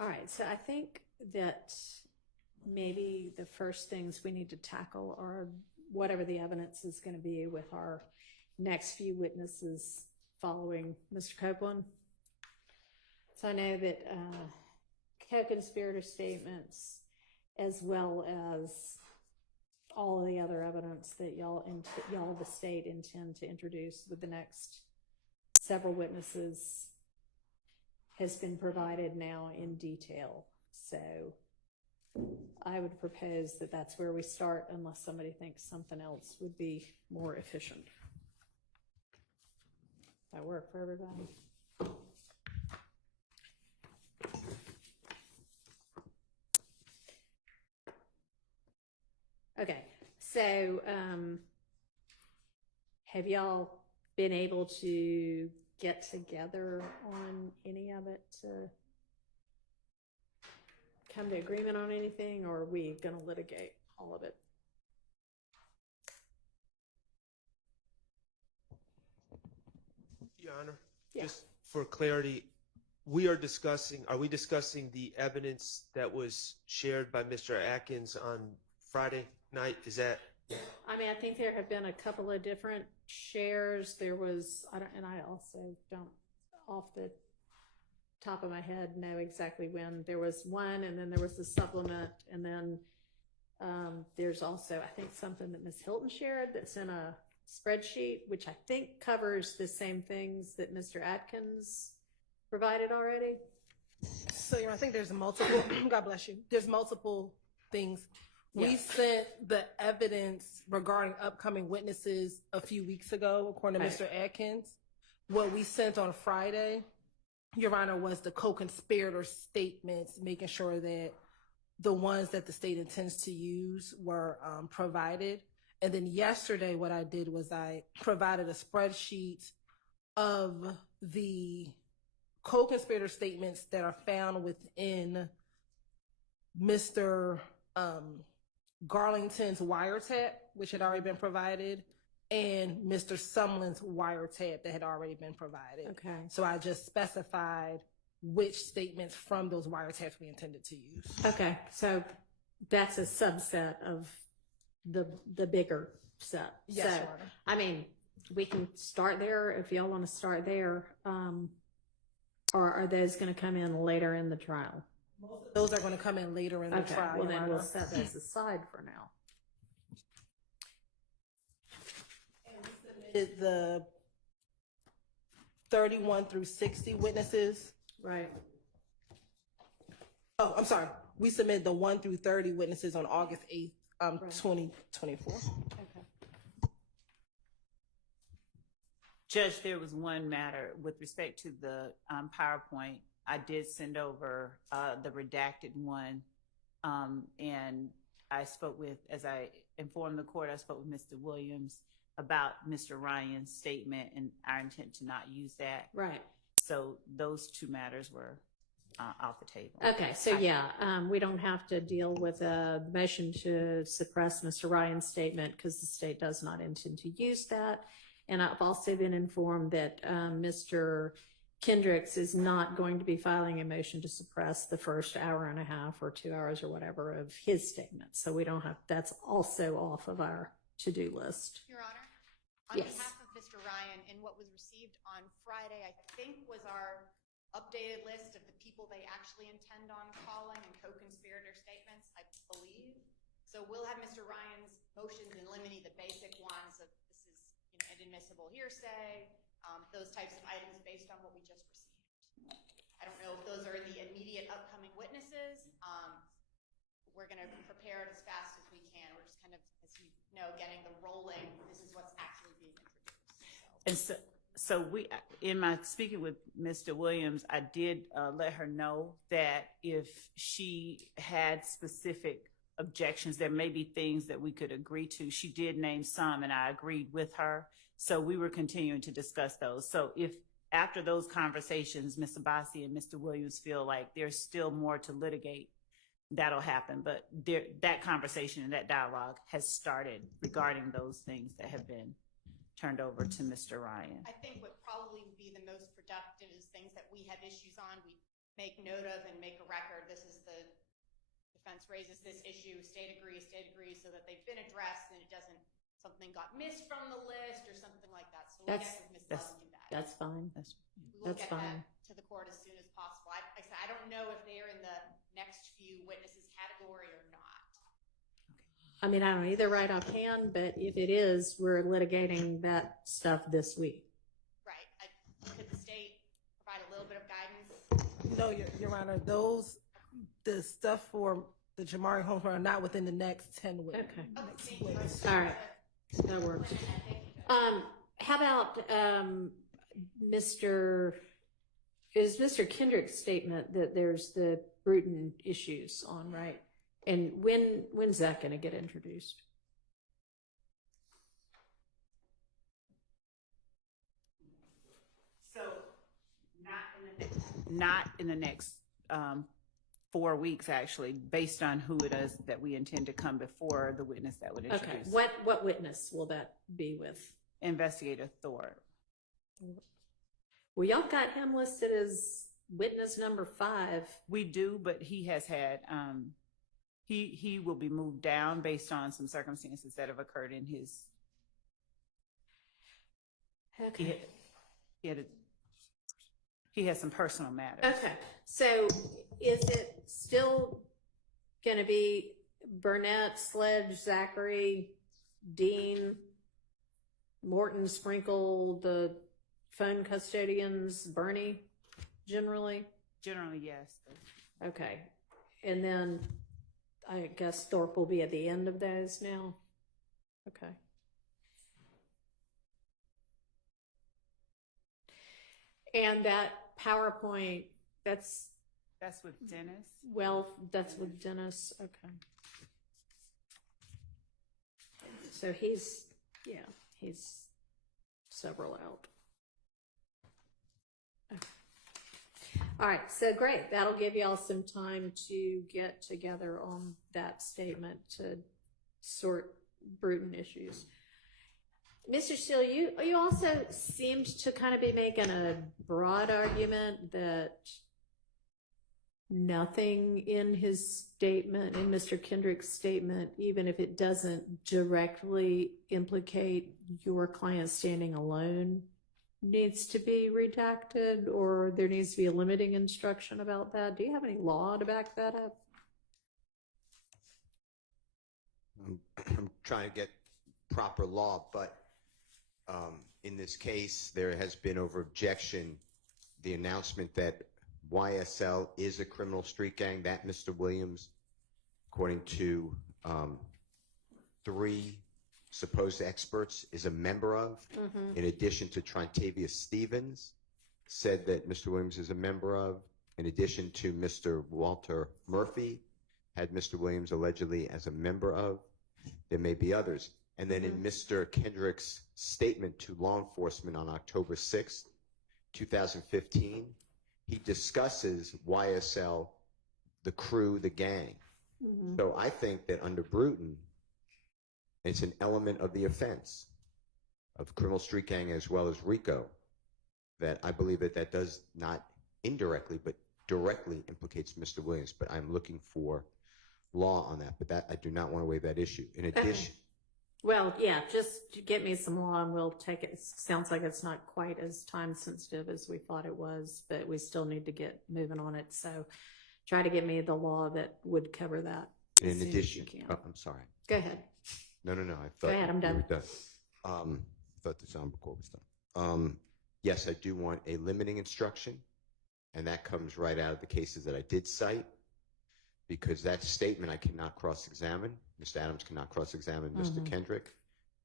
All right, so I think that maybe the first things we need to tackle are whatever the evidence is going to be with our next few witnesses following Mr. Copeland. So I know that co-conspirator statements, as well as all of the other evidence that y'all, the state, intend to introduce with the next several witnesses, has been provided now in detail. So I would propose that that's where we start, unless somebody thinks something else would be more efficient. That work for everybody? Okay, so have y'all been able to get together on any of it to come to agreement on anything, or are we going to litigate all of it? Your Honor, Yeah. just for clarity, are we discussing the evidence that was shared by Mr. Atkins on Friday night? Is that? I mean, I think there have been a couple of different shares. There was, I also don't, off the top of my head, know exactly when. There was one, and then there was the supplement, and then there's also, I think, something that Ms. Hilton shared that's in a spreadsheet, which I think covers the same things that Mr. Atkins provided already. So I think there's multiple, God bless you, there's multiple things. We sent the evidence regarding upcoming witnesses a few weeks ago, according to Mr. Atkins. What we sent on Friday, Your Honor, was the co-conspirator statements, making sure that the ones that the state intends to use were provided. And then yesterday, what I did was I provided a spreadsheet of the co-conspirator statements that are found within Mr. Garlington's wiretap, which had already been provided, and Mr. Sumlin's wiretap that had already been provided. Okay. So I just specified which statements from those wiretaps we intended to use. Okay, so that's a subset of the bigger set. Yes, so, Your Honor. I mean, we can start there if y'all want to start there, or are those going to come in later in the trial? Most of those are going to come in later in the trial. Well, then Your we'll Honor. set those aside for now. And we submitted the 31 through 60 witnesses. Right. Oh, I'm sorry. We submitted the 1 through 30 witnesses on August 8th, 2024. Okay. Judge, there was one matter with respect to the PowerPoint. I did send over the redacted one, and I spoke with, as I informed the court, I spoke with Mr. Williams about Mr. Ryan's statement and our intent to not use that. Right. So those two matters were off the table. Okay, so yeah, we don't have to deal with a motion to suppress Mr. Ryan's statement because the state does not intend to use that. And I've also been informed that Mr. Kendricks is not going to be filing a motion to suppress the first hour and a half or 2 hours or whatever of his statement. So we don't have, that's also off of our to-do list. Your Honor, on Yes. behalf of Mr. Ryan, and what was received on Friday, I think was our updated list of the people they actually intend on calling and co-conspirator statements, I believe. So we'll have Mr. Ryan's motions in limine, the basic ones of this is inadmissible hearsay, those types of items based on what we just received. I don't know if those are the immediate upcoming witnesses. We're going to prepare it as fast as we can. We're just kind of, as you know, getting the rolling. This is what's actually being introduced. And so we, in my speaking with Mr. Williams, I did let her know that if she had specific objections, there may be things that we could agree to. She did name some, and I agreed with her. So we were continuing to discuss those. So if after those conversations, Ms. Abbasi and Mr. Williams feel like there's still more to litigate, that'll happen. But that conversation and that dialogue has started regarding those things that have been turned over to Mr. Ryan. I think what probably would be the most productive is things that we have issues on. We make note of and make a record. This is the defense raises this issue, state agrees, so that they've been addressed and it doesn't, something got missed from the list or something like that. So we'll get with Ms. Love and do that. That's fine. We will That's get fine. that to the court as soon as possible. I said, I don't know if they are in the next few witnesses category or not. I mean, I don't either right offhand, but if it is, we're litigating that stuff this week. Right. Could the state provide a little bit of guidance? No, Your Honor, the stuff for the Jamari Holmes are not within the next 10 weeks. Okay. Thank you. All right. That works. Thank you. How about Mr. Kendrick's statement that there's the Bruton issues on, right? And when's that going to get introduced? So not in the next 4 weeks, actually, based on who it is that we intend to come before the witness that would introduce. Okay. What witness will that be with? Investigator Thor. Well, y'all got him listed as witness number 5. We do, but he has had he will be moved down based on some circumstances that have occurred in his. Okay. He has some personal matters. Okay. So is it still going to be Burnett, Sledge, Zachary, Dean, Morton, Sprinkle, the phone custodians, Bernie, generally? Generally, yes. Okay. And then I guess Thorpe will be at the end of those now? Okay. And that PowerPoint, that's with Dennis. that's with Dennis. Okay. So he's several out. Okay. All right, so great. That'll give y'all some time to get together on that statement to sort Bruton issues. Mr. Steele, you also seemed to kind of be making a broad argument that nothing in his statement, in Mr. Kendrick's statement, even if it doesn't directly implicate your client standing alone, needs to be redacted, or there needs to be a limiting instruction about that. Do you have any law to back that up? I'm trying to get proper law, but in this case, there has been over objection the announcement that YSL is a criminal street gang that Mr. Williams, according to 3 supposed experts, is a member of, in addition to Trontavious Stevens, said that Mr. Williams is a member of, in addition to Mr. Walter Murphy, had Mr. Williams allegedly as a member of. There may be others. And then in Mr. Kendrick's statement to law enforcement on October 6th, 2015, he discusses YSL, the crew, the gang. So I think that under Bruton, it's an element of the offense of criminal street gang as well as RICO, that I believe that does not indirectly but directly implicates Mr. Williams. But I'm looking for law on that. But that I do not want to waive that issue. In addition, Well, yeah, just get me some law and we'll take it. Sounds like it's not quite as time sensitive as we thought it was, but we still need to get moving on it. So try to get me the law that would cover that. in addition, I'm sorry. Go ahead. No. I thought Go ahead, I'm done. we were done. Thought the sound record was done. Yes, I do want a limiting instruction, and that comes right out of the cases that I did cite, because that statement I cannot cross-examine. Mr. Adams cannot cross-examine Mr. Kendrick.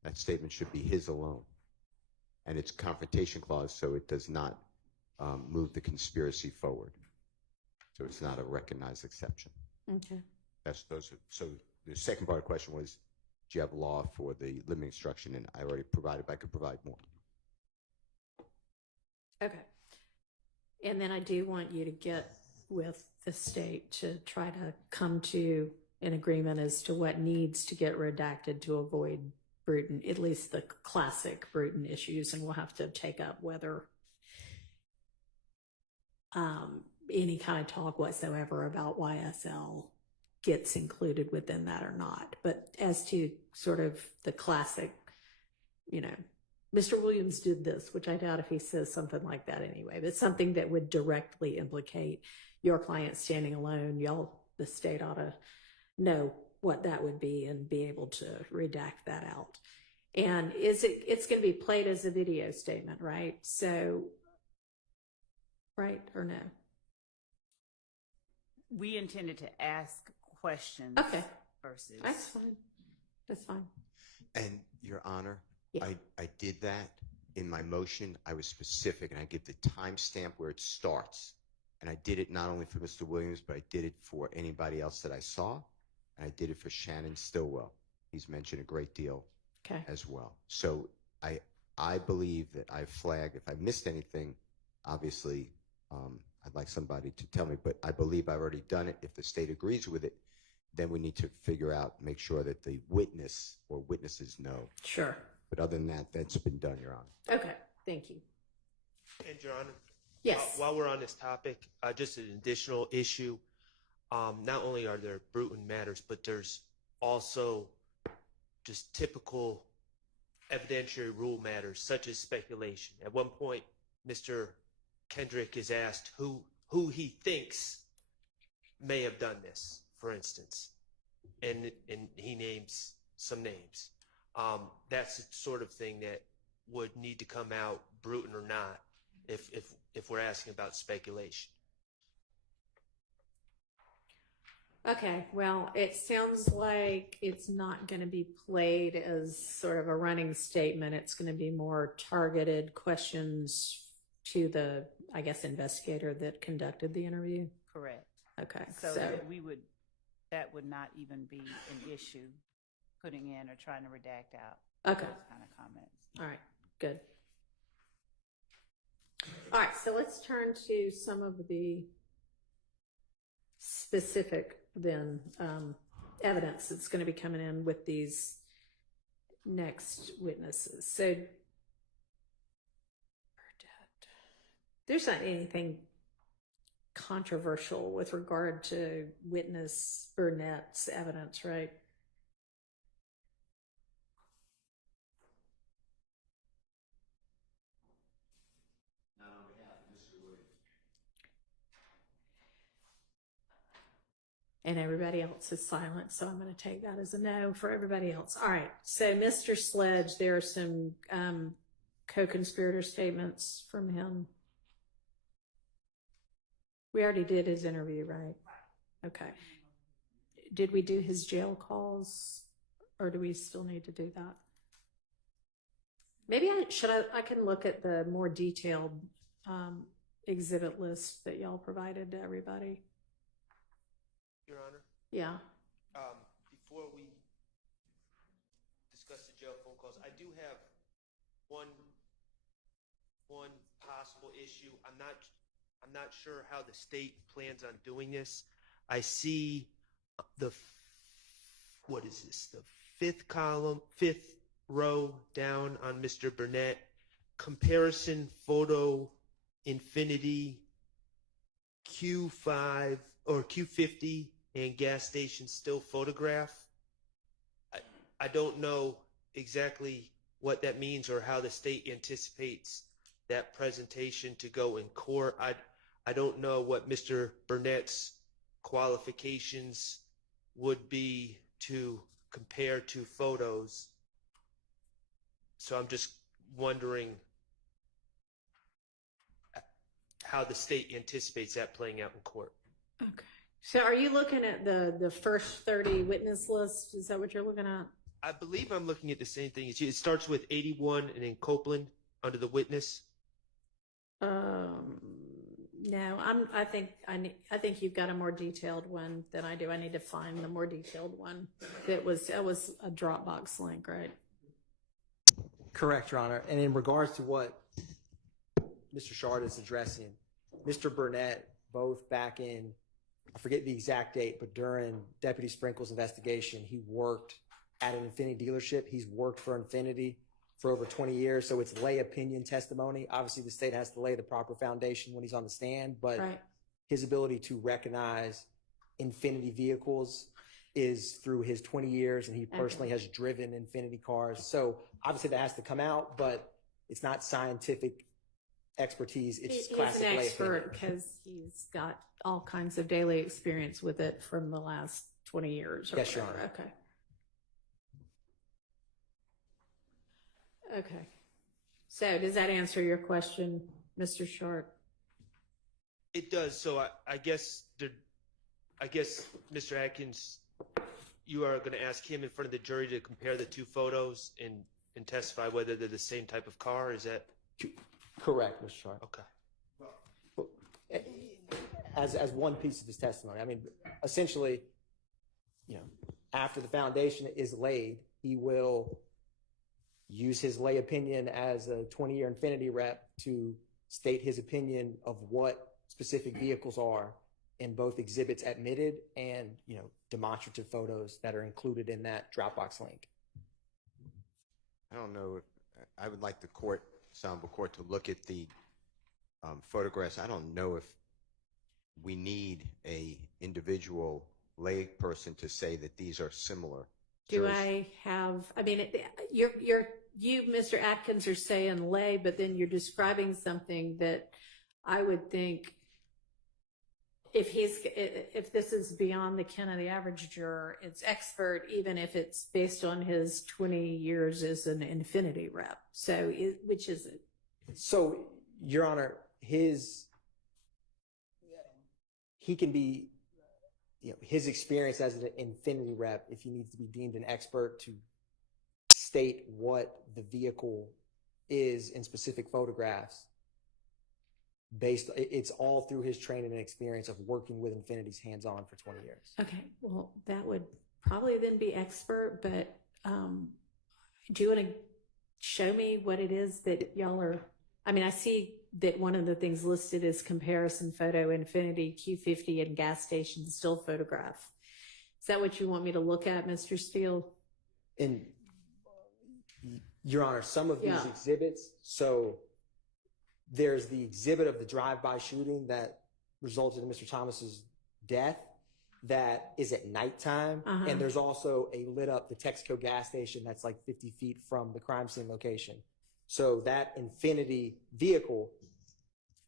That statement should be his alone. And it's confrontation clause, so it does not move the conspiracy forward. So it's not a recognized exception. Okay. So the second part of the question was, do you have law for the limiting instruction? And I already provided, but I could provide more. Okay. And then I do want you to get with the state to try to come to an agreement as to what needs to get redacted to avoid Bruton, at least the classic Bruton issues, and we'll have to take up whether any kind of talk whatsoever about YSL gets included within that or not. But as to sort of the classic, you know, Mr. Williams did this, which I doubt if he says something like that anyway, but something that would directly implicate your client standing alone. Y'all, the state ought to know what that would be and be able to redact that out. And it's going to be played as a video statement, right? So, right or no? We intended to ask questions. Okay. Versus. That's fine. That's fine. And Your Honor, Yeah. I did that in my motion. I was specific, and I give the timestamp where it starts. And I did it not only for Mr. Williams, but I did it for anybody else that I saw. And I did it for Shannon Stillwell. He's mentioned a great deal as well. So I believe that I flagged. If I missed anything, obviously, I'd like somebody to tell me. But I believe I've already done it. If the state agrees with it, then we need to figure out, make sure that the witness or witnesses know. Sure. But other than that, that's been done, Your Honor. Okay. Thank you. And Your Honor, Yes. while we're on this topic, just an additional issue. Not only are there Bruton matters, but there's also just typical evidentiary rule matters, such as speculation. At one point, Mr. Kendrick is asked who he thinks may have done this, for instance, and he names some names. That's the sort of thing that would need to come out, Bruton or not, if we're asking about speculation. Okay, well, it sounds like it's not going to be played as sort of a running statement. It's going to be more targeted questions to the, I guess, investigator that conducted the interview. Correct. Okay, So that would not even be an issue, putting in or trying to redact out Okay. those kind of comments. All right, good. All right, so let's turn to some of the specific then evidence that's going to be coming in with these next witnesses. So there's not anything controversial with regard to witness Burnett's evidence, right? And everybody else is silent, so I'm going to take that as a no for everybody else. All right, so Mr. Sledge, there are some co-conspirator statements from him. We already did his interview, right? Okay. Did we do his jail calls, or do we still need to do that? Maybe I can look at the more detailed exhibit list that y'all provided to everybody. Your Honor? Yeah. Before we discuss the jail phone calls, I do have one possible issue. I'm not sure how the state plans on doing this. I see what is this? The fifth row down on Mr. Burnett. Comparison photo infinity Q5 or Q50 and gas station still photograph. I don't know exactly what that means or how the state anticipates that presentation to go in court. I don't know what Mr. Burnett's qualifications would be to compare two photos. So I'm just wondering how the state anticipates that playing out in court. Okay. So are you looking at the first 30 witness list? Is that what you're looking at? I believe I'm looking at the same thing as you. It starts with 81 and then Copeland under the witness. No, I think you've got a more detailed one than I do. I need to find the more detailed one. That was a Dropbox link, right? Correct, Your Honor. And in regards to what Mr. Shard is addressing, Mr. Burnett, both back in, I forget the exact date, but during Deputy Sprinkle's investigation, he worked at an Infiniti dealership. He's worked for Infiniti for over 20 years, so it's lay opinion testimony. Obviously, the state has to lay the proper foundation when he's on the stand, but Right. his ability to recognize Infinity vehicles is through his 20 years, and he personally has driven Infinity cars. So obviously that has to come out, but it's not scientific expertise. It's He's classic an lay expert opinion. because he's got all kinds of daily experience with it from the last 20 years or Yes, Your whatever. Honor. Okay. So does that answer your question, Mr. Sharp? It does. So I guess Mr. Atkins, you are going to ask him in front of the jury to compare the two photos and testify whether they're the same type of car. Is that Correct, Mr. Sharp. okay? As one piece of his testimony. I mean, essentially, after the foundation is laid, he will use his lay opinion as a 20-year Infinity rep to state his opinion of what specific vehicles are in both exhibits admitted and, demonstrative photos that are included in that Dropbox link. I don't know if I would like the Honorable Court to look at the photographs. I don't know if we need a individual lay person to say that these are similar. You, Mr. Atkins, are saying lay, but then you're describing something that I would think if this is beyond the ken of the average juror, it's expert, even if it's based on his 20 years as an Infinity rep. So which is it? So, Your Honor, he can be, his experience as an Infinity rep, if he needs to be deemed an expert to state what the vehicle is in specific photographs, it's all through his training and experience of working with Infinities hands-on for 20 years. Okay, well, that would probably then be expert, but do you want to show me what it is that y'all are, I see that one of the things listed is comparison photo, Infinity, Q50, and gas station still photograph. Is that what you want me to look at, Mr. Steele? And Your Honor, some of these exhibits, so there's the exhibit of the drive-by shooting that resulted in Mr. Thomas's death that is at nighttime. And there's also a lit up, the Texaco gas station that's like 50 feet from the crime scene location. So that Infinity vehicle,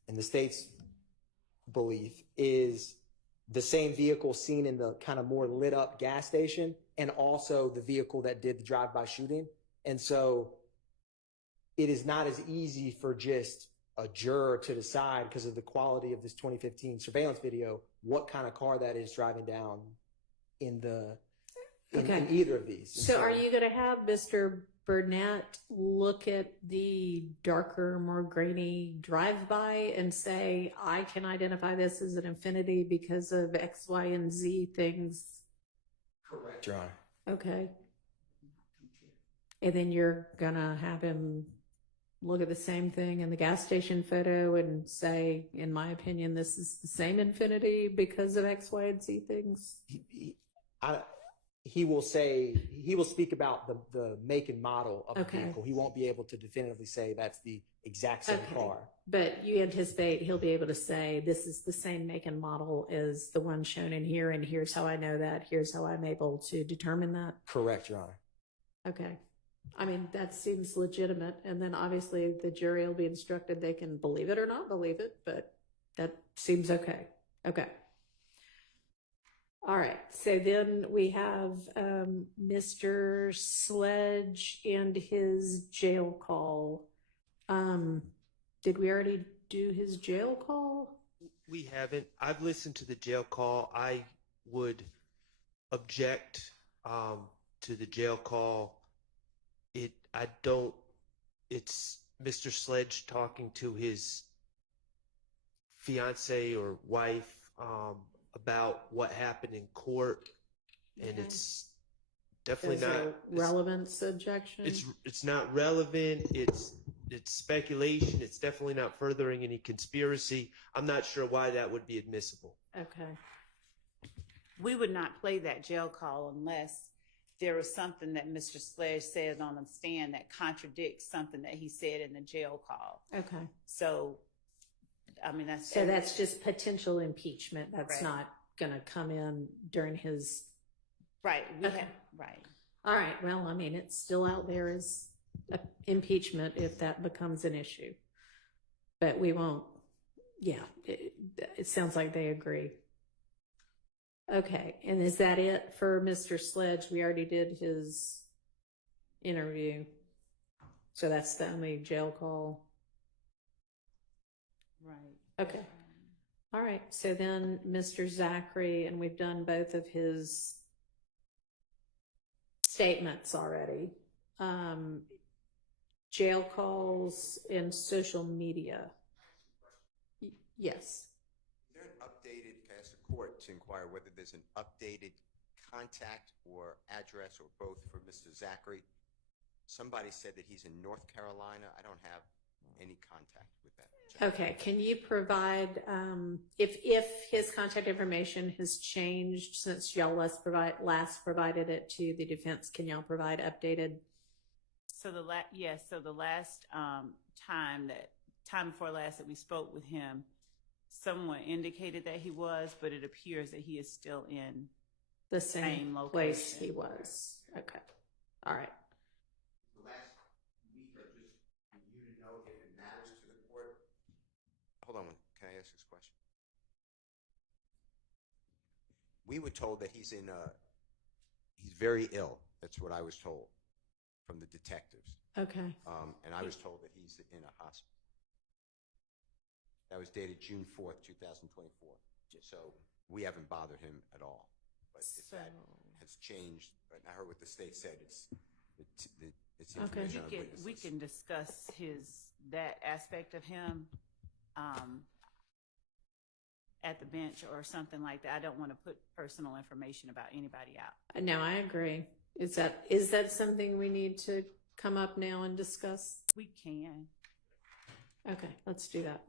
in the state's belief, is the same vehicle seen in the kind of more lit up gas station and also the vehicle that did the drive-by shooting. And so it is not as easy for just a juror to decide, because of the quality of this 2015 surveillance video, what kind of car that is driving down in either of these. So are you going to have Mr. Burnett look at the darker, more grainy drive-by and say, I can identify this as an Infinity because of X, Y, and Z things? Correct, Your Honor. Okay. And then you're going to have him look at the same thing in the gas station photo and say, in my opinion, this is the same Infinity because of X, Y, and Z things? He will speak about the make and model of the vehicle. He won't be able to definitively say that's the exact same car. But you anticipate he'll be able to say, this is the same make and model as the one shown in here, and here's how I know that, here's how I'm able to determine that? Correct, Your Honor. Okay. That seems legitimate, and then obviously the jury will be instructed they can believe it or not believe it, but that seems okay. Okay. All right, so then we have Mr. Sledge and his jail call. Did we already do his jail call? We haven't. I've listened to the jail call. I would object to the jail call. It's Mr. Sledge talking to his fiance or wife about what happened in court, and it's definitely not relevance objection. It's not relevant. It's speculation. It's definitely not furthering any conspiracy. I'm not sure why that would be admissible. Okay. We would not play that jail call unless there was something that Mr. Sledge said on the stand that contradicts something that he said in the jail call. Okay. So I mean, that's. So that's just potential impeachment. That's Right. not gonna come in during his, Right, Okay. right. all right, well, I mean, it's still out there as impeachment if that becomes an issue. But we won't, yeah, it sounds like they agree. Okay, and is that it for Mr. Sledge? We already did his interview. So that's the only jail call. Right. Okay. All right, so then Mr. Zachary, and we've done both of his statements already. Jail calls and social media. Yes. Is there an updated, can I ask the court to inquire whether there's an updated contact or address or both for Mr. Zachary? Somebody said that he's in North Carolina. I don't have any contact with that gentleman. Okay, can you provide, if his contact information has changed since y'all last provided it to the defense, can y'all provide updated? So the last time before last that we spoke with him, someone indicated that he was, but it appears that he is still in The Same same place location. he was. Okay, all right. The last week, or just for you to know if it matters to the court. Hold on, can I ask this question? We were told that he's very ill. That's what I was told from the detectives. Okay, And I was told that he's in a hospital. That was dated June 4th, 2024. So we haven't bothered him at all. But if that has changed, but I heard what the state said, it's Okay. information on witnesses. We can discuss that aspect of him at the bench or something like that. I don't want to put personal information about anybody out. no, I agree. Is that something we need to come up now and discuss? We can. Okay, let's do that.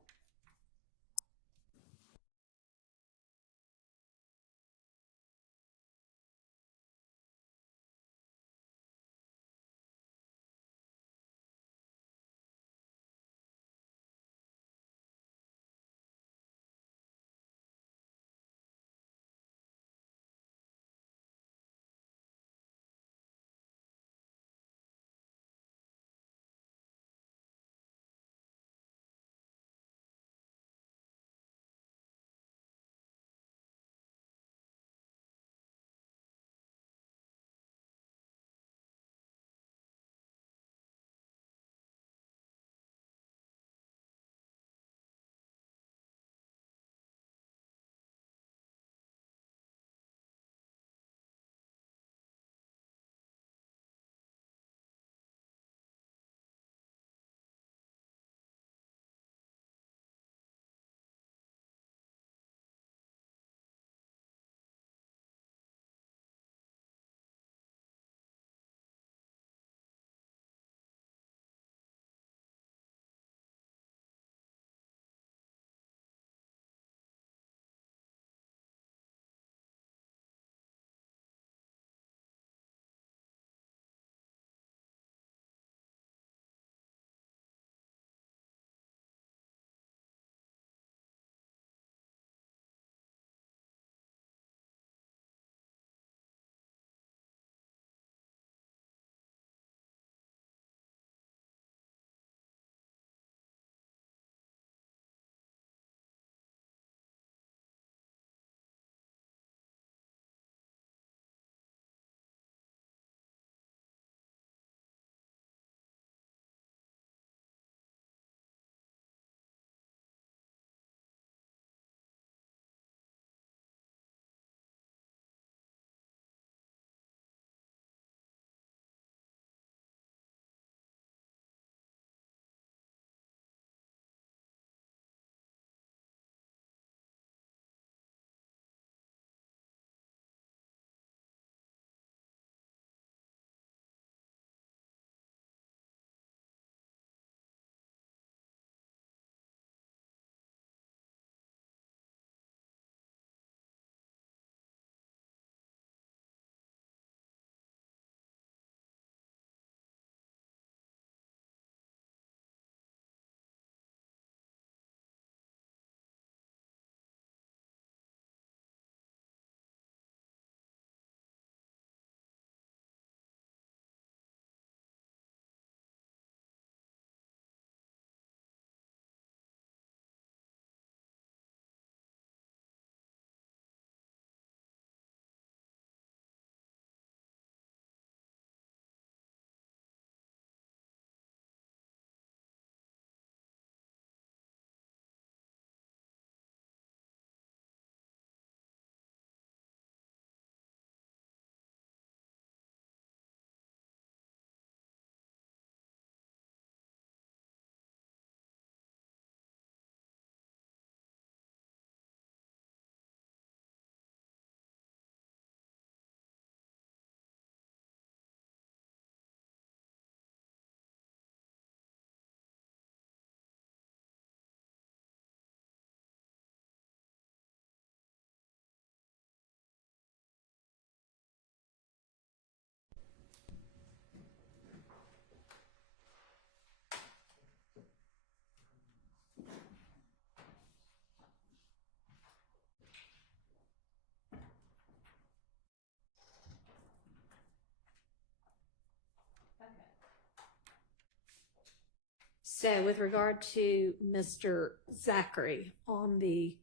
So with regard to Mr. Zachary, on the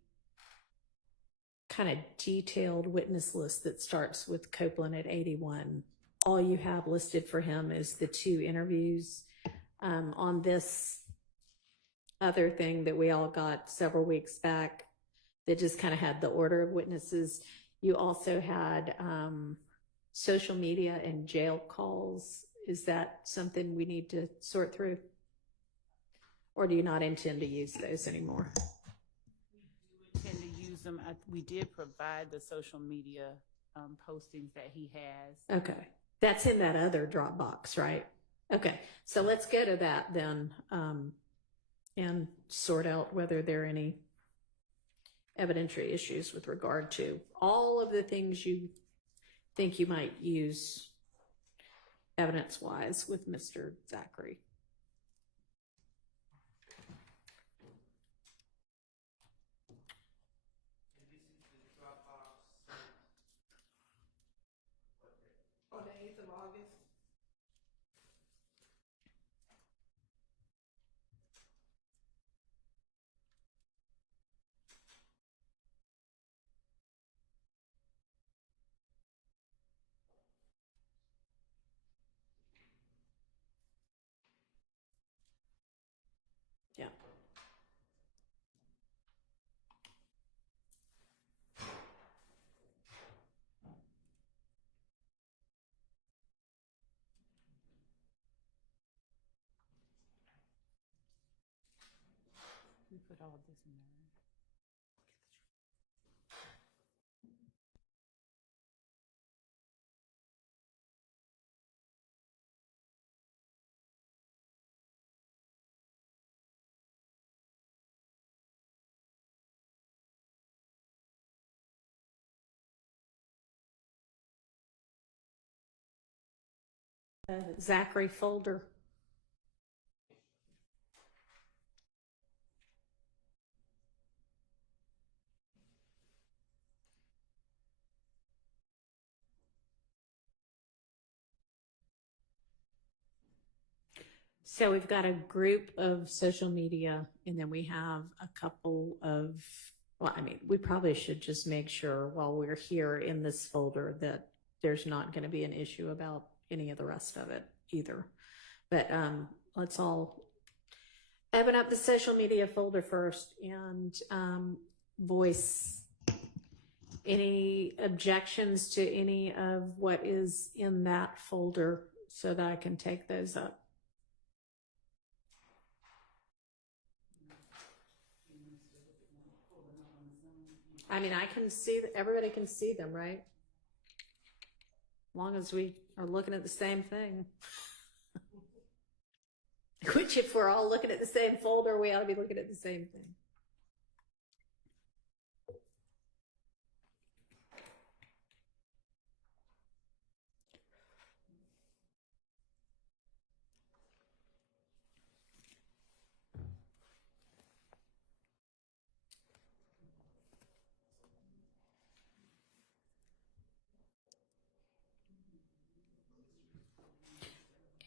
kind of detailed witness list that starts with Copeland at 81, all you have listed for him is the 2 interviews. On this other thing that we all got several weeks back that just kind of had the order of witnesses, you also had social media and jail calls. Is that something we need to sort through? Or do you not intend to use those anymore? We tend to use them. We did provide the social media postings that he has. Okay. That's in that other Dropbox, right? Okay. So let's go to that then and sort out whether there are any evidentiary issues with regard to all of the things you think you might use evidence-wise with Mr. Zachary. On the 8th of August. Yeah. We put all this in there. Zachary folder. So we've got a group of social media, and then we have a couple of, well, I mean, we probably should just make sure while we're here in this folder that there's not going to be an issue about any of the rest of it either. But let's all open up the social media folder first and voice any objections to any of what is in that folder so that I can take those up. I mean, I can see, everybody can see them, right? As long as we are looking at the same thing. Which, if we're all looking at the same folder, we ought to be looking at the same thing.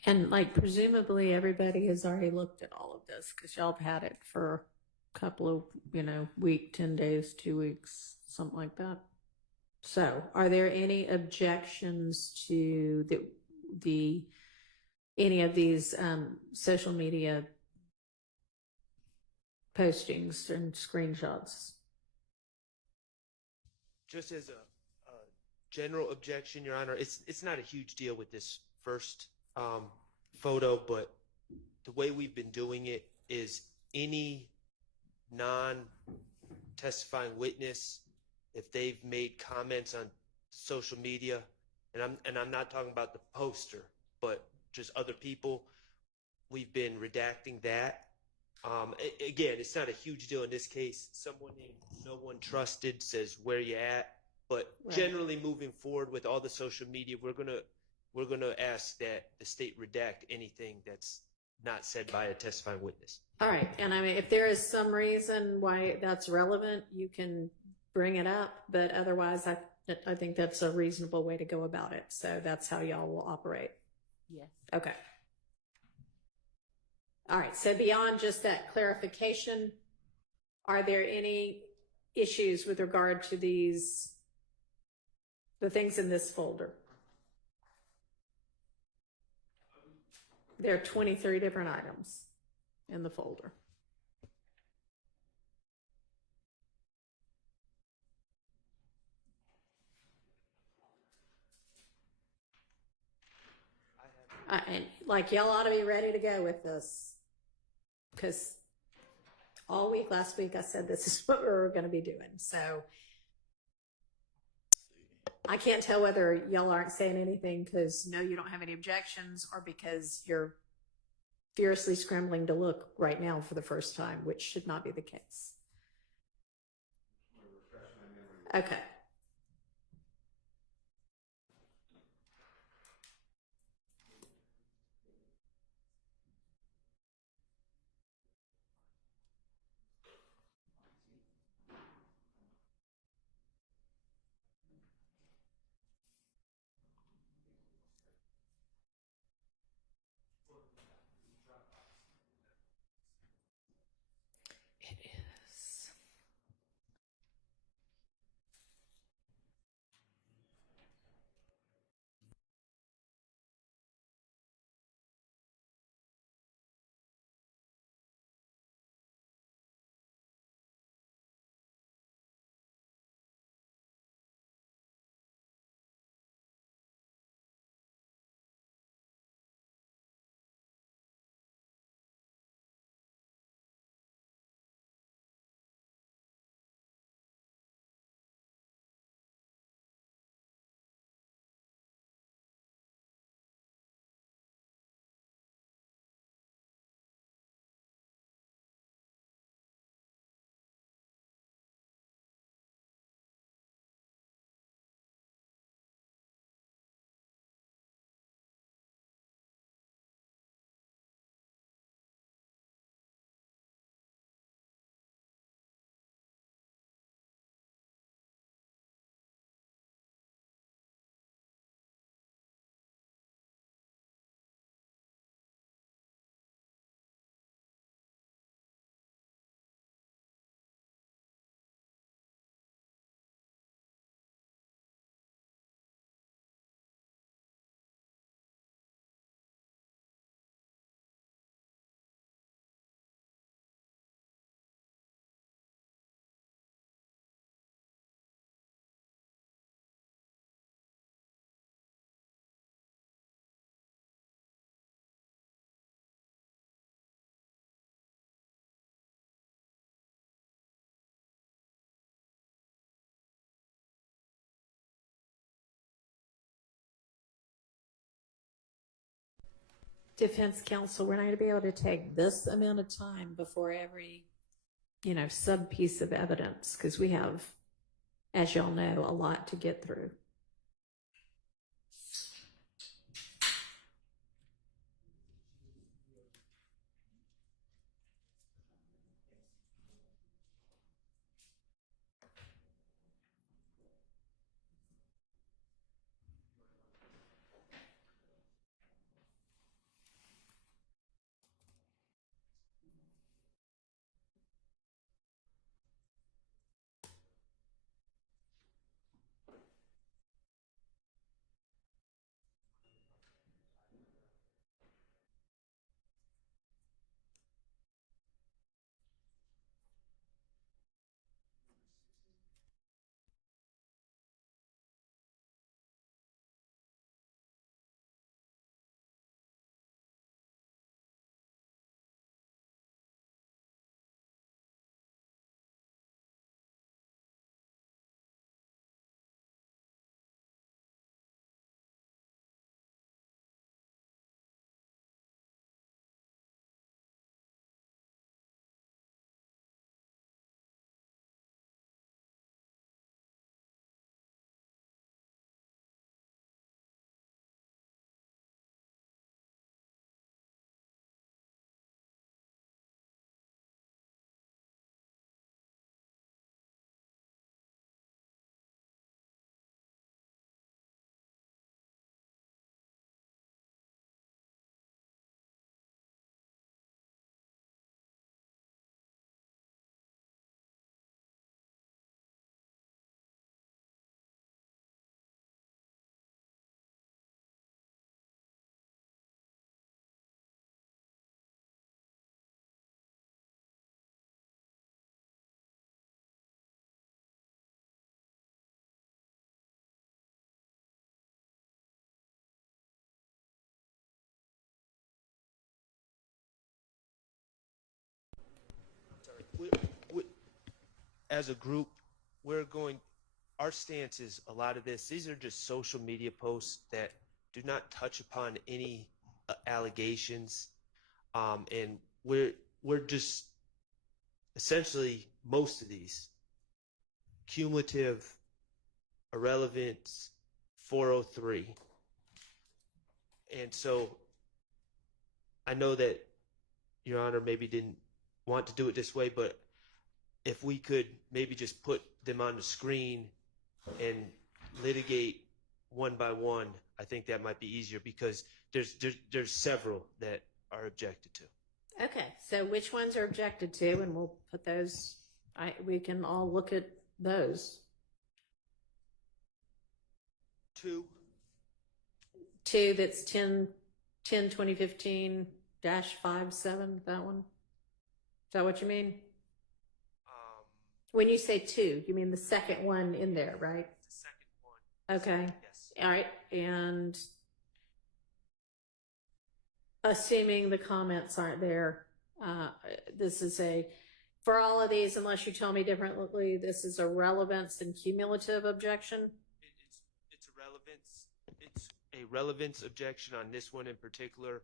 And like, presumably everybody has already looked at all of this because y'all have had it for a couple of, week, 10 days, 2 weeks, something like that. So are there any objections to any of these social media postings and screenshots? Just as a general objection, Your Honor, it's not a huge deal with this first photo, but the way we've been doing it is any non-testifying witness, if they've made comments on social media, and I'm not talking about the poster, but just other people, we've been redacting that. Again, it's not a huge deal in this case. Someone named No One Trusted says, "Where you at?" But Right. Generally moving forward with all the social media, we're gonna ask that the state redact anything that's not said by a testifying witness. All right. And I mean, if there is some reason why that's relevant, you can bring it up, but otherwise I think that's a reasonable way to go about it. So that's how y'all will operate. Yes. Okay. All right, so beyond just that clarification, are there any issues with regard to the things in this folder? There are 23 different items in the folder. And like, y'all ought to be ready to go with this, because all week last week I said this is what we were going to be doing. So I can't tell whether y'all aren't saying anything because no, you don't have any objections, or because you're fiercely scrambling to look right now for the first time, which should not be the case. Okay. It is. Defense counsel, we're not going to be able to take this amount of time before every, sub piece of evidence, because we have, as y'all know, a lot to get through. as a group, our stance is a lot of this. These are just social media posts that do not touch upon any allegations. And we're just essentially most of these cumulative, irrelevance, 403. And so I know that Your Honor maybe didn't want to do it this way, but if we could maybe just put them on the screen and litigate one by one, I think that might be easier because there's several that are objected to. Okay, so which ones are objected to, and we'll put those, we can all look at those. Two, That's 2015-57, that one? Is that what you mean? When you say two, you mean the second one in there, right? the second one. Okay, Yes. all right, and assuming the comments aren't there, this is for all of these, unless you tell me differently, this is a relevance and cumulative objection? It's a relevance objection on this one in particular.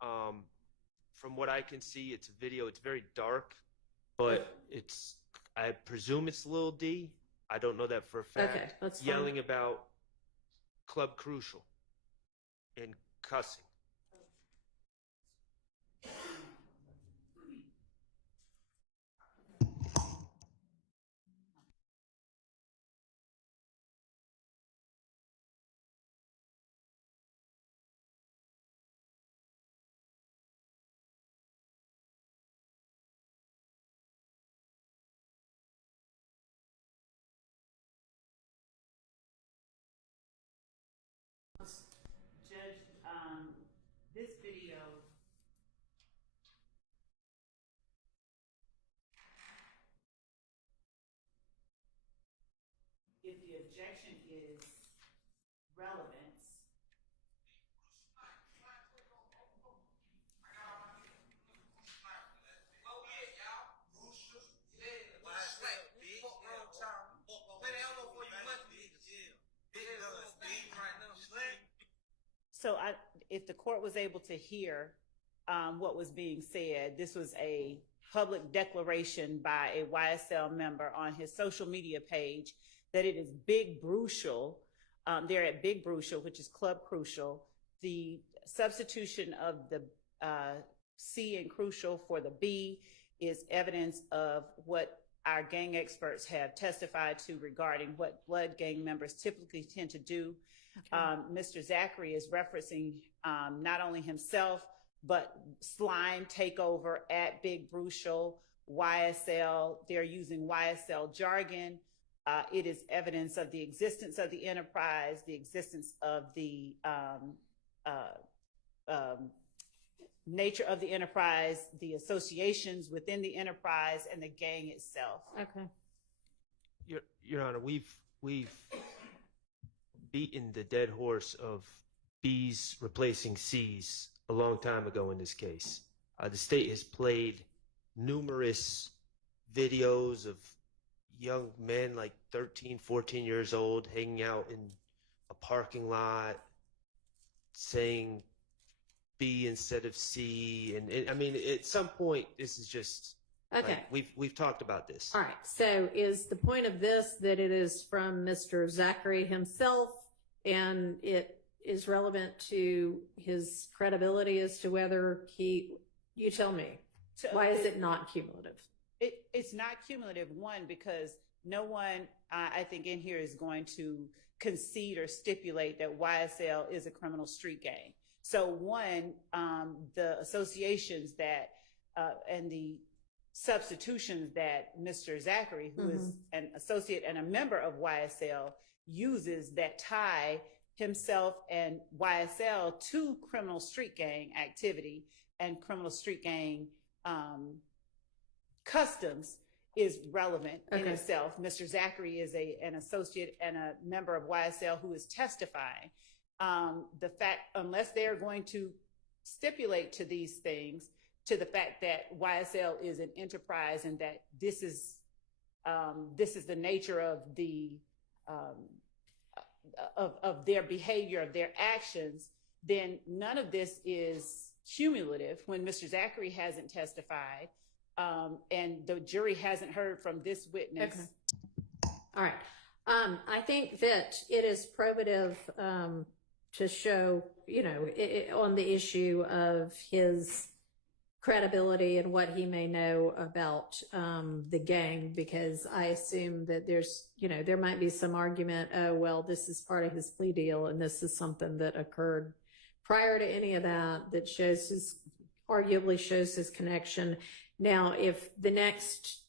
From what I can see, it's a video. It's very dark, but I presume it's Lil D. I don't know that for a fact. Okay, that's fine. Yelling about Club Crucial and cussing. Judge, this video, if the objection is relevance, so if the court was able to hear what was being said, this was a public declaration by a YSL member on his social media page that it is Big Brucial. They're at Big Brucial, which is Club Crucial. The substitution of the C in crucial for the B is evidence of what our gang experts have testified to regarding what blood gang members typically tend to do. Okay. Mr. Zachary is referencing not only himself, but slime takeover at Big Brucial, YSL. They're using YSL jargon. It is evidence of the existence of the enterprise, the existence of the nature of the enterprise, the associations within the enterprise, and the gang itself. Okay. Your Honor, we've beaten the dead horse of B's replacing C's a long time ago in this case. The state has played numerous videos of young men like 13, 14 years old hanging out in a parking lot saying B instead of C. And I mean, at some point, this is just, Okay. like, we've talked about this. All right. So is the point of this that it is from Mr. Zachary himself and it is relevant to his credibility as to whether you tell me, So why is it not cumulative? It's not cumulative, one, because no one, I think, in here is going to concede or stipulate that YSL is a criminal street gang. So one, the associations that, and the substitutions that Mr. Zachary, who is an associate and a member of YSL, uses that tie himself and YSL to criminal street gang activity and criminal street gang customs is relevant in itself. Mr. Zachary is an associate and a member of YSL who is testifying. The fact, unless they're going to stipulate to these things, to the fact that YSL is an enterprise and that this is this is the nature of the of their behavior, of their actions, then none of this is cumulative when Mr. Zachary hasn't testified, and the jury hasn't heard from this witness. Okay. All right. I think that it is probative to show, on the issue of his credibility and what he may know about the gang, because I assume that there might be some argument, oh, well, this is part of his plea deal and this is something that occurred prior to any of that arguably shows his connection. Now, if the next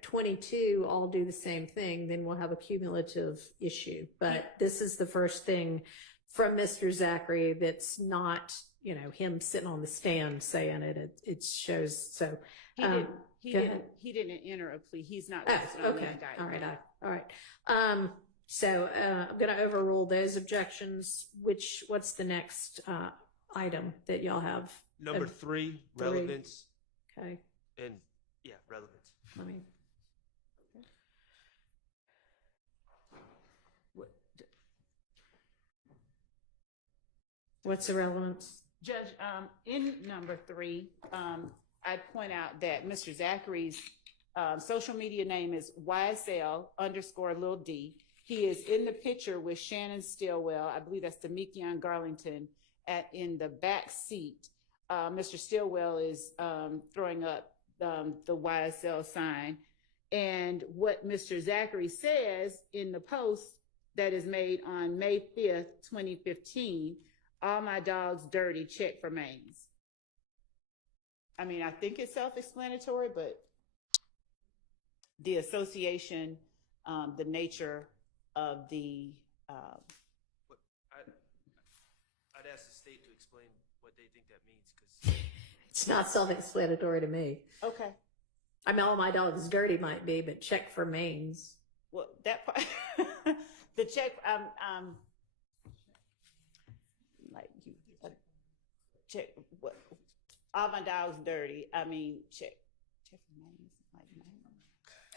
22 all do the same thing, then we'll have a cumulative issue. But this is the first thing from Mr. Zachary that's not, him sitting on the stand saying it. It shows. So He didn't enter a plea. He's not listed on the indictment. All right. So I'm going to overrule those objections. What's the next item that y'all have? Number 3, relevance. Okay. And relevance. Let me. What's the relevance? Judge, in number 3, I point out that Mr. Zachary's social media name is YSL_Lil D. He is in the picture with Shannon Stillwell. I believe that's Demekion Garlington in the back seat. Mr. Stillwell is throwing up the YSL sign. And what Mr. Zachary says in the post that is made on May 5th, 2015, all my dogs dirty, check for mange. I mean, I think it's self-explanatory, but the association, the nature of the... I'd ask the state to explain what they think that means, because... It's not self-explanatory to me. Okay. I mean, all my dogs dirty might be, but check for mange. Well, that part... the check... like you... check... what? All my dogs dirty. I mean, check for mange.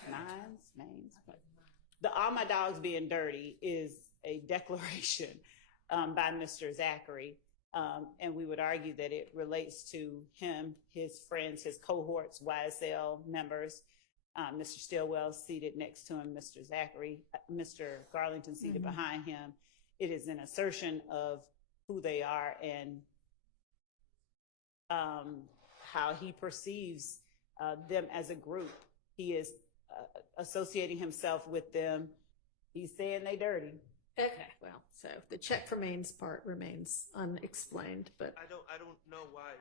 Like mange. The all my dogs being dirty is a declaration by Mr. Zachary. And we would argue that it relates to him, his friends, his cohorts, YSL members. Mr. Stillwell seated next to him, Mr. Zachary, Mr. Garlington seated behind him. It is an assertion of who they are and how he perceives them as a group. He is associating himself with them. He's saying they dirty. Okay, well, so the check for mange part remains unexplained, but I don't know why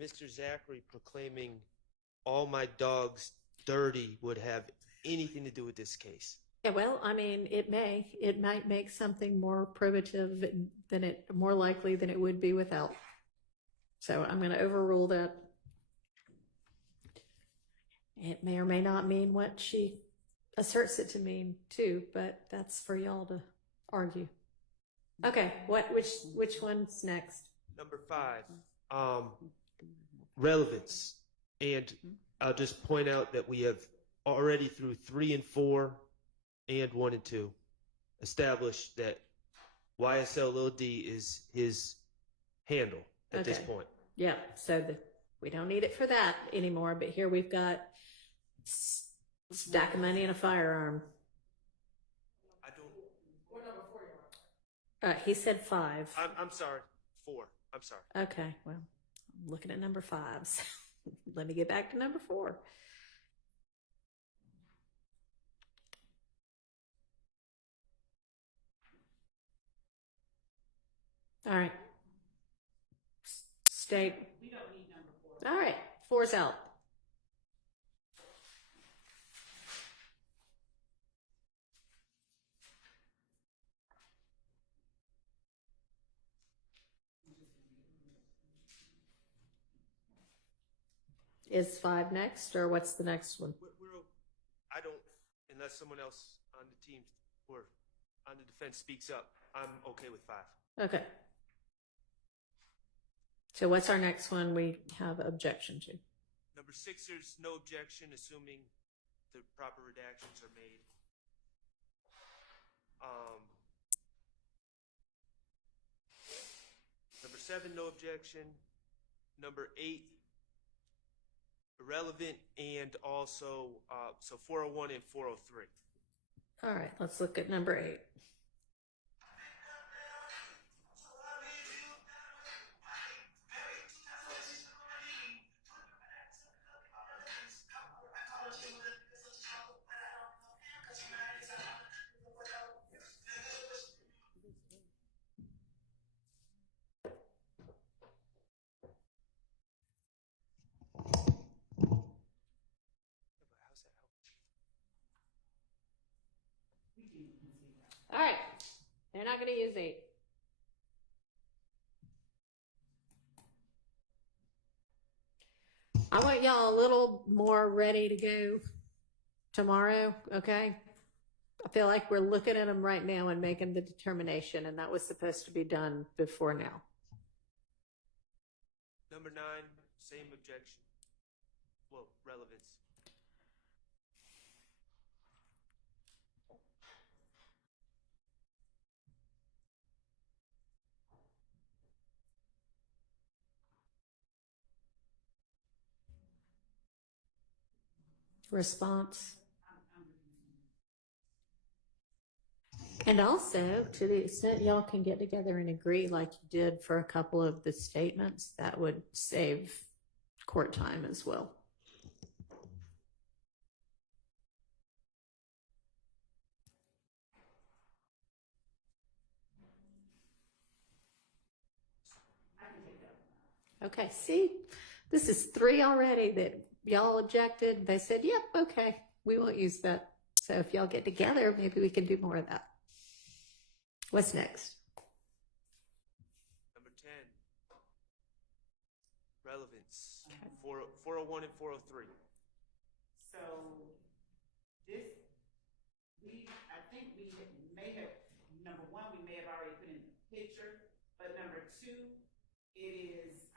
Mr. Zachary proclaiming all my dogs dirty would have anything to do with this case. yeah, well, I mean, it might make something more probative more likely than it would be without. So I'm going to overrule that. It may or may not mean what she asserts it to mean too, but that's for y'all to argue. Okay, which one's next? Number 5, relevance. And I'll just point out that we have already through 3 and 4 and 1 and 2 established that YSL Lil D is his handle at this point. Yeah, so we don't need it for that anymore, but here we've got stack of money and a firearm. I don't... What number 4 you on? He said 5. I'm sorry, 4. I'm sorry. Okay, well, I'm looking at number 5. So let me get back to number 4. All right. State. We don't need number 4. All right, 4's out. Is 5 next, or what's the next one? I don't, unless someone else on the team or on the defense speaks up, I'm okay with 5. Okay. So what's our next one we have objection to? Number 6, there's no objection, assuming the proper redactions are made. Number 7, no objection. Number 8, irrelevant, and also, so 401 and 403. All right, let's look at number 8. All right, they're not going to use 8. I want y'all a little more ready to go tomorrow, okay? I feel like we're looking at them right now and making the determination, and that was supposed to be done before now. Number 9, same objection. Well, relevance. Response. And also, to the extent y'all can get together and agree like you did for a couple of the statements, that would save court time as well. Okay, see, this is 3 already that y'all objected. They said, yep, okay, we won't use that. So if y'all get together, maybe we can do more of that. What's next? Number 10, relevance. 401 and 403. So this, I think we may have, number 1, we may have already put in the picture, but number 2, it is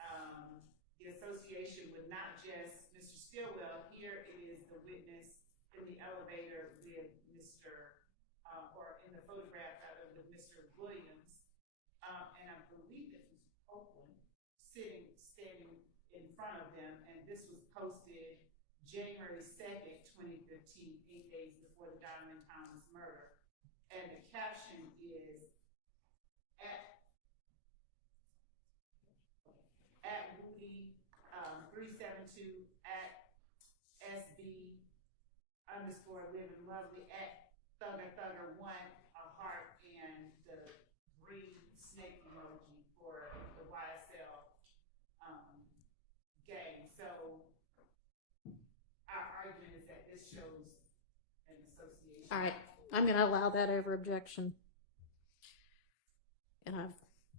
the association with not just Mr. Stillwell. Here it is the witness in the elevator with Mr. Or in the photograph rather with Mr. Williams, and I believe this was Oakland standing in front of them, and this was posted January 2nd, 2015, 8 days before the Donovan Thomas murder, and the caption is at Woody 372 at SB _ living lovely at Thugger 1 a heart and the green snake emoji for the YSL gang. So our argument is that this shows an association. All right, I'm going to allow that over objection. And I've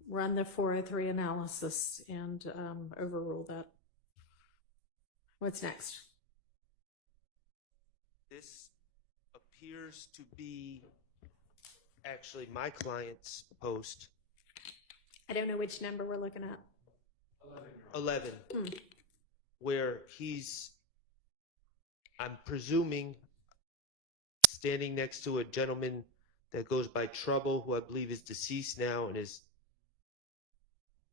run the 403 analysis and overruled that. What's next? This appears to be actually my client's post. I don't know which number we're looking at. 11, where he's, I'm presuming, standing next to a gentleman that goes by Trouble, who I believe is deceased now and is,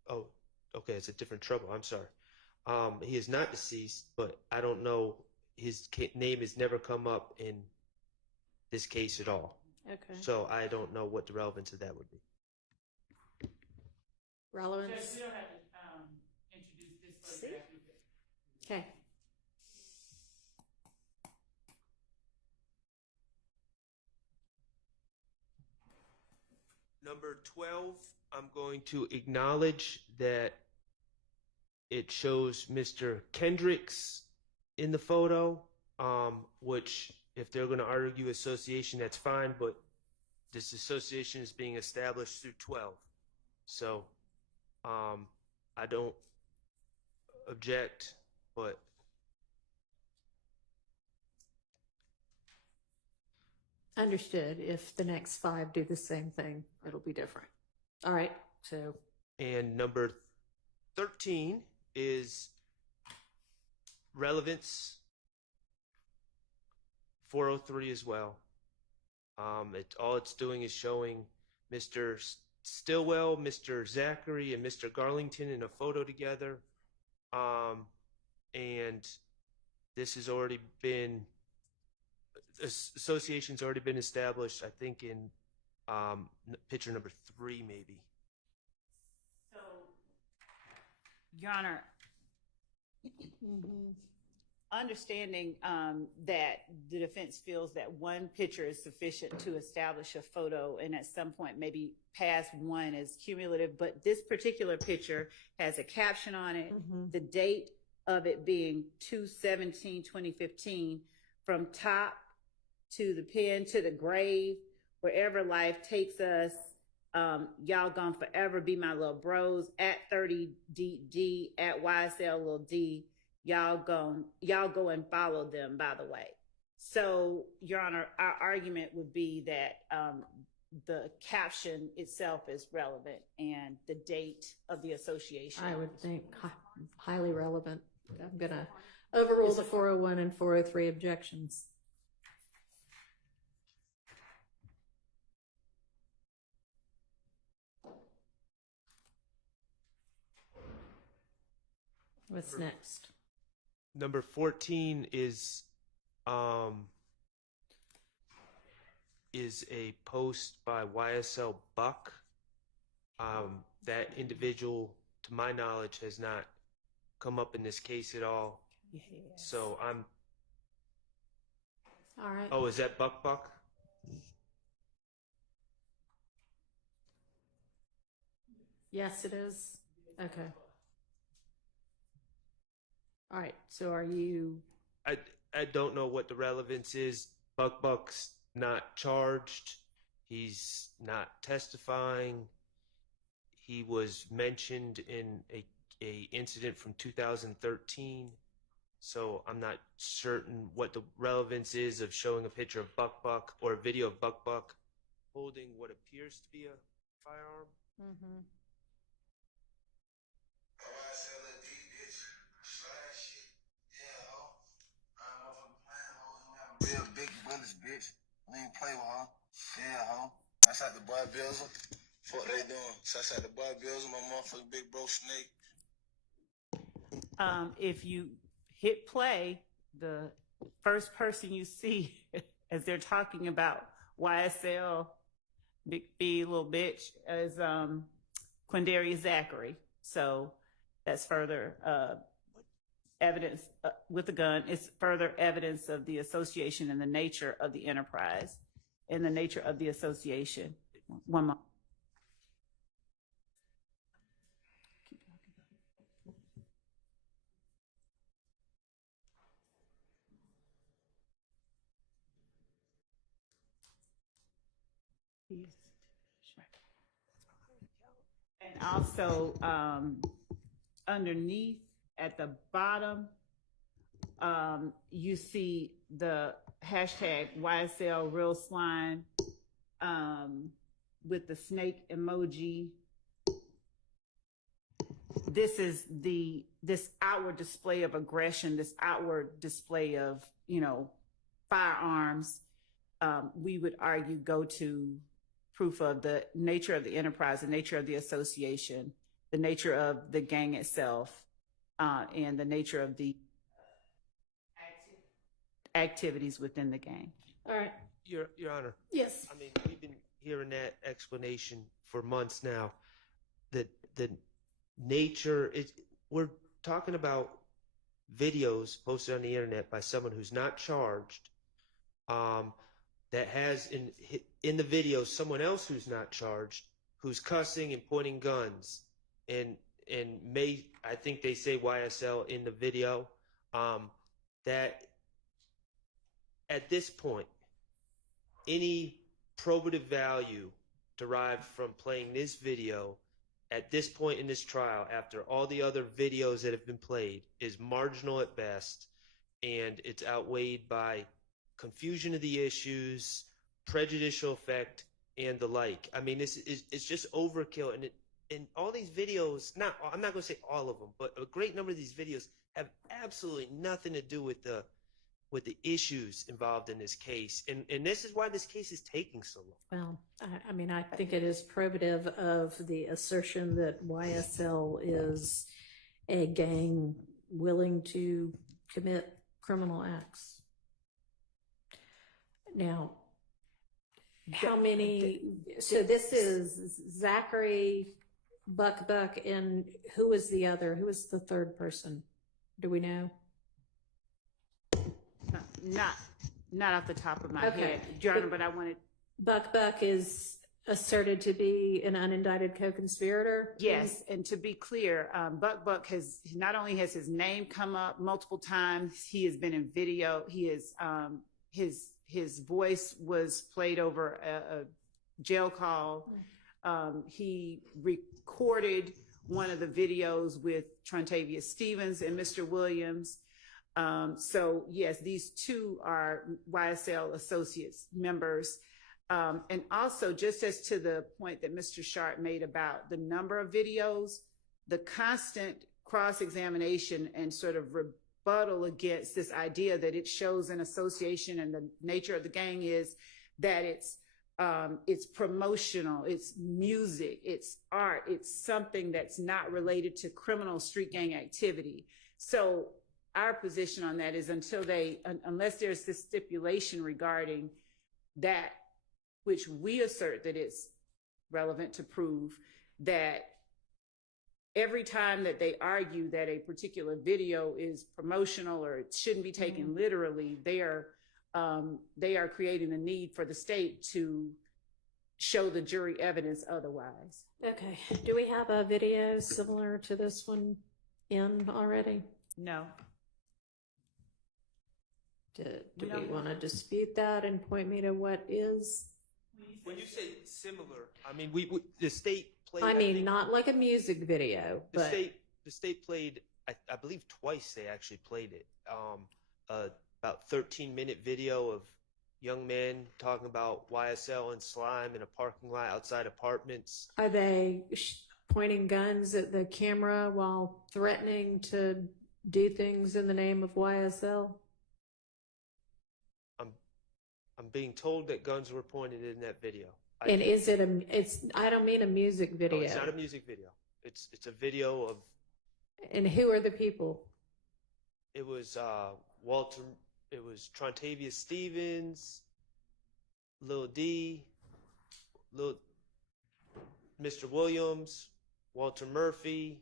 oh, okay, it's a different Trouble, I'm sorry. He is not deceased, but I don't know, his name has never come up in this case at all. Okay. So I don't know what the relevance of that would be. Relevance. Judge, we don't have to introduce this photograph either. Okay. Number 12, I'm going to acknowledge that it shows Mr. Kendricks in the photo, which if they're going to argue association, that's fine, but this association is being established through 12. So I don't object, but Understood. If the next 5 do the same thing, it'll be different. All right. So, and number 13 is relevance. 403 as well. All it's doing is showing Mr. Stillwell, Mr. Zachary, and Mr. Garlington in a photo together. And this has already been, association's already been established, I think, in picture number 3, maybe. So, Your Honor, understanding that the defense feels that one picture is sufficient to establish a photo, and at some point maybe past one is cumulative, but this particular picture has a caption on it, the date of it being 2/17/2015, from top to the pen to the grave, wherever life takes us. Y'all gonna forever be my little bros at 30D at YSL little D. Y'all go and follow them, by the way. So, Your Honor, our argument would be that the caption itself is relevant and the date of the association. I would think highly relevant. I'm going to overrule the 401 and 403 objections. What's next? Number 14 is a post by YSL Buck. That individual, to my knowledge, has not come up in this case at all. Yes. So I'm. All right. Oh, is that Buck? Yes, it is. Okay. All right. So are you? I don't know what the relevance is. Buck's not charged. He's not testifying. He was mentioned in a incident from 2013. So I'm not certain what the relevance is of showing a picture of Buck or a video of Buck holding what appears to be a firearm. Mm-hmm. Real big bullets, bitch. We ain't play with her. Yeah, huh? That's how the boy bills her. Fuck they doing. That's how the boy bills her, my motherfucking big bro Snake. If you hit play, the first person you see as they're talking about YSL, Big B, little bitch, is Quindarius Zachary. So that's further evidence with a gun. It's further evidence of the association and the nature of the enterprise and the nature of the association. One more. And also underneath at the bottom, you see the hashtag YSL Real Slime with the snake emoji. This is this outward display of aggression, this outward display of, firearms. We would argue go to proof of the nature of the enterprise, the nature of the association, the nature of the gang itself, and the nature of the activities within the gang. All right. Your Honor. Yes. I mean, we've been hearing that explanation for months now. That the nature is, we're talking about videos posted on the internet by someone who's not charged, that has in the video someone else who's not charged, who's cussing and pointing guns, and I think they say YSL in the video, that at this point, any probative value derived from playing this video at this point in this trial, after all the other videos that have been played, is marginal at best, and it's outweighed by confusion of the issues, prejudicial effect, and the like. I mean, it's just overkill, and all these videos, I'm not going to say all of them, but a great number of these videos have absolutely nothing to do with the with the issues involved in this case. And this is why this case is taking so long. Well, I mean, I think it is probative of the assertion that YSL is a gang willing to commit criminal acts. Now, how many, so this is Zachary, Buck, and who was the other? Who was the third person? Do we know? Not off the top of my Okay. head, Your Honor, but I wanted, Buck is asserted to be an unindicted co-conspirator? yes, and to be clear, Buck has, not only has his name come up multiple times, he has been in video, he is, his voice was played over a jail call. He recorded one of the videos with Trontavia Stevens and Mr. Williams. So yes, these two are YSL Associates members. And also, just as to the point that Mr. Sharp made about the number of videos, the constant cross-examination and sort of rebuttal against this idea that it shows an association, and the nature of the gang is that it's promotional, it's music, it's art, it's something that's not related to criminal street gang activity. So our position on that is unless there's this stipulation regarding that, which we assert that it's relevant to prove, that every time that they argue that a particular video is promotional or it shouldn't be taken literally, they are creating the need for the state to show the jury evidence otherwise. Okay. Do we have a video similar to this one in already? No. Do we want to dispute that and point me to what is? When you say similar, I mean, the state played. I mean, think, not like a music video, but the state played. I believe twice they actually played it. About 13-minute video of young men talking about YSL and slime in a parking lot outside apartments. are they pointing guns at the camera while threatening to do things in the name of YSL? I'm being told that guns were pointed in that video. And is it I don't mean a music video. No, it's not a music video. It's a video of. And who are the people? It was Walter. It was Trontavia Stevens, Lil D, Mr. Williams, Walter Murphy.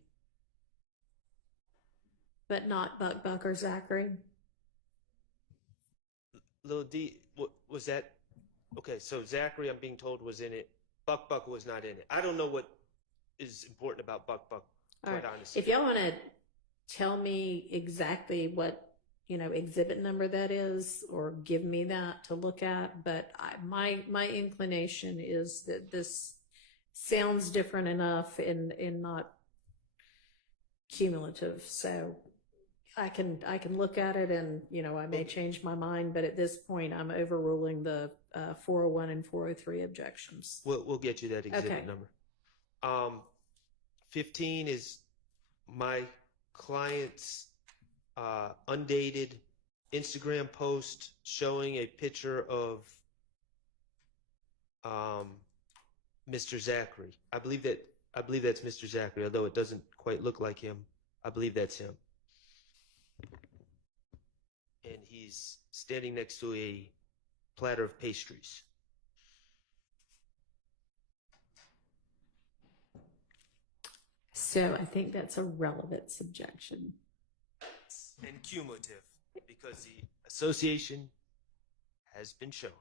But not Buck or Zachary? Lil D, what was that? Okay, so Zachary, I'm being told, was in it. Buck was not in it. I don't know what is important about Buck, quite honestly. If y'all want to tell me exactly what, exhibit number that is, or give me that to look at, but my inclination is that this sounds different enough and not cumulative. So I can look at it and, I may change my mind, but at this point I'm overruling the 401 and 403 objections. We'll get you that exhibit Okay. number. 15 is my client's undated Instagram post showing a picture of Mr. Zachary. I believe that's Mr. Zachary, although it doesn't quite look like him. I believe that's him. And he's standing next to a platter of pastries. So I think that's a relevant subjection. And cumulative, because the association has been shown.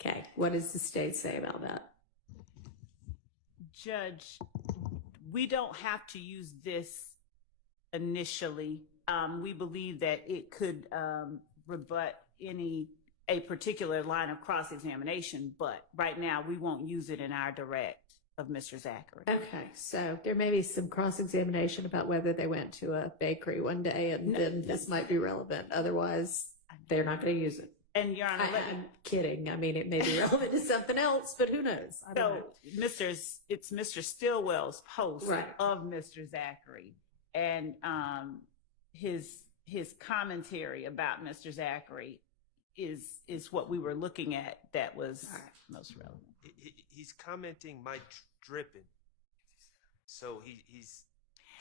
Okay, what does the state say about that? Judge, we don't have to use this initially. We believe that it could rebut a particular line of cross-examination, but right now we won't use it in our direct of Mr. Zachary. Okay, so there may be some cross-examination about whether they went to a bakery one day, and then this might be relevant. Otherwise, they're not going to use it. And Your Honor, I'm kidding. I mean, it may be relevant to something else, but who knows? I don't know. it's Mr. Stillwell's post Right. of Mr. Zachary, and his his commentary about Mr. Zachary is what we were looking at that was most relevant. He's commenting my dripping. So he's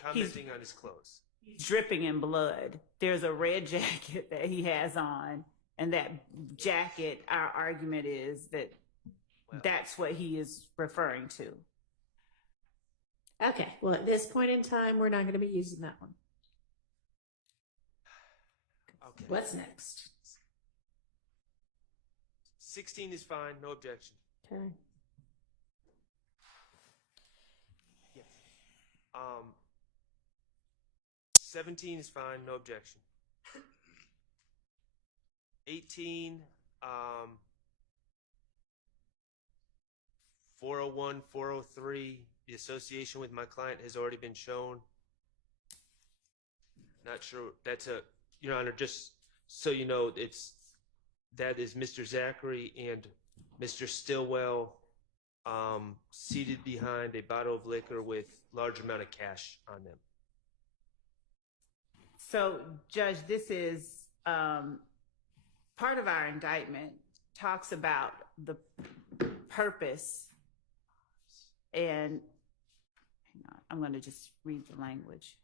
commenting on his clothes. Dripping in blood. There's a red jacket that he has on, and that jacket, our argument is that that's what he is referring to. Okay, well, at this point in time, we're not going to be using that one. Okay. What's next? 16 is fine, no objection. Okay. Yes. 17 is fine, no objection. 18, 401, 403, the association with my client has already been shown. Not sure, that's Your Honor, just so you know, that is Mr. Zachary and Mr. Stillwell seated behind a bottle of liquor with large amount of cash on them. So, Judge, this is part of our indictment talks about the purpose, and hang on, I'm going to just read the language.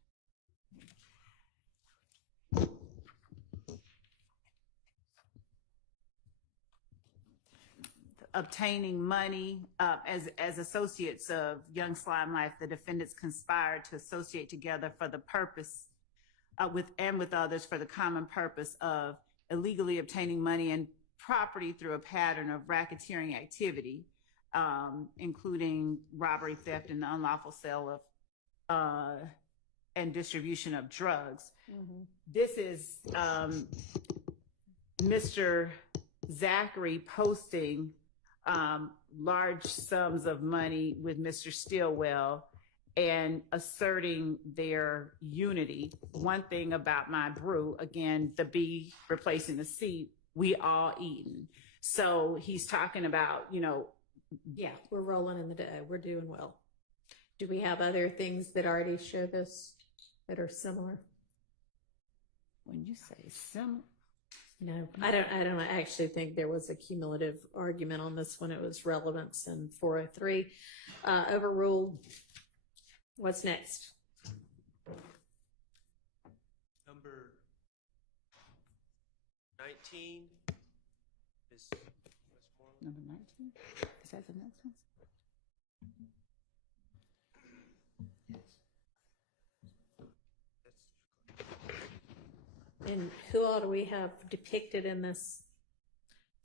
Obtaining money as associates of Young Slime Life, the defendants conspired to associate together for the purpose with others for the common purpose of illegally obtaining money and property through a pattern of racketeering activity, including robbery, theft, and the unlawful sale of and distribution of drugs. Mm-hmm. This is Mr. Zachary posting large sums of money with Mr. Stillwell and asserting their unity. One thing about my brew, again, the B replacing the C, we all eating. So he's talking about, Yeah, we're rolling in the dough. We're doing well. Do we have other things that already show this that are similar? When you say similar, no, I don't actually think there was a cumulative argument on this one. It was relevance in 403. Overruled. What's next? Number 19 is Westmoreland. number 19? Is that the next one? And who all do we have depicted in this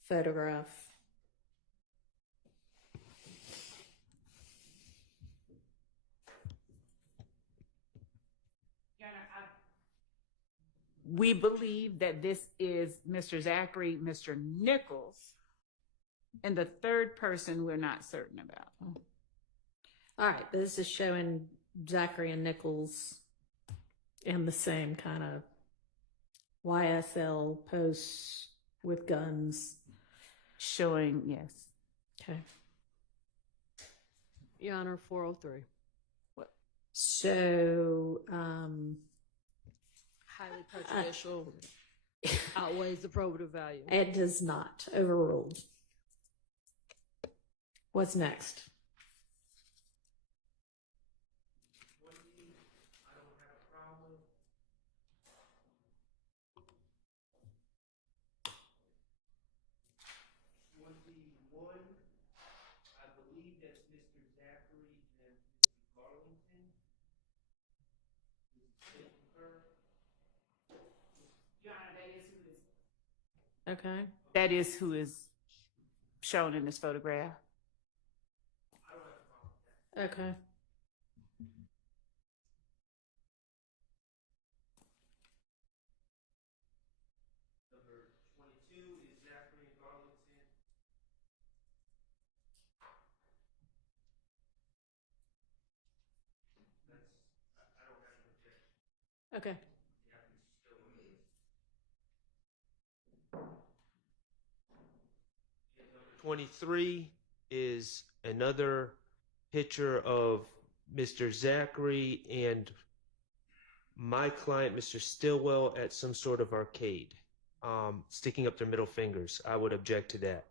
photograph? We believe that this is Mr. Zachary, Mr. Nichols, and the third person we're not certain about. All right, this is showing Zachary and Nichols in the same kind of YSL posts with guns. Showing, yes. Okay. Your Honor, 403. So, Highly prejudicial, outweighs the probative value. it does not. Overruled. What's next? Okay. That is who is shown in this photograph. Okay. Number 22 is Zachary and Garlington. I don't have an objection. Okay. 23 is another picture of Mr. Zachary and my client, Mr. Stillwell, at some sort of arcade, sticking up their middle fingers. I would object to that.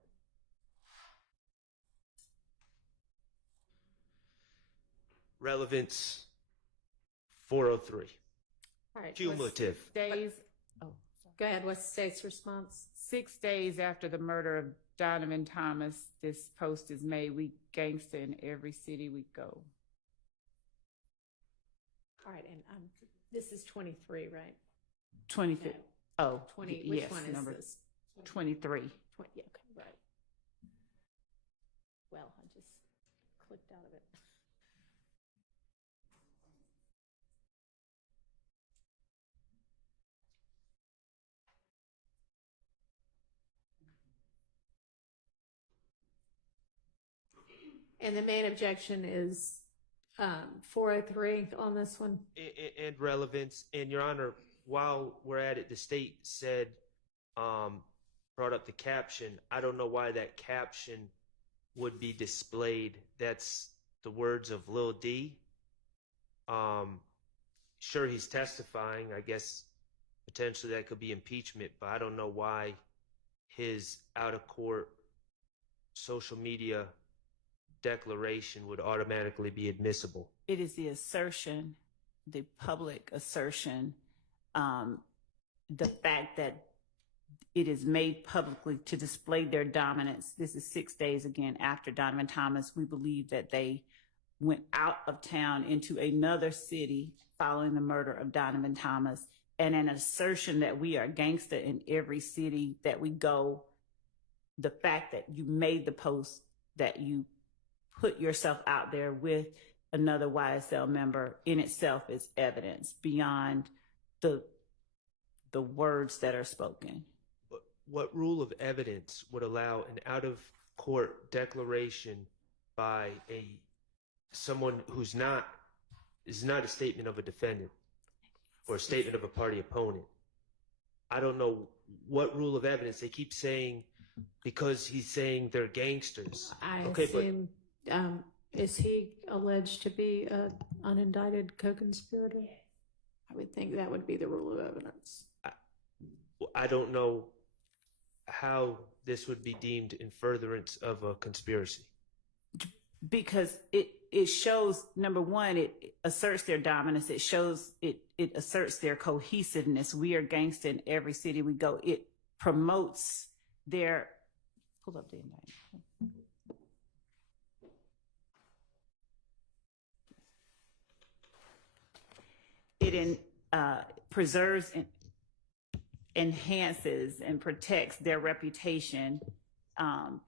Relevance 403. All right. Cumulative. Days, Go ahead. What's the state's response? 6 days after the murder of Donovan Thomas, this post is made. We gangster in every city we go. All right, and this is 23, right? 23. Oh, 20. yes, Which one is number this? 23. 20, yeah, okay, right. Well, I just clicked out of it. And the main objection is 403 on this one. And relevance. And Your Honor, while we're at it, the state said, brought up the caption. I don't know why that caption would be displayed. That's the words of Lil D. Sure, he's testifying. I guess potentially that could be impeachment, but I don't know why his out-of-court social media declaration would automatically be admissible. It is the assertion, the public assertion, the fact that it is made publicly to display their dominance. This is 6 days again after Donovan Thomas. We believe that they went out of town into another city following the murder of Donovan Thomas, and an assertion that we are gangster in every city that we go. The fact that you made the post, that you put yourself out there with another YSL member in itself is evidence beyond the words that are spoken. But what rule of evidence would allow an out-of-court declaration by someone who's is not a statement of a defendant or a statement of a party opponent? I don't know what rule of evidence. They keep saying because he's saying they're gangsters. I Okay, assume, is he alleged to be an unindicted co-conspirator? I would think that would be the rule of evidence. I don't know how this would be deemed in furtherance of a conspiracy. Because it shows, number one, it asserts their dominance. It shows, it asserts their cohesiveness. We are gangster in every city we go. It promotes their, pull up the indictment. It preserves and enhances and protects their reputation,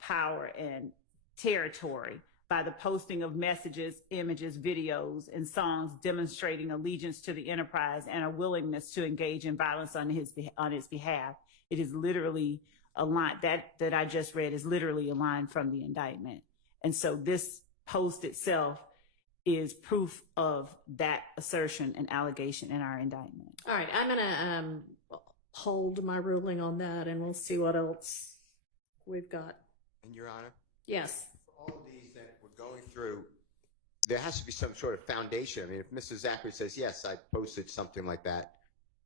power, and territory by the posting of messages, images, videos, and songs demonstrating allegiance to the enterprise and a willingness to engage in violence on its behalf. It is literally a line that I just read is literally a line from the indictment. And so this post itself is proof of that assertion and allegation in our indictment. All right, I'm gonna hold my ruling on that, and we'll see what else we've got. And Your Honor? Yes. For all of these that we're going through, there has to be some sort of foundation. I mean, if Mrs. Zachary says, yes, I posted something like that,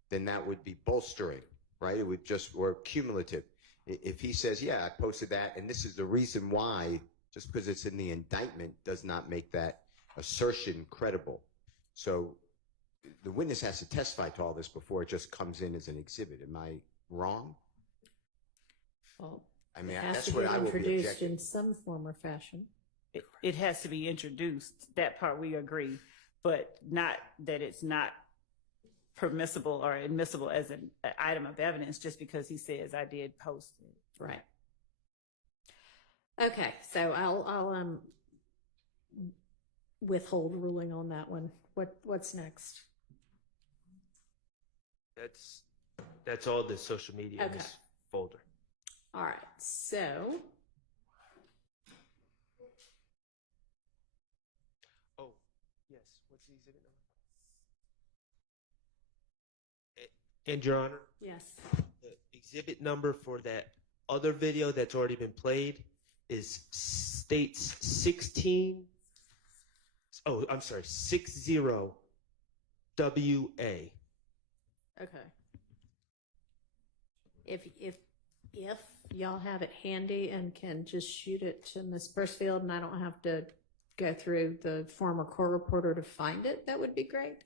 then that would be bolstering, right? It would just, or cumulative. If he says, yeah, I posted that, and this is the reason why, just because it's in the indictment does not make that assertion credible. So the witness has to testify to all this before it just comes in as an exhibit. Am I wrong? Well, I mean, it has that's to what be I will be introduced objecting. in some form or fashion. It has to be introduced. That part we agree, but not that it's not permissible or admissible as an item of evidence just because he says I did post it. Right. Okay, so I'll withhold ruling on that one. What's next? That's all the social media in Okay. this folder. All right, so Oh, yes. What's the exhibit number? And Your Honor, yes. the exhibit number for that other video that's already been played states 60 WA. Okay. If y'all have it handy and can just shoot it to Ms. Bursfield and I don't have to go through the former court reporter to find it, that would be great.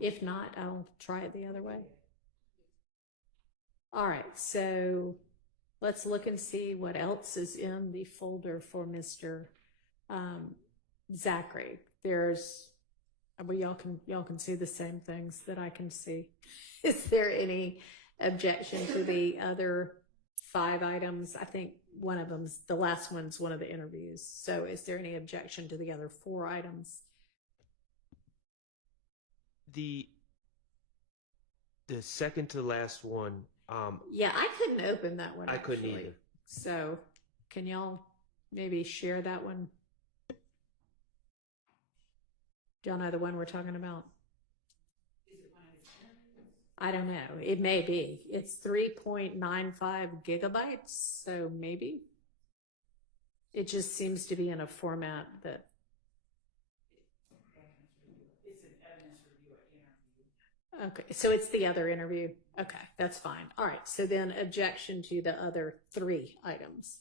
If not, I'll try it the other way. All right, so let's look and see what else is in the folder for Mr. Zachary. There's, well, y'all can see the same things that I can see. Is there any objection to the other 5 items? I think one of them's, the last one's one of the interviews. So is there any objection to the other 4 items? The second to last one, Yeah, I couldn't open that one. I couldn't actually. either. So can y'all maybe share that one? Do y'all know the one we're talking about? I don't know. It may be. It's 3.95 gigabytes, so maybe. It just seems to be in a format that. It's an evidence review or interview. Okay, so it's the other interview. Okay, that's fine. All right, so then objection to the other 3 items.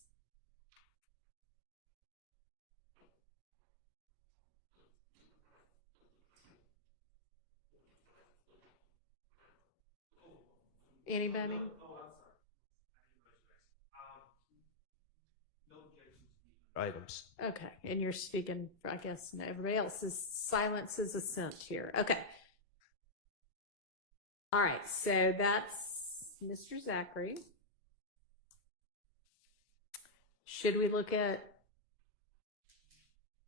Anybody? items. Okay, and you're speaking for, I guess, no, everybody else's silence is assent here. Okay. All right, so that's Mr. Zachary. Should we look at,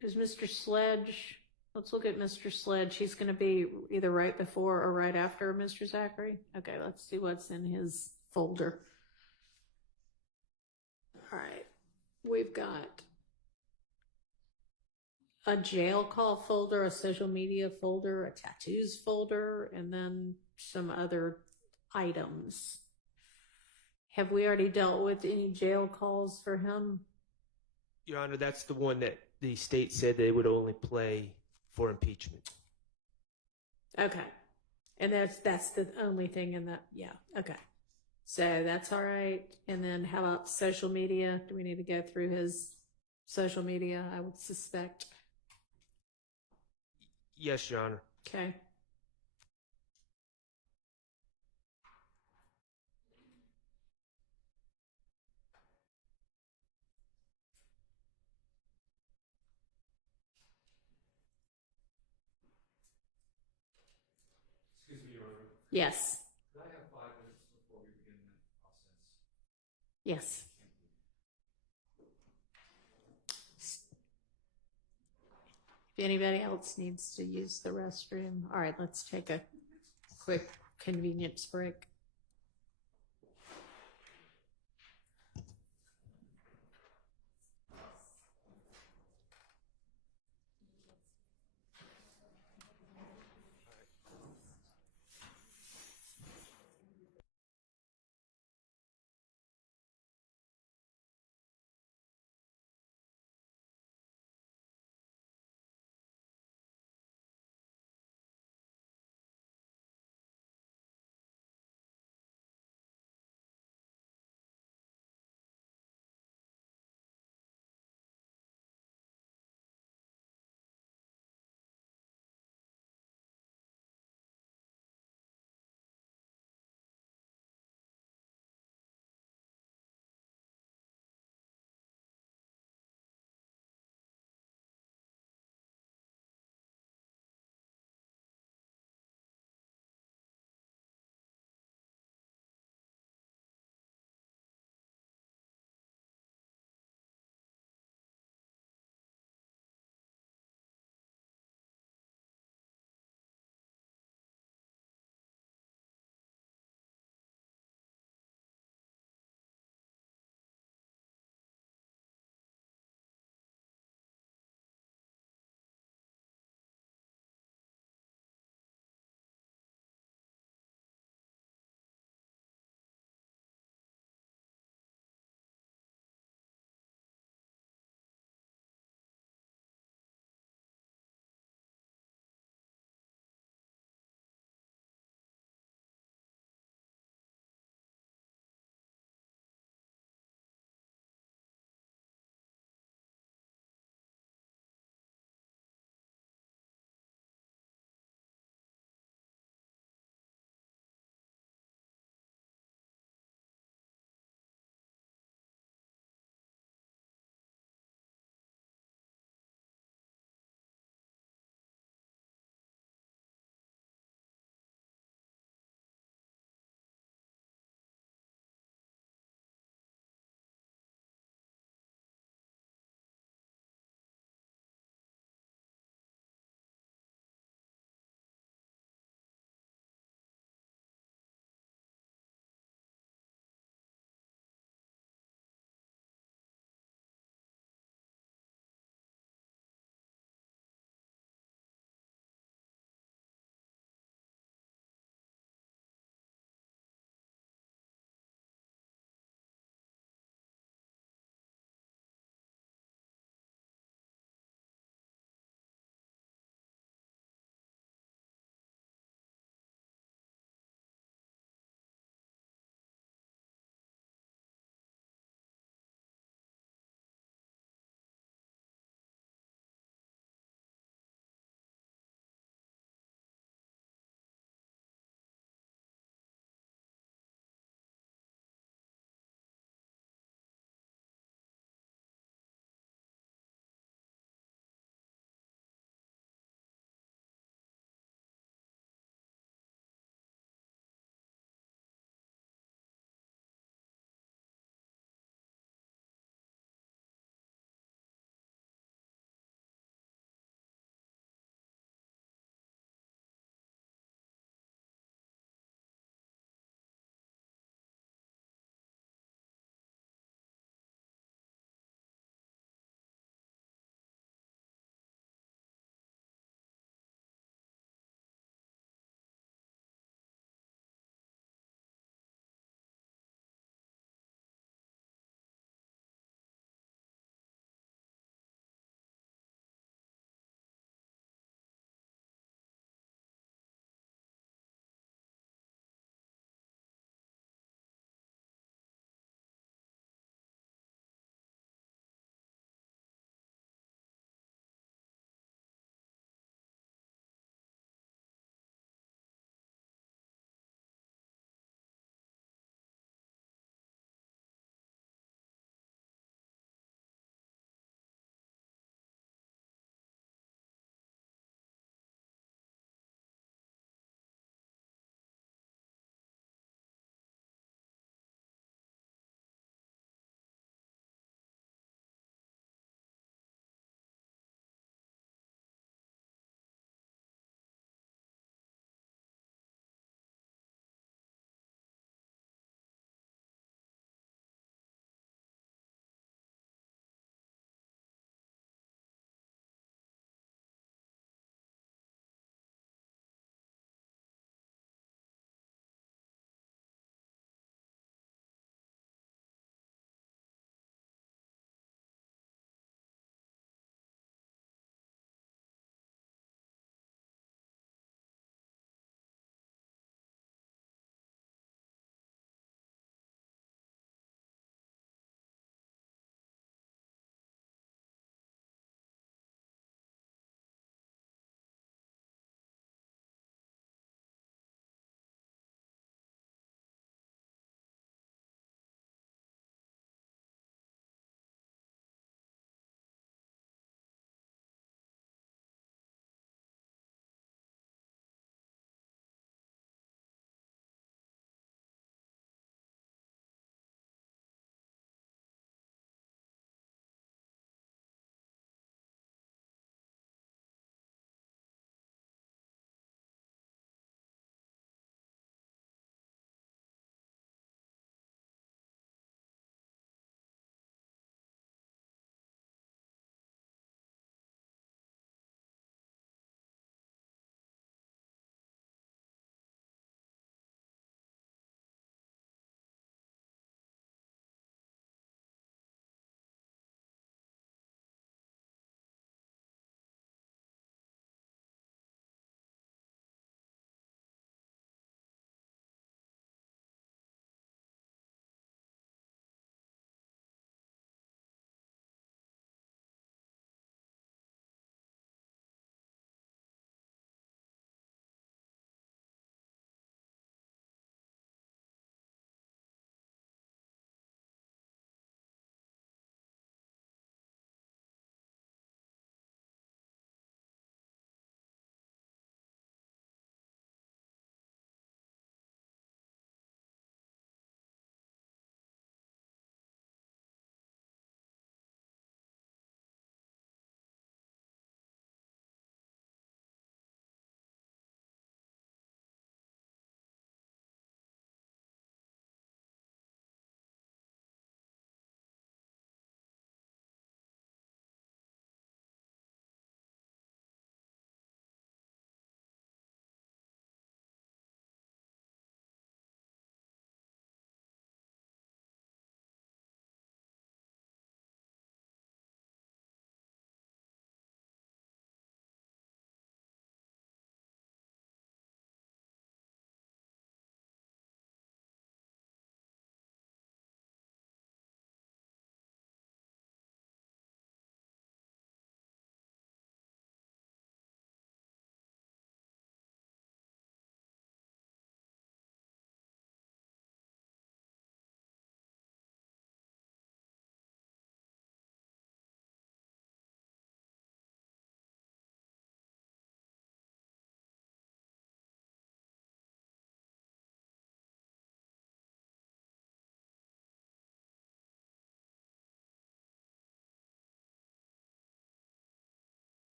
is Mr. Sledge, let's look at Mr. Sledge. He's going to be either right before or right after Mr. Zachary. Okay, let's see what's in his folder. All right, we've got a jail call folder, a social media folder, a tattoos folder, and then some other items. Have we already dealt with any jail calls for him? Your Honor, that's the one that the state said they would only play for impeachment. Okay. And that's the only thing in that, yeah, okay. So that's all right. And then how about social media? Do we need to go through his social media, I would suspect? Yes, Your Honor. Okay. Excuse me, Your Honor. Yes. Could I have 5 minutes before we begin that process? Yes. If anybody else needs to use the restroom, all right, let's take a quick convenience break.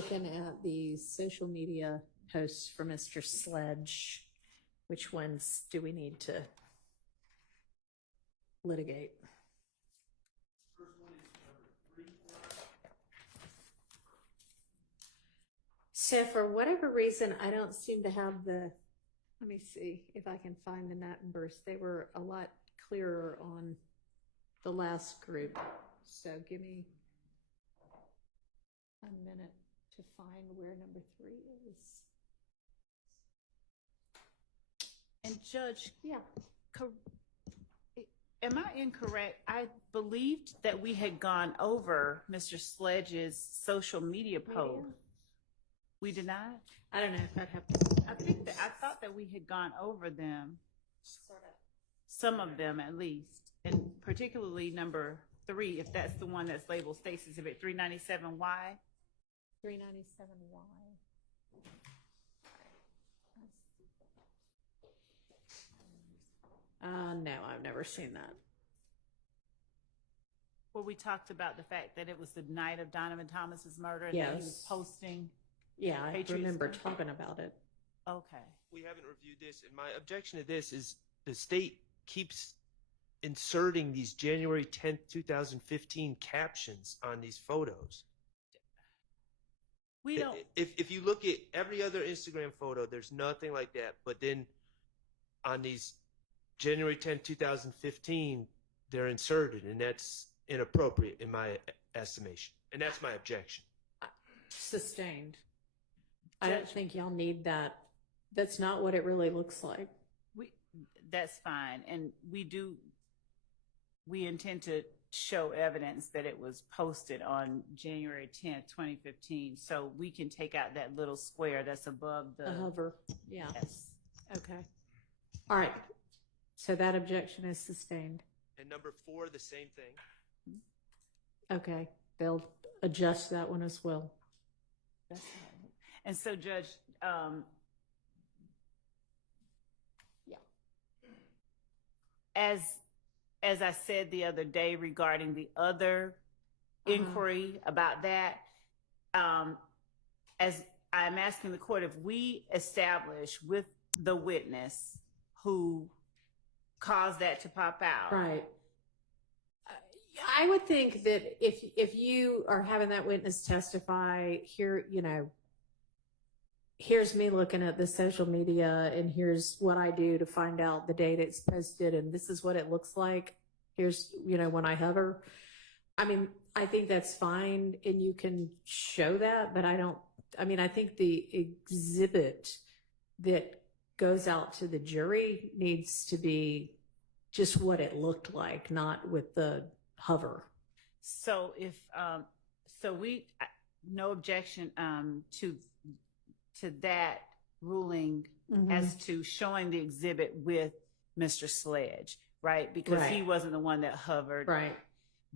looking at the social media posts for Mr. Sledge. Which ones do we need to litigate? So for whatever reason, I don't seem to have the, let me see if I can find the numbers. They were a lot clearer on the last group. So give me a minute to find where number 3 is. And Judge, Yeah. am I incorrect? I believed that we had gone over Mr. Sledge's social media post. We did not? I don't know if I'd have to. I thought that we had gone over them, Sort of. some of them at least, and particularly number 3, if that's the one that's labeled State's Exhibit 397Y. 397Y. No, I've never seen that. Where we talked about the fact that it was the night of Donovan Thomas's murder and that he was Yes. posting. Yeah, I Patriots remember Day? talking about it. Okay. We haven't reviewed this, and my objection to this is the state keeps inserting these January 10th, 2015 captions on these photos. We don't. If you look at every other Instagram photo, there's nothing like that. But then on these January 10th, 2015, they're inserted, and that's inappropriate in my estimation. And that's my objection. Sustained. I don't think y'all need that. That's not what it really looks like. That's fine. And we intend to show evidence that it was posted on January 10th, 2015. So we can take out that little square that's above The hover. Yeah. Yes. Okay. All right. So that objection is sustained. And number 4, the same thing. Okay. They'll adjust that one as well. That's right. And so, Judge, as I said the other day regarding the other inquiry about that, as I'm asking the court, if we establish with the witness who caused that to pop out, Right. I would think that if you are having that witness testify, here, here's me looking at the social media and here's what I do to find out the date it's posted and this is what it looks like. Here's, when I hover. I mean, I think that's fine and you can show that, but I think the exhibit that goes out to the jury needs to be just what it looked like, not with the hover. So if no objection to that ruling as to showing the exhibit with Mr. Sledge, right? Because he wasn't the one that hovered, Right.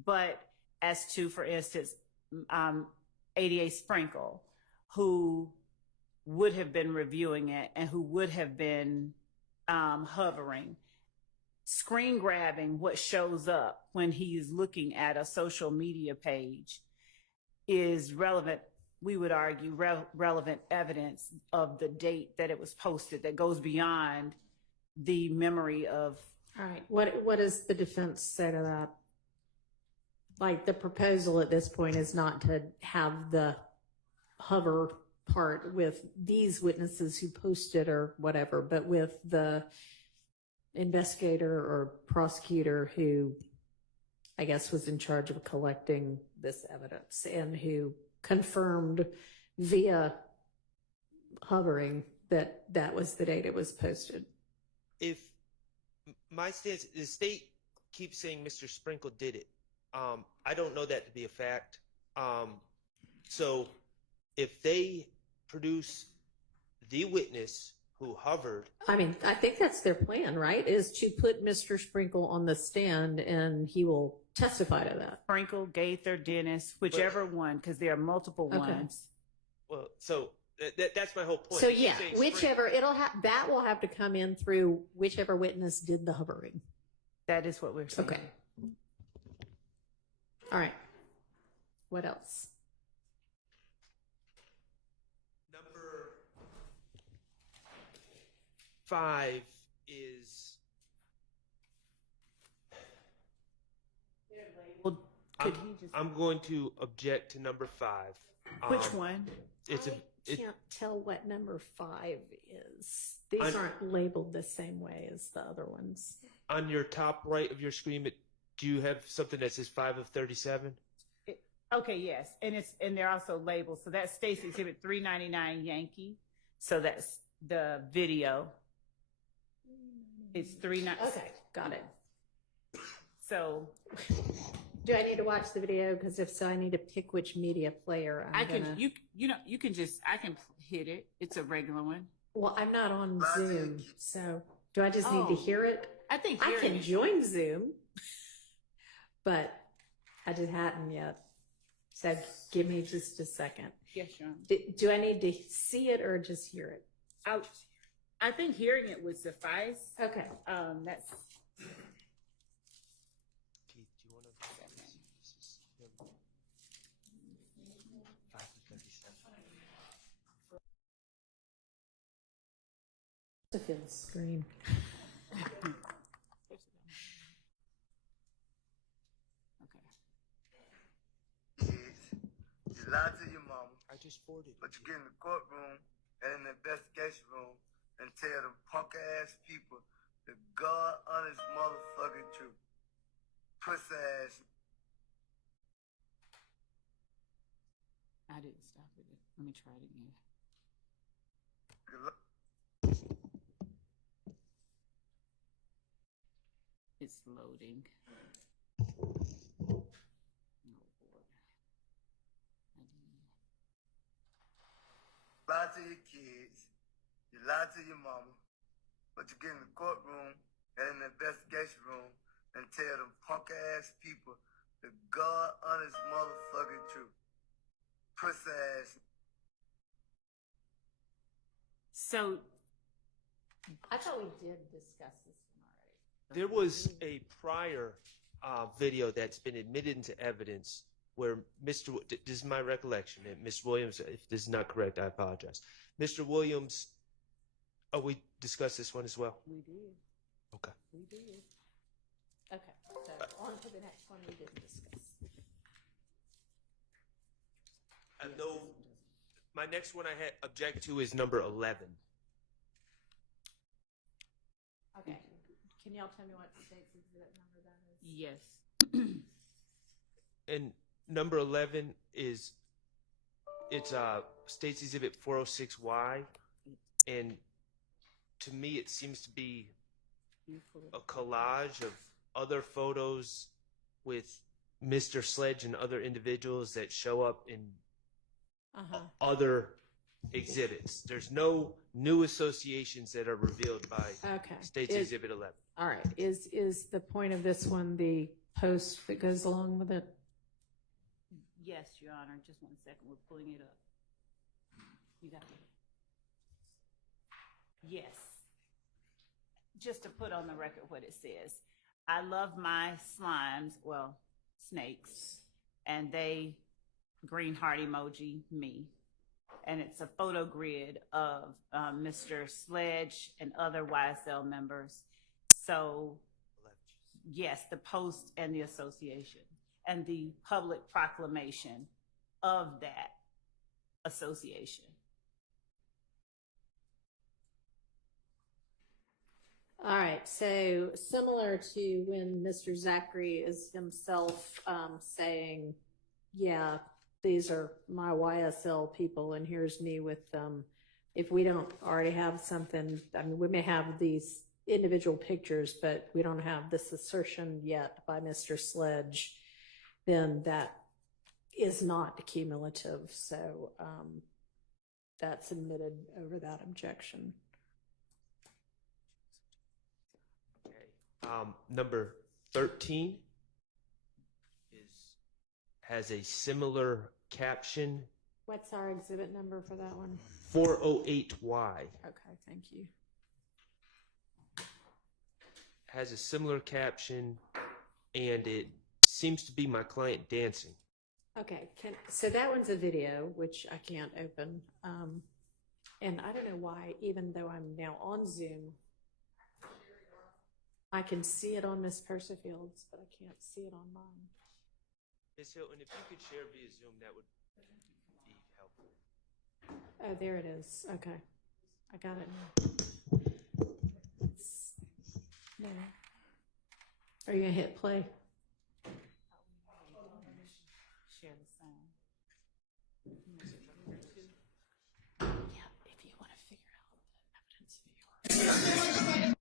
But as to, for instance, ADA Sprinkle, who would have been reviewing it and who would have been hovering, screen grabbing what shows up when he is looking at a social media page is relevant, we would argue, relevant evidence of the date that it was posted that goes beyond the memory of. All right. What does the defense say to that? Like, the proposal at this point is not to have the hover part with these witnesses who posted or whatever, but with the investigator or prosecutor who, I guess, was in charge of collecting this evidence and who confirmed via hovering that that was the date it was posted. If my stance, the state keeps saying Mr. Sprinkle did it. I don't know that to be a fact. So if they produce the witness who hovered. I mean, I think that's their plan, right? Is to put Mr. Sprinkle on the stand and he will testify to that. Sprinkle, Gaither, Dennis, whichever one, because there are multiple ones. Well, so that's my whole point. So yeah, whichever, that will have to come in through whichever witness did the hovering. That is what we're saying. Okay. All right. What else? 5 is Well, could he just, I'm going to object to number 5. which one? It's I a can't tell what number 5 is. These aren't labeled the same way as the other ones. on your top right of your screen. Do you have something that says 5 of 37? Okay, yes, and they're also labeled. So that's Stacy Exhibit 399 Yankee. So that's the video. It's 39. Okay, got it. So Do I need to watch the video? Because if so, I need to pick which media player I I'm can gonna. you can just I can hit it. It's a regular one. Well, I'm not on Zoom, so do I just need to Oh. hear it? I think I hearing can it- join Zoom, but I just hadn't yet. So give me just a second. Yes, Sean. Do I need to see it or just hear it? I think hearing it would suffice. Okay. That's Keith, do you want to? 5 of 37. To feel the screen. You lied to your mama, I just forwarded. but you get in the courtroom and in the investigation room and tell them punk ass people the God honest motherfucking truth. Pussy ass. I didn't stop it. Let me try it again. It's loading. Oh boy. Lie to your kids, you lie to your mama, but you get in the courtroom and in the investigation room and tell them punk ass people the God honest motherfucking truth. Pussy ass. So I thought we did discuss this one already. There was a prior video that's been admitted into evidence where Mr. This is my recollection, and Ms. Williams, if this is not correct, I apologize. Mr. Williams, we discussed this one as well? we did. Okay. We did. Okay, so on to the next one we didn't discuss. No, my next one I had object to is number 11. Okay, can y'all tell me what state's exhibit number that is? Yes. And number 11 is States Exhibit 406Y, and to me it seems to be a collage of other photos with Mr. Sledge and other individuals that show up in other exhibits. There's no new associations that are revealed by Okay. States Exhibit 11. All right, is the point of this one the post that goes along with it? Yes, Your Honor. Just 1 second. We're pulling it up. You got it. Yes. Just to put on the record what it says. I love my slimes, well, snakes, and they green heart emoji me. And it's a photo grid of Mr. Sledge and other YSL members. So, yes, the post and the association and the public proclamation of that association. All right, so similar to when Mr. Zachary is himself saying, yeah, these are my YSL people and here's me with them. If we don't already have something, I mean, we may have these individual pictures, but we don't have this assertion yet by Mr. Sledge, then that is not cumulative. So that's admitted over that objection. Okay. Number 13 has a similar caption. What's our exhibit number for that one? 408Y. Okay, thank you. Has a similar caption, and it seems to be my client dancing. Okay, so that one's a video, which I can't open. And I don't know why, even though I'm now on Zoom, I can see it on Miss Persifield's, but I can't see it on mine. Ms. Hilton, if you could share via Zoom, that would be helpful. Oh, there it is. Okay. I got it now. No. Are you going to hit play? Share the sound. Yeah, if you want to figure out the evidence viewer.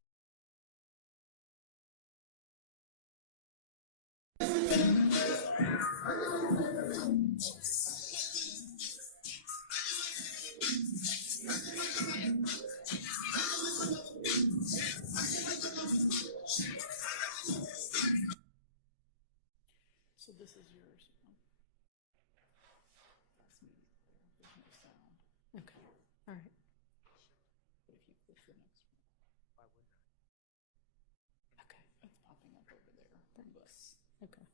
So this is yours. That's me. There's no sound. Okay. All right. But if you push the next one, Why wouldn't I? Okay. it's popping up over there from us. Okay.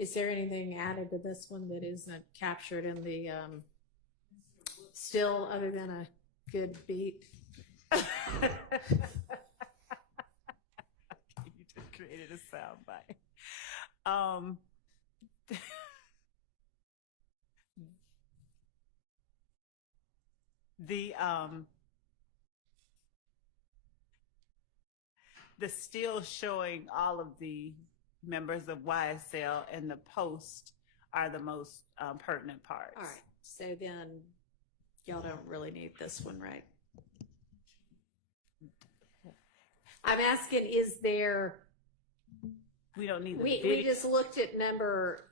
Is there anything added to this one that isn't captured in the still, other than a good beat? You just created a sound bite. The still showing all of the members of YSL and the post are the most pertinent parts. All right. So then y'all don't really need this one, right? I'm asking, is there, We don't need the we video. just looked at number,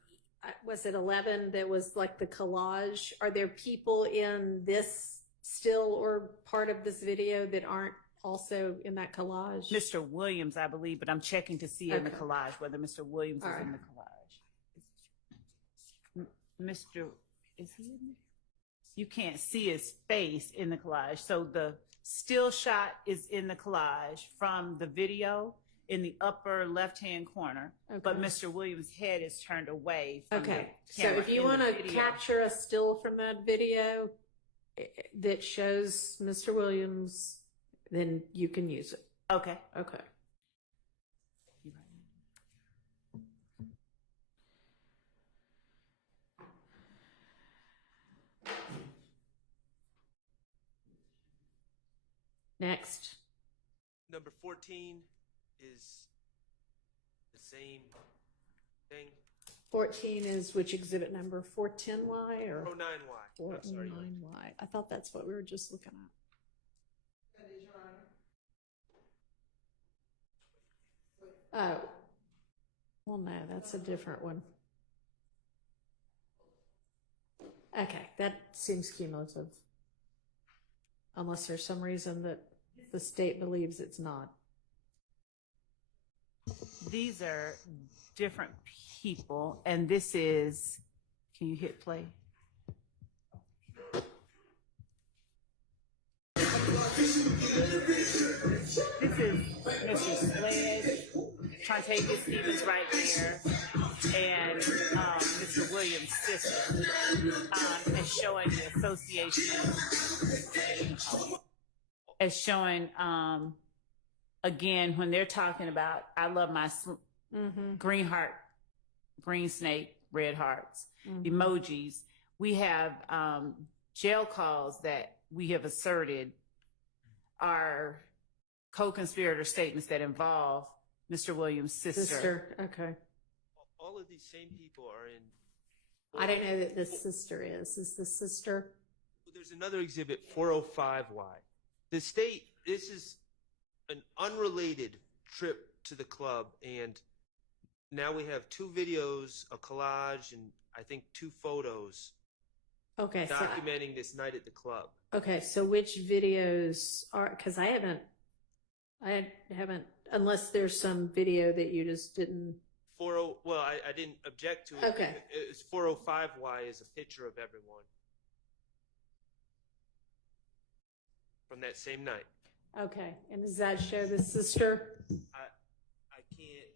was it 11, that was like the collage? Are there people in this still or part of this video that aren't also in that collage? Mr. Williams, I believe, but I'm checking to see in the Okay. collage whether Mr. Williams All is right. in the collage. Mr. Is he in there? You can't see his face in the collage. So the still shot is in the collage from the video in the upper left-hand corner, but Okay. Mr. Williams' head is turned away from Okay, the so camera if you in the want to video. capture a still from that video that shows Mr. Williams, then you can use it. Okay. Okay. Next. Number 14 is the same thing. 14 is which exhibit number? 410Y or 09Y. I'm sorry. 409Y? I thought that's what we were just looking at. That is, Your Honor. Oh. Well, no, that's a different one. Okay, that seems cumulative. Unless there's some reason that the state believes it's not. These are different people, and this is, can you hit play? This is Mr. Sledge, Trontavia Stevens right there, and Mr. Williams' sister, and showing the association, as showing, again, when they're talking about, I love my green heart, green snake, red hearts, emojis. We have jail calls that we have asserted are co-conspirator statements that involve Mr. Williams' sister. Okay. All of these same people are in. I don't know that this sister is. Is the sister? There's another exhibit, 405Y. The state, this is an unrelated trip to the club, and now we have 2 videos, a collage, and I think 2 photos Okay. documenting this night at the club. Okay. So which videos are, because I haven't, unless there's some video that you just didn't. Well, I didn't object to it. Okay. It's 405Y is a picture of everyone from that same night. Okay. And does that show the sister? I can't.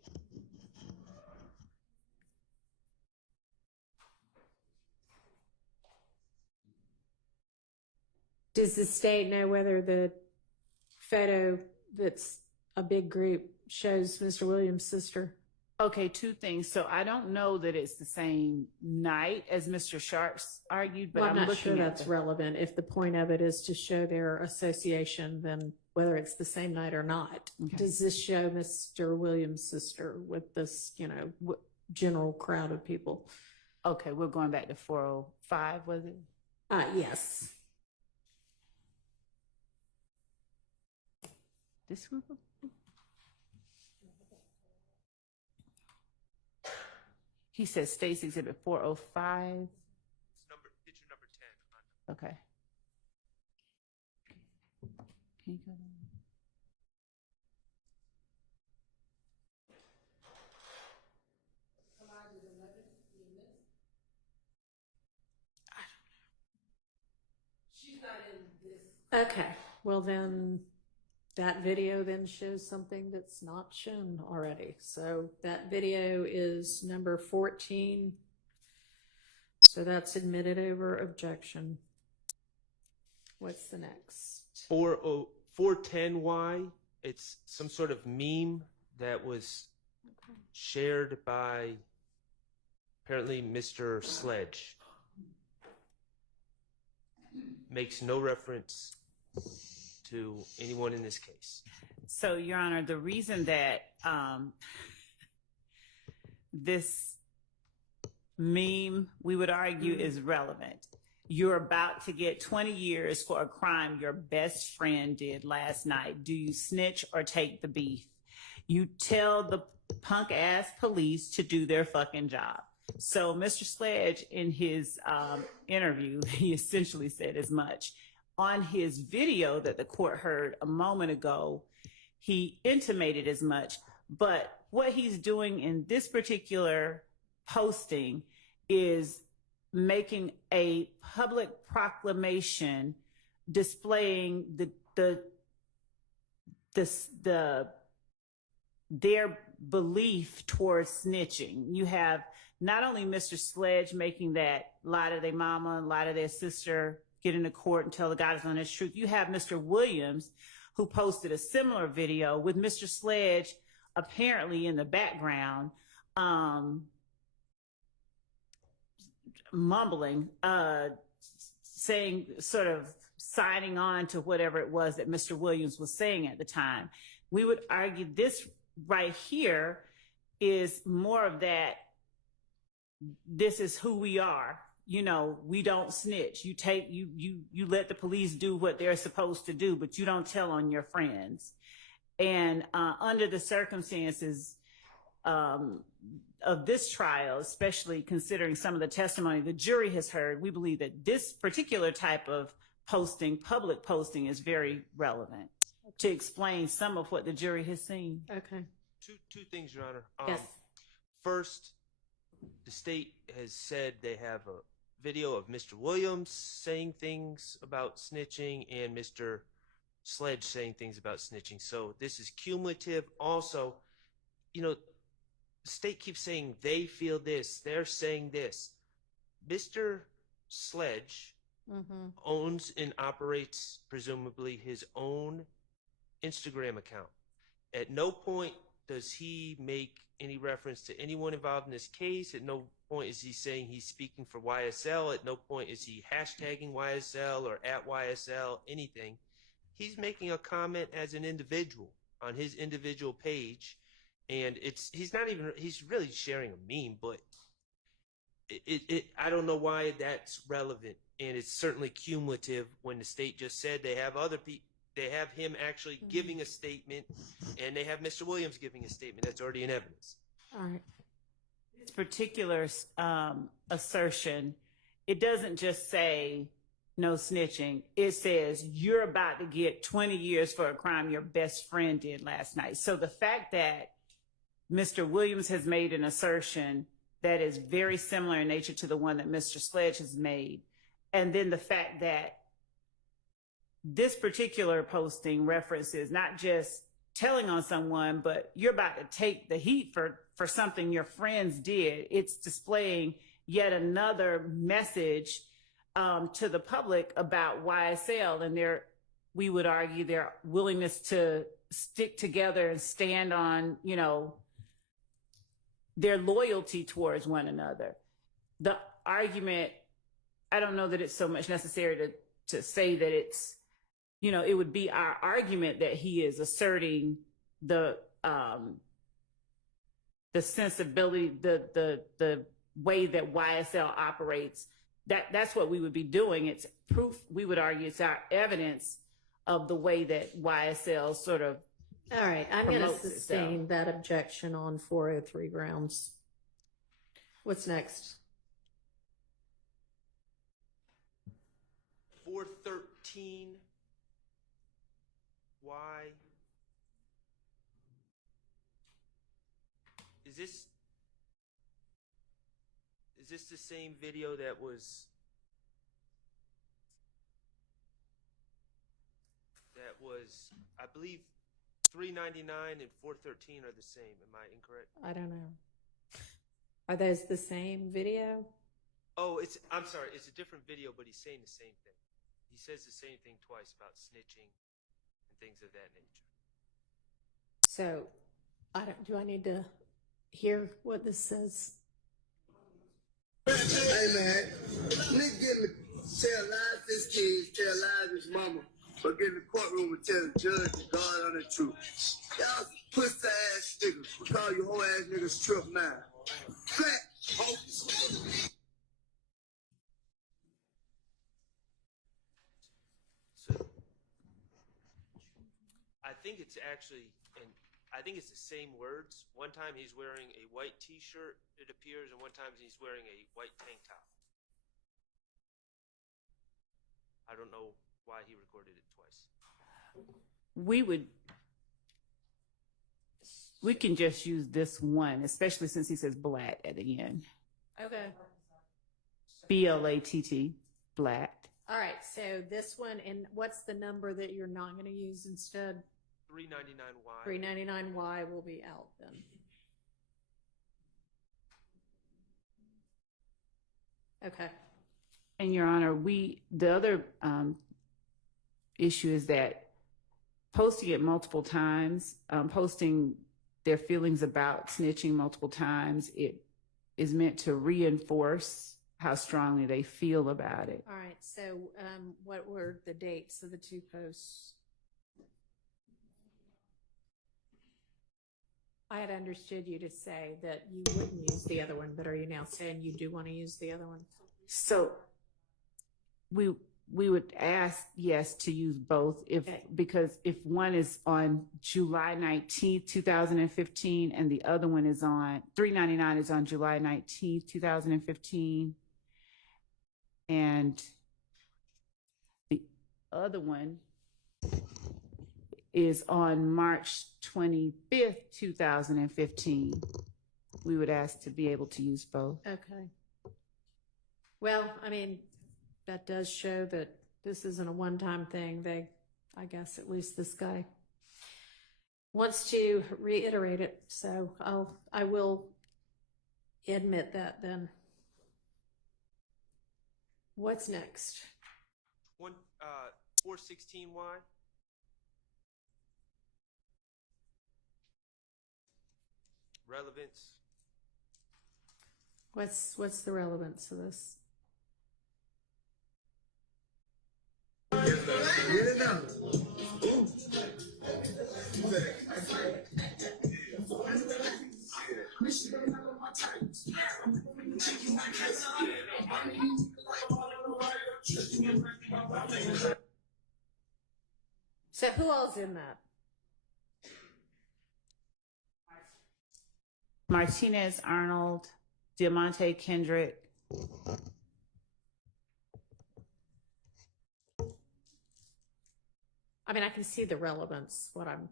Does the state know whether the photo that's a big group shows Mr. Williams' sister? Okay, two things. So I don't know that it's the same night as Mr. Sharps argued, but Well, I'm I'm not looking sure at that's the- relevant. If the point of it is to show their association, then whether it's the same night or not, Okay. does this show Mr. Williams' sister with this, general crowd of people? Okay, we're going back to 405, was it? Yes. This group of He says State's Exhibit 405. Picture number 10. Okay. Can you go down? Okay, well then, that video then shows something that's not shown already. So that video is number 14. So that's admitted over objection. What's the next? 410Y. It's some sort of meme that was shared by apparently Mr. Sledge. Makes no reference to anyone in this case. So, Your Honor, the reason that this meme, we would argue, is relevant. You're about to get 20 years for a crime your best friend did last night. Do you snitch or take the beef? You tell the punk ass police to do their fucking job. So Mr. Sledge, in his interview, he essentially said as much. On his video that the court heard a moment ago, he intimated as much. But what he's doing in this particular posting is making a public proclamation displaying their belief towards snitching. You have not only Mr. Sledge making that lie to their mama, lie to their sister, get into court and tell the guys on his truth. You have Mr. Williams, who posted a similar video with Mr. Sledge apparently in the background, mumbling, saying, sort of signing on to whatever it was that Mr. Williams was saying at the time. We would argue this right here is more of that, this is who we are. You know, we don't snitch. You let the police do what they're supposed to do, but you don't tell on your friends. And under the circumstances of this trial, especially considering some of the testimony the jury has heard, we believe that this particular type of posting, public posting, is very relevant to explain some of what the jury has seen. Okay. Two things, Your Honor. Yes. First, the state has said they have a video of Mr. Williams saying things about snitching and Mr. Sledge saying things about snitching. So this is cumulative. Also, the state keeps saying they feel this, they're saying this. Mr. Sledge owns and operates, presumably, his own Instagram account. At no point does he make any reference to anyone involved in this case. At no point is he saying he's speaking for YSL. At no point is he hashtagging YSL or at YSL, anything. He's making a comment as an individual on his individual page, and he's really sharing a meme, but I don't know why that's relevant, and it's certainly cumulative when the state just said they have other people. They have him actually giving a statement, and they have Mr. Williams giving a statement that's already in evidence. All right. This particular assertion, it doesn't just say no snitching. It says you're about to get 20 years for a crime your best friend did last night. So the fact that Mr. Williams has made an assertion that is very similar in nature to the one that Mr. Sledge has made, and then the fact that this particular posting references not just telling on someone, but you're about to take the heat for something your friends did. It's displaying yet another message to the public about YSL and we would argue their willingness to stick together and stand on, their loyalty towards one another. The argument, I don't know that it's so much necessary to say that it's, it would be our argument that he is asserting the sensibility, the way that YSL operates. That's what we would be doing. It's proof. We would argue it's our evidence of the way that YSL sort of. All right, I'm going to promotes sustain itself. that objection on 403 grounds. What's next? 413. Why? Is this the same video that was I believe 399 and 413 are the same. Am I incorrect? I don't know. Are those the same video? Oh, I'm sorry, it's a different video, but he's saying the same thing. He says the same thing twice about snitching and things of that nature. So, do I need to hear what this says? Hey man, nigga getting to tell lies to his kids, tell lies to his mama, but get in the courtroom and tell the judge and God on the truth. Y'all pussy ass niggas. We call you whole ass niggas trip now. Fat hoes. So I think it's actually, and I think it's the same words. One time he's wearing a white t-shirt, it appears, and one time he's wearing a white tank top. I don't know why he recorded it twice. We can just use this one, especially since he says black at the end. Okay. BLATT, black. All right, so this one, and what's the number that you're not going to use instead? 399Y. 399Y will be out then. Okay. And Your Honor, the other issue is that posting it multiple times, posting their feelings about snitching multiple times, it is meant to reinforce how strongly they feel about it. All right, so what were the dates of the two posts? I had understood you to say that you wouldn't use the other one, but are you now saying you do want to use the other one? So we would ask, yes, to use both because if one is on July 19th, 2015, and the other one is on 399 is on July 19th, 2015, and the other one is on March 25th, 2015, we would ask to be able to use both. Okay. Well, I mean, that does show that this isn't a one-time thing. I guess at least this guy wants to reiterate it. So I will admit that then. What's next? 416Y. Relevance. What's the relevance of this? Get it now. Ooh. So who all's in that? Martinez, Arnold, Diamante, Kendrick. I mean, I can see the relevance. What I'm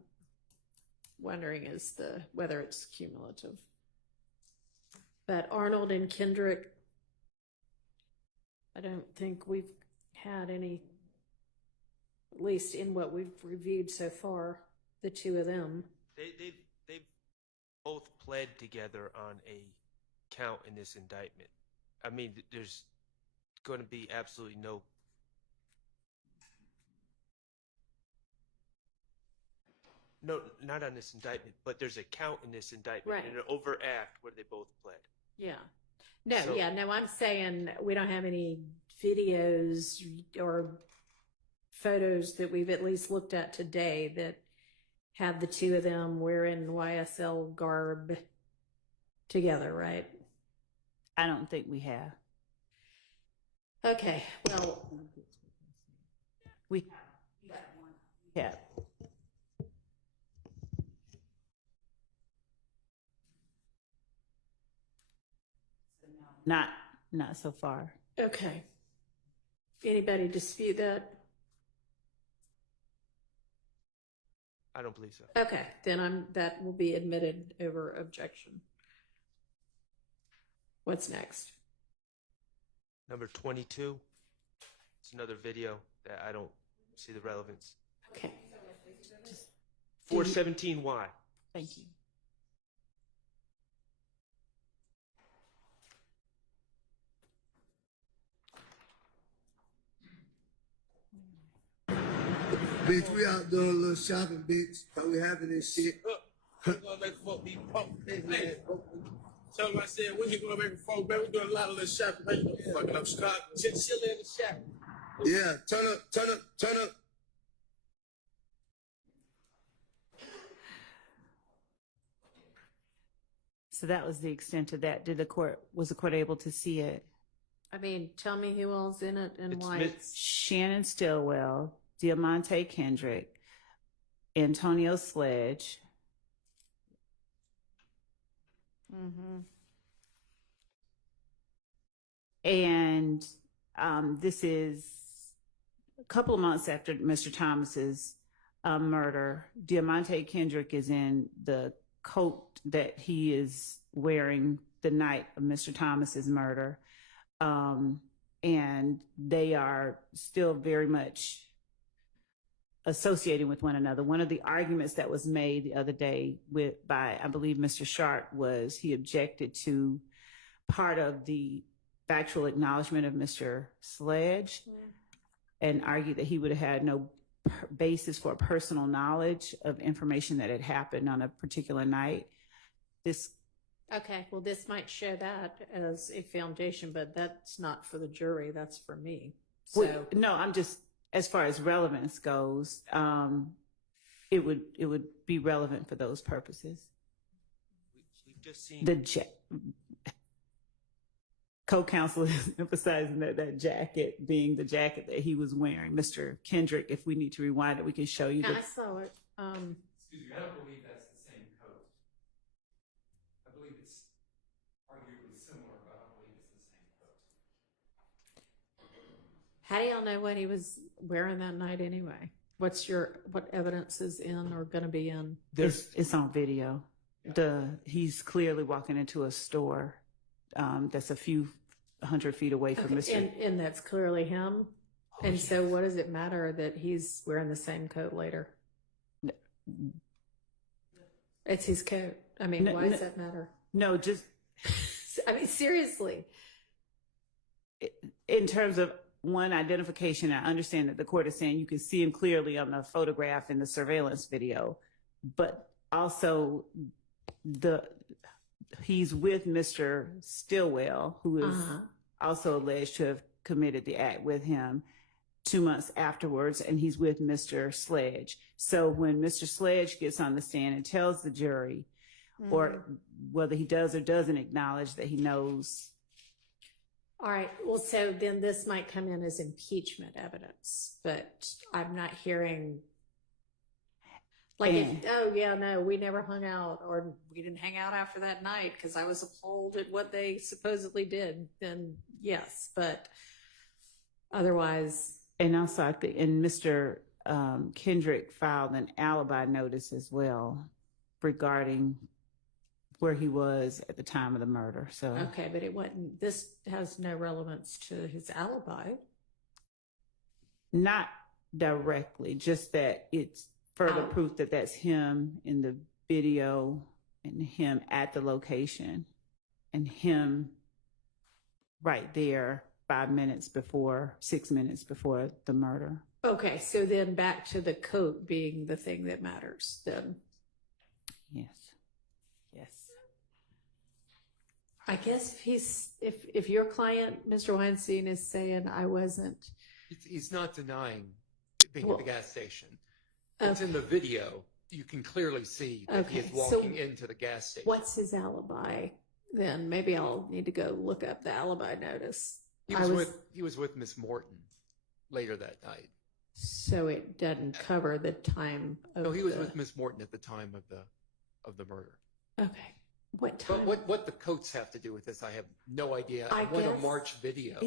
wondering is whether it's cumulative. But Arnold and Kendrick, I don't think we've had any, at least in what we've reviewed so far, the two of them. They've both pled together on a count in this indictment. I mean, there's going to be absolutely no, not on this indictment, but there's a count in this indictment Right. and an overact where they both pled. Yeah. No, So- yeah, no, I'm saying we don't have any videos or photos that we've at least looked at today that have the two of them wearing YSL garb together, right? I don't think we have. Okay, well, We have. Not so far. okay. Anybody dispute that? I don't believe so. Okay, then that will be admitted over objection. What's next? Number 22. It's another video that I don't see the relevance. Okay. 417Y. Thank you. Bitch, we out doing a little shopping, bitch. How we having this shit? We're gonna make folk be punk. Hey, tell them I said we can go make folk, man. We doing a lot of little shopping. Man, you know, fucking up Scott. Chinchilla in the shop. Yeah, turn up. So that was the extent of that. Was the court able to see it? I mean, tell me who all's in it and It's why Miss- it's. Shannon Stillwell, Diamante Kendrick, Antonio Sledge, Mm-hmm. and this is a couple of months after Mr. Thomas's murder. Diamante Kendrick is in the coat that he is wearing the night of Mr. Thomas's murder. And they are still very much associating with one another. One of the arguments that was made the other day by, I believe, Mr. Sharp was he objected to part of the factual acknowledgement of Mr. Sledge and argued that he would have had no basis for personal knowledge of information that had happened on a particular night. Okay, well, this might show that as a foundation, but that's not for the jury. That's for me. So, No, I'm just, as far as relevance goes, it would be relevant for those purposes. We've just seen The co-counsel is emphasizing that jacket being the jacket that he was wearing. Mr. Kendrick, if we need to rewind it, we can show you. yeah, I saw it. Excuse me, I don't believe that's the same coat. I believe it's arguably similar, but I don't believe it's the same coat. How do y'all know what he was wearing that night anyway? What evidence is in or going to be in? It's on video. He's clearly walking into a store that's a few 100 feet away from Okay, Mr. and that's clearly him. And so what does it matter that he's wearing the same coat later? It's his coat. I mean, why does that matter? No, just I mean, seriously. in terms of one identification, I understand that the court is saying you can see him clearly on the photograph in the surveillance video, but also he's with Mr. Stillwell, who is also alleged to have committed the act with him 2 months afterwards, and he's with Mr. Sledge. So when Mr. Sledge gets on the stand and tells the jury, or whether he does or doesn't acknowledge that he knows. All right. Well, so then this might come in as impeachment evidence, but I'm not hearing like, oh yeah, no, we never hung out, or we didn't hang out after that night because I was appalled at what they supposedly did. Then yes, but otherwise. And also, I think, and Mr. Kendrick filed an alibi notice as well regarding where he was at the time of the murder. So Okay, but it wasn't. This has no relevance to his alibi. not directly, just that it's further proof that that's him in the video and him at the location and him right there 6 minutes before the murder. Okay, so then back to the coat being the thing that matters then. Yes. Yes. I guess if your client, Mr. Weinstein, is saying I wasn't. He's not denying being Well, at the gas station. It's in the video. You can clearly see that he is Okay, walking so into the gas station. What's his alibi then? Maybe I'll need to go look up the alibi notice. He was with Miss Morton later that night. So it doesn't cover the time of No, he was with Miss Morton at the time of the murder. Okay. What time? But what the coats have to do with this, I have no idea. I What a guess March video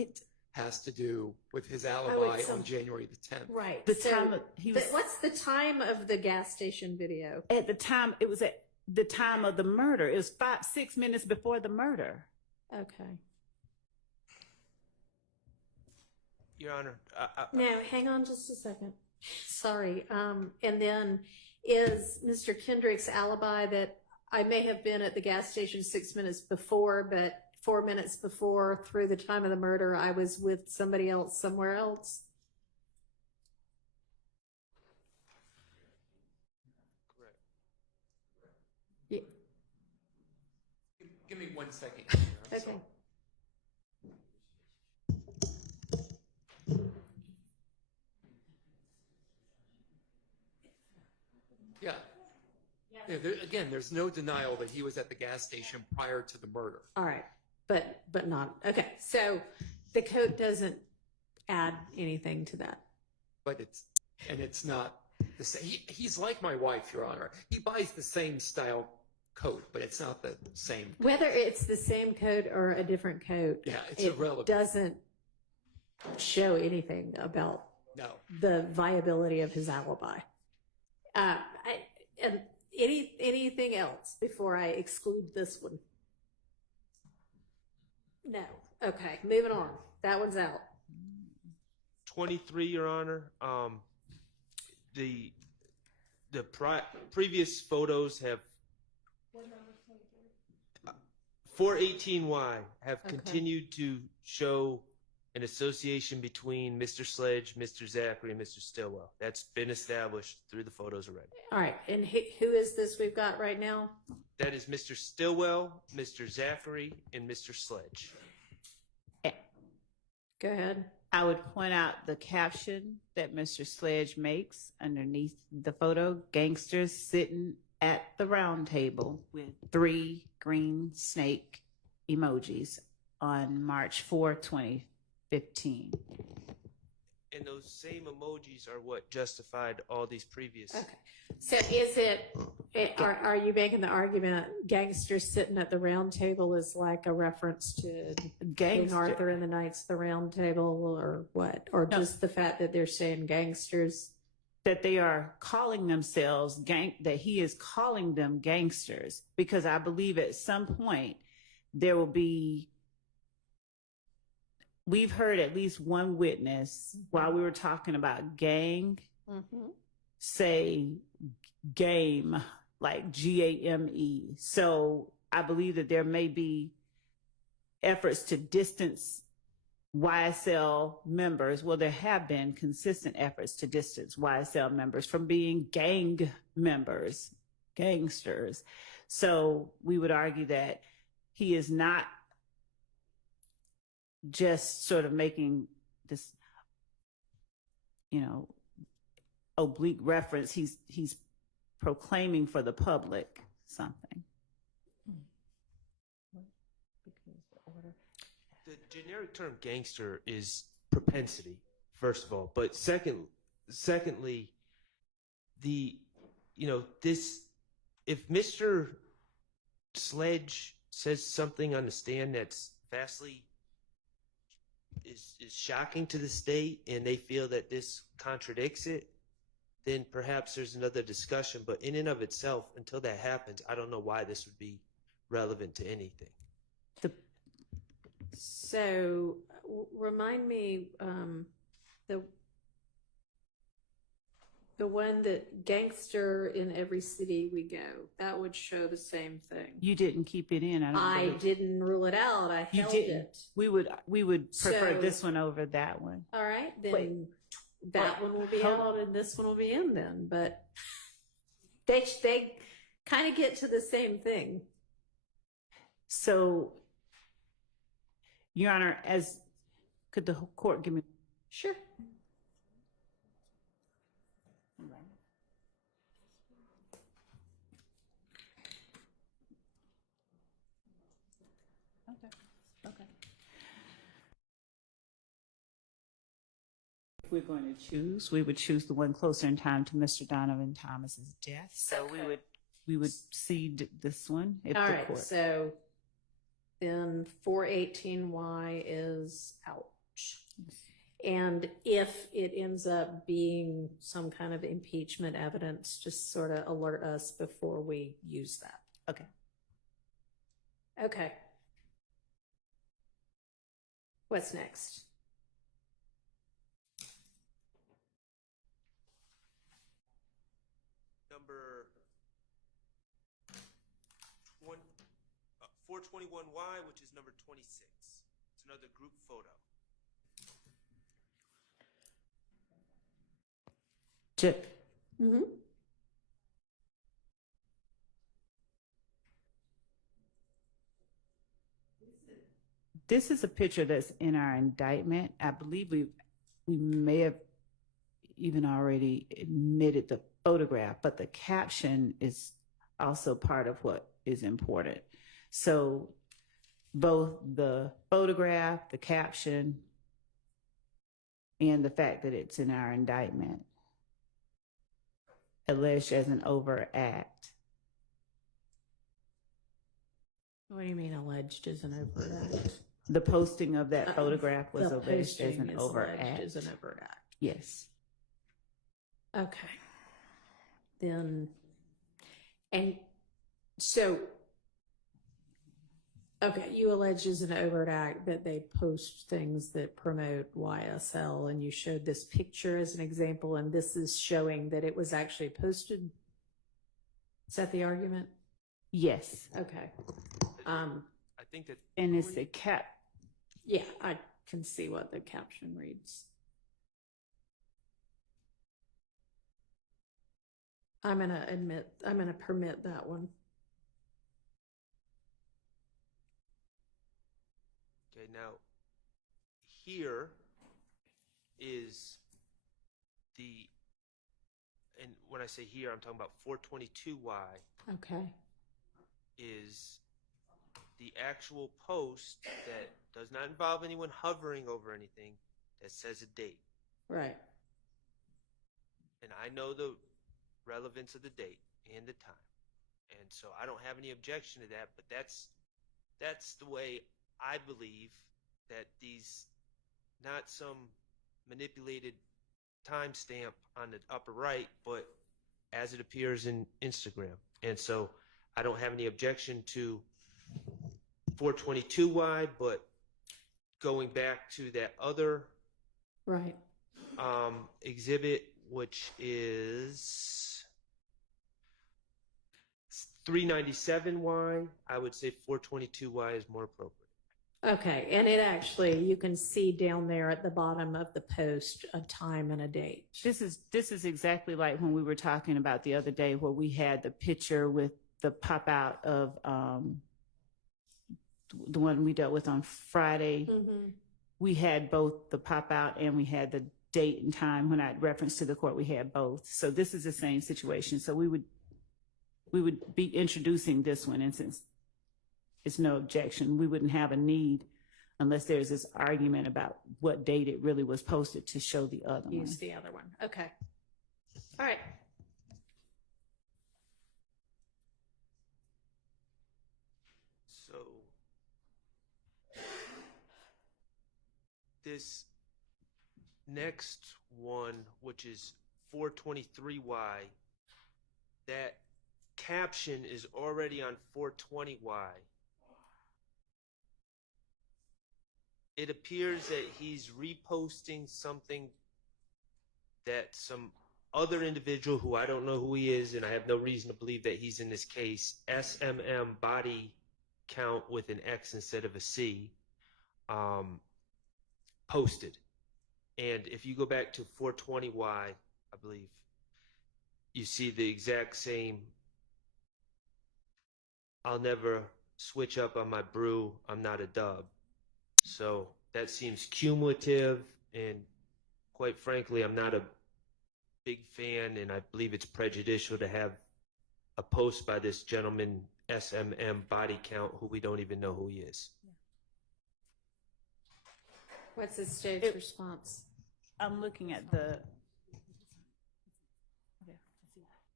has to do with his it's alibi some- on January the 10th. Right. The so time of- he was- what's the time of the gas station video? At the time, it was at the time of the murder. It was 6 minutes before the murder. Okay. Your Honor, Now, hang on just a second. Sorry. And then is Mr. Kendrick's alibi that I may have been at the gas station 6 minutes before, but 4 minutes before, through the time of the murder, I was with somebody else somewhere else? correct. Yeah. Give me 1 second. Okay. Yeah. Again, there's no denial that he was at the gas station prior to the murder. All right. But not. Okay. So the coat doesn't add anything to that. But it's not the same. He's like my wife, Your Honor. He buys the same style coat, but it's not the same. Whether it's the same coat or a different coat, Yeah, it's it irrelevant. doesn't show anything about No. the viability of his alibi. And anything else before I exclude this one? No. Okay, moving on. That one's out. 23, Your Honor. The previous photos have 418Y have Okay. continued to show an association between Mr. Sledge, Mr. Zachary, and Mr. Stillwell. That's been established through the photos already. All right, and who is this we've got right now? That is Mr. Stillwell, Mr. Zachary, and Mr. Sledge. Go ahead. I would point out the caption that Mr. Sledge makes underneath the photo: gangsters sitting at the round table, with 3 green snake emojis on March 4, 2015. And those same emojis are what justified all these previous. Okay. So are you making the argument gangsters sitting at the round table is like a reference to King Gangster. Arthur and the Knights of the Round Table, or what? Or No. just the fact that they're saying gangsters? That they are calling themselves that he is calling them gangsters, because I believe at some point there will be, we've heard at least one witness while we were talking about gang say game, like GAME. So I believe that there may be efforts to distance YSL members. Well, there have been consistent efforts to distance YSL members from being gang members, gangsters. So we would argue that he is not just sort of making this, oblique reference. He's proclaiming for the public something. The generic term gangster is propensity, first of all, but secondly, if Mr. Sledge says something on the stand that's vastly is shocking to the state, and they feel that this contradicts it, then perhaps there's another discussion. But in and of itself, until that happens, I don't know why this would be relevant to anything. So remind me, The one that gangster in every city we go, that would show the same thing. You didn't keep it in. I believe. didn't rule it out. I You held didn't. it. We would prefer So- this one over that one. All right, then Wait. that one will be Hold- out and this one will be in then. But they kind of get to the same thing. So, Your Honor, could the court give me? Sure. Okay. If we're going to choose, we would choose the one closer in time to Mr. Donovan Thomas's death. So we would cede this one if All the right, court. so then 418Y is out. And if it ends up being some kind of impeachment evidence, just sort of alert us before we use that. Okay. Okay. What's next? Number 421Y, which is number 26. It's another group photo. Mm-hmm. This is a picture that's in our indictment. I believe we may have even already admitted the photograph, but the caption is also part of what is important. So both the photograph, the caption, and the fact that it's in our indictment alleged as an overt act. What do you mean alleged as an overt act? The posting of that photograph was The alleged as posting an is overt alleged act. as an overt act. Yes. Okay. Then, and so, okay, you allege as an overt act that they post things that promote YSL, and you showed this picture as an example, and this is showing that it was actually posted. Is that the argument? Yes. Okay. I think that And it's a cap. Yeah, I can see what the caption reads. I'm gonna permit that one. Okay, now here is and when I say here, I'm talking about 422Y Okay. is the actual post that does not involve anyone hovering over anything that says a date. Right. And I know the relevance of the date and the time. And so I don't have any objection to that, but that's the way I believe that these, not some manipulated timestamp on the upper right, but as it appears in Instagram. And so I don't have any objection to 422Y, but going back to that other Right. exhibit, which is 397Y, I would say 422Y is more appropriate. Okay, and it actually, you can see down there at the bottom of the post a time and a date. This is exactly like when we were talking about the other day where we had the picture with the pop out of the one we dealt with on Friday. Mm-hmm. We had both the pop out and we had the date and time. When I referenced to the court, we had both. So this is the same situation. So we would be introducing this one, and since it's no objection, we wouldn't have a need unless there's this argument about what date it really was posted to show the other one. Use the other one. Okay. All right. So this next one, which is 423Y, that caption is already on 420Y. It appears that he's reposting something that some other individual who I don't know who he is, and I have no reason to believe that he's in this case, SMM body count with an X instead of a C, posted. And if you go back to 420Y, I believe, you see the exact same, I'll never switch up on my brew, I'm not a dub. So that seems cumulative, and quite frankly, I'm not a big fan, and I believe it's prejudicial to have a post by this gentleman, SMM body count, who we don't even know who he is. What's the state's response? I'm looking at the.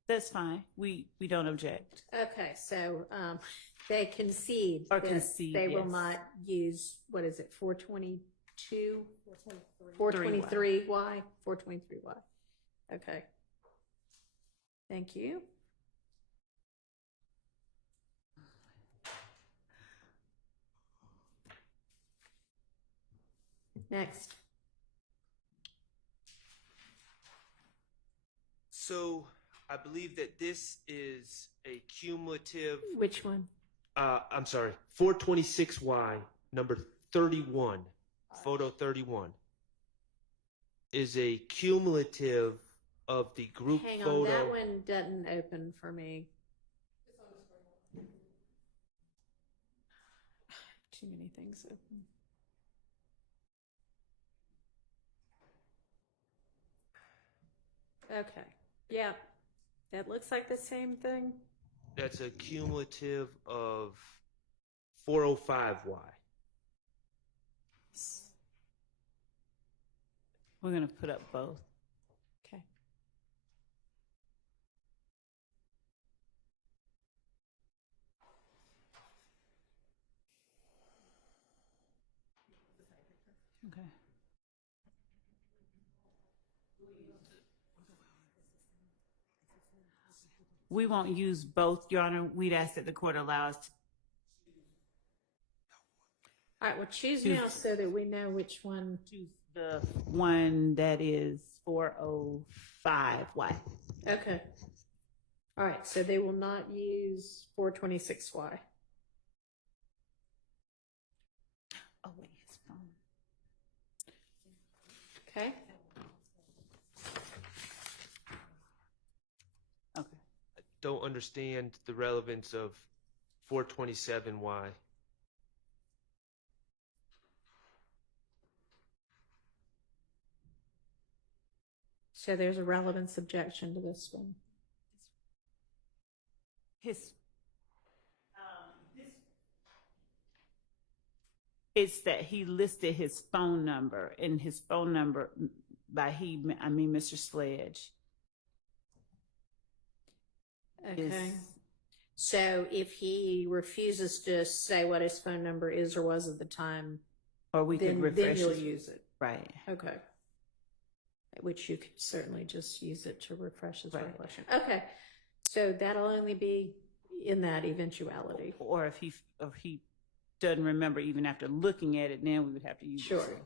That's fine. We don't object. Okay, so they concede Or that concede, they will yes. not use, what is it, 422? 423Y? 423Y. Okay. Thank you. Next. So I believe that this is a cumulative, Which one? I'm sorry, 426Y, number 31, photo 31, is a cumulative of the group Hang on, photo. that one doesn't open for me. Too many things open. Okay, yeah, that looks like the same thing. That's a cumulative of 405Y. We're going to put up both. Okay. Okay. We won't use both, Your Honor. We'd ask that the court allow us to. All right, well, choose Choose- now so that we know which one. Choose the one that is 405Y. Okay. All right, so they will not use 426Y. Oh, wait, his phone. Okay. Okay. Don't understand the relevance of 427Y. So there's a relevance objection to this one. His, it's that he listed his phone number, and his phone number, by he, I mean Mr. Sledge. Okay. is- So if he refuses to say what his phone number is or was at the time, Or we could then refresh you'll his- use it. Right. Okay. Which you could certainly just use it to refresh his Right. recollection. Okay. So that'll only be in that eventuality. Or if he doesn't remember even after looking at it, then we would have to use Sure. it.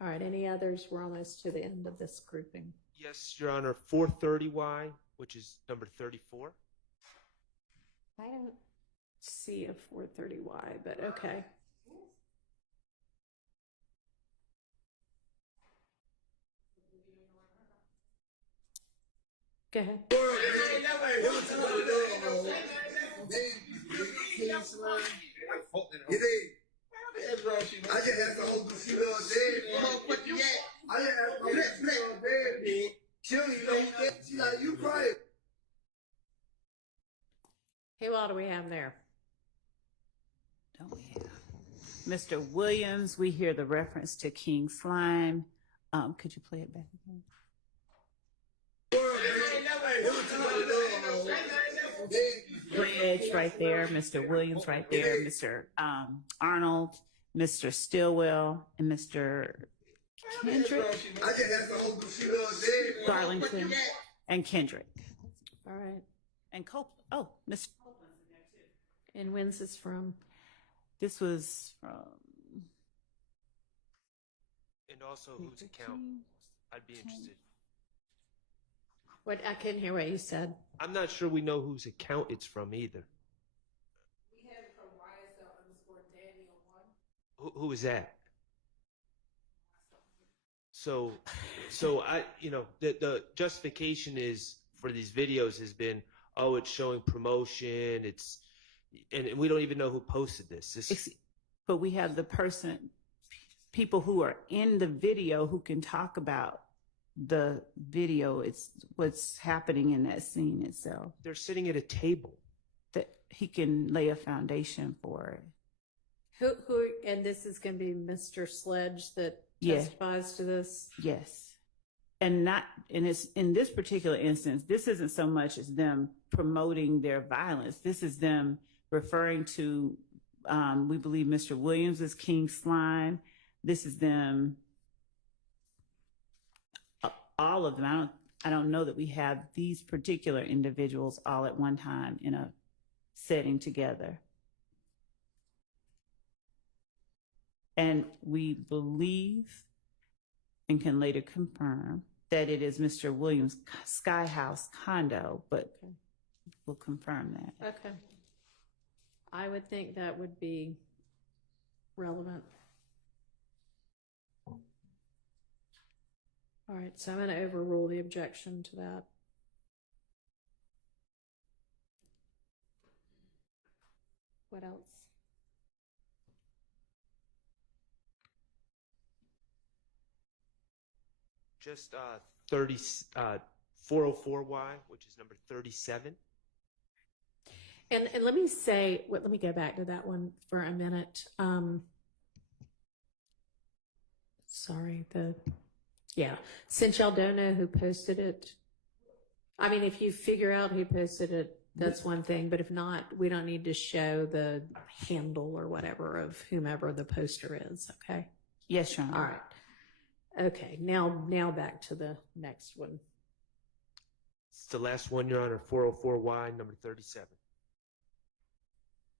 All right. Any others? We're almost to the end of this grouping. Yes, Your Honor, 430Y, which is number 34. I don't see a 430Y, but okay. Go ahead. I just had to hold the shit all day. I just had to hold the shit all day, man. She don't even know who that. She like, you crying. Who all do we have there? Don't we have Mr. Williams? We hear the reference to King Slime. Could you play it back again? Sledge right there, Mr. Williams right there, Mr. Arnold, Mr. Stillwell, and Mr. Kendrick, I just had to hold the shit all day. Darlington, and Kendrick, All right. and Copeland. Oh, Mr. Copeland's in there too. And when's this from? This was from. And also whose account? I'd be interested. What, I couldn't hear what you said. I'm not sure we know whose account it's from either. We have it from YSL_Daniel1. Who is that? So I, the justification is for these videos has been, oh, it's showing promotion. And we don't even know who posted this. But we have people who are in the video who can talk about the video. It's what's happening in that scene itself. They're sitting at a table. That he can lay a foundation for it. Who, and this is going to be Mr. Sledge that Yeah. testifies to this? Yes. And it's in this particular instance, this isn't so much as them promoting their violence. This is them referring to, we believe Mr. Williams is King Slime. This is them, all of them. I don't know that we have these particular individuals all at one time in a setting together. And we believe and can later confirm that it is Mr. Williams' Sky House condo, but we'll confirm that. Okay. I would think that would be relevant. All right, so I'm going to overrule the objection to that. What else? Just 404Y, which is number 37. And let me say, let me go back to that one for a minute. Sorry, since y'all don't know who posted it, I mean, if you figure out who posted it, that's one thing, but if not, we don't need to show the handle or whatever of whomever the poster is, okay? Yes, Your Honor. All right. Okay, now back to the next one. It's the last one, Your Honor, 404Y, number 37.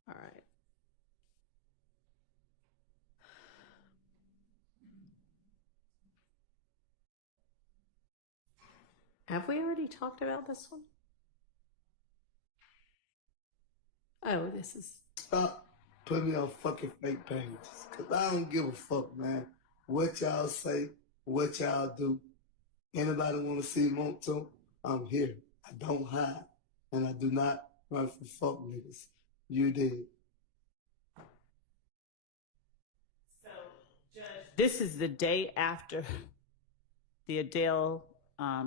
All right. Have we already talked about this one? Oh, this is... Stop putting me on fucking fake pages. Because I don't give a fuck, man. What y'all say, what y'all do. Anybody want to see Monto? I'm here. I don't hide. And I do not run for fuck niggas. You did. So, Judge, this is the day after the Adele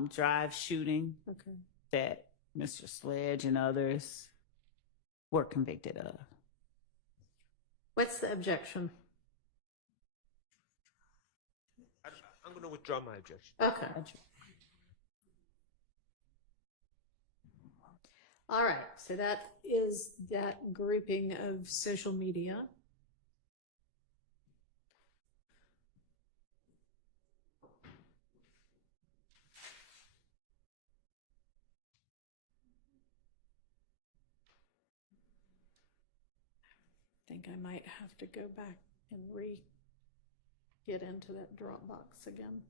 Drive shooting that Mr. Sledge and others were convicted of. What's the objection? I'm going to withdraw my objection. Okay. All right, so that is that grouping of social media. I think I might have to go back and get into that Dropbox again.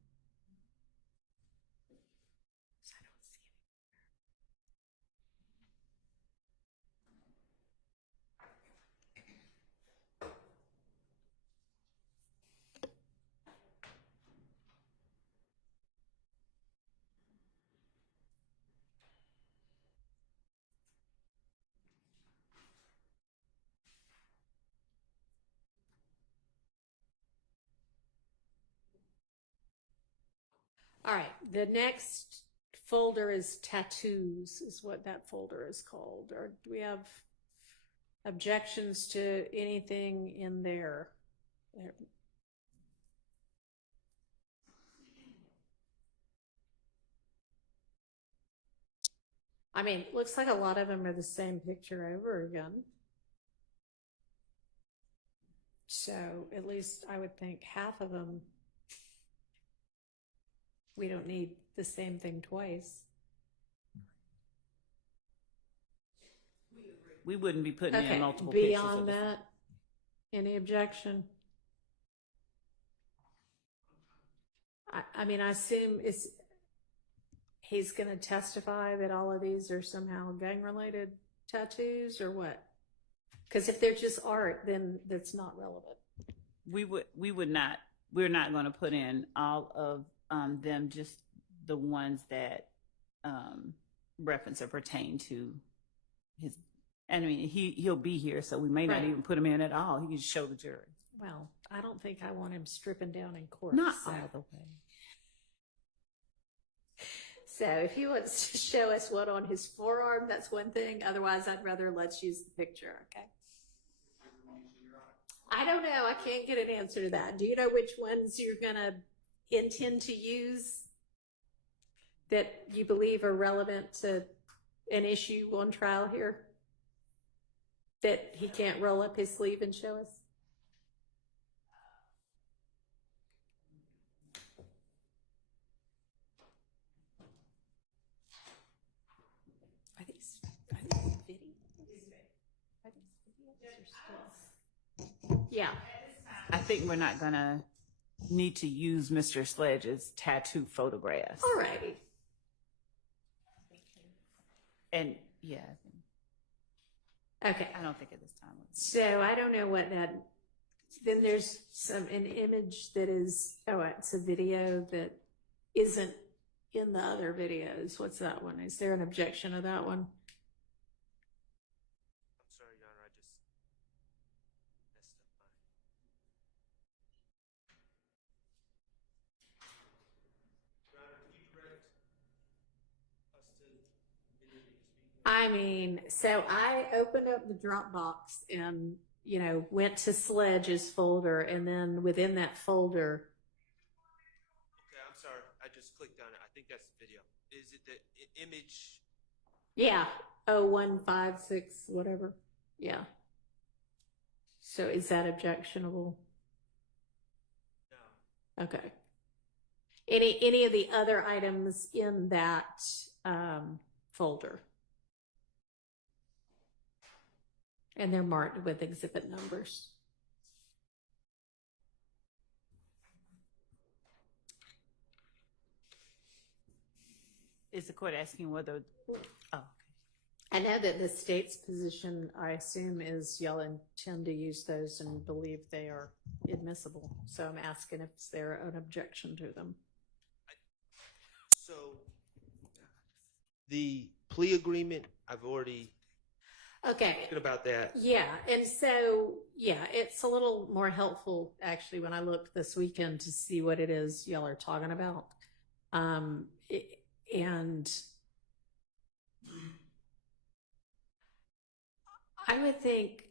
I don't see it. All right, the next folder is tattoos, is what that folder is called. Or do we have objections to anything in there? I mean, looks like a lot of them are the same picture over again. So at least I would think half of them, we don't need the same thing twice. We wouldn't be putting in multiple beyond pictures of that, Any objection? I mean, I assume he's going to testify that all of these are somehow gang-related tattoos or what? Because if they're just art, then that's not relevant. We're not going to put in all of them, just the ones that reference or pertain to his. I mean, he'll be here, so we may not Right. even put him in at all. He can show the jury. Well, I don't think I want him stripping down in court. Not so. all the way. So if he wants to show us what on his forearm, that's one thing. Otherwise, I'd rather let's use the picture, okay? I don't know. I can't get an answer to that. Do you know which ones you're going to intend to use that you believe are relevant to an issue on trial here? That he can't roll up his sleeve and show us? Are these videos? Are these videos or stills? Yeah. I think we're not going to need to use Mr. Sledge's tattoo photographs. All righty. And yeah, Okay. I don't think at this time. So I don't know what that. Then there's an image that is. Oh, it's a video that isn't in the other videos. What's that one? Is there an objection to that one? I'm sorry, Your Honor, I just messed up my. Your Honor, can you correct us to the video that you're speaking of? I mean, so I opened up the Dropbox and, went to Sledge's folder, and then within that folder, Okay, I'm sorry. I just clicked on it. I think that's the video. Is it the image? yeah, 0156, whatever. Yeah. So is that objectionable? No. Okay. Any of the other items in that folder? And they're marked with exhibit numbers. Is the court asking whether? Oh, okay. I know that the state's position, I assume, is y'all intend to use those and believe they are admissible. So I'm asking if there an objection to them. So the plea agreement, I've already Okay. spoken about that. Yeah, and so, yeah, it's a little more helpful, actually, when I looked this weekend to see what it is y'all are talking about. And I would think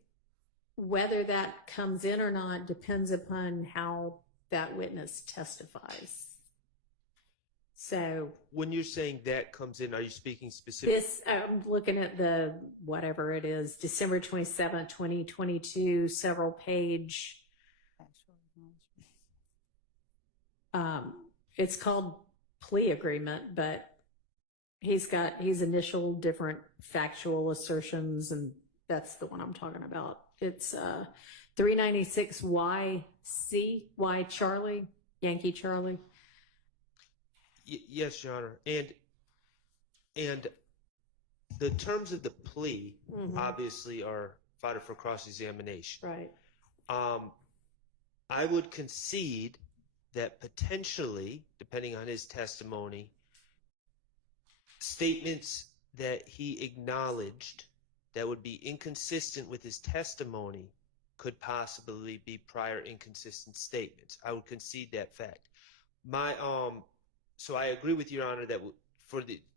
whether that comes in or not depends upon how that witness testifies. So When you're saying that comes in, are you speaking specifically? this, I'm looking at the, whatever it is, December 27th, 2022, several page. It's called plea agreement, but he's initial different factual assertions, and that's the one I'm talking about. It's 396 YC, Y Charlie, Yankee Charlie. Yes, Your Honor. And the terms of the plea obviously are fodder for cross-examination. Right. I would concede that potentially, depending on his testimony, statements that he acknowledged that would be inconsistent with his testimony could possibly be prior inconsistent statements. I would concede that fact. So I agree with Your Honor that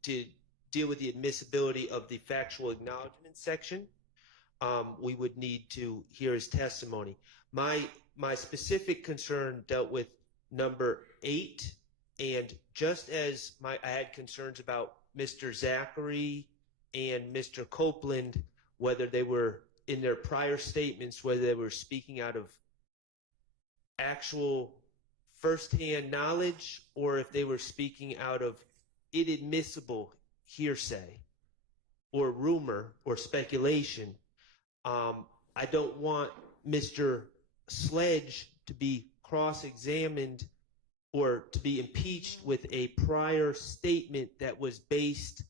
to deal with the admissibility of the factual acknowledgement section, we would need to hear his testimony. My specific concern dealt with number 8, and just as I had concerns about Mr. Zachary and Mr. Copeland, whether they were in their prior statements, whether they were speaking out of actual firsthand knowledge or if they were speaking out of inadmissible hearsay or rumor or speculation. I don't want Mr. Sledge to be cross-examined or to be impeached with a prior statement that was based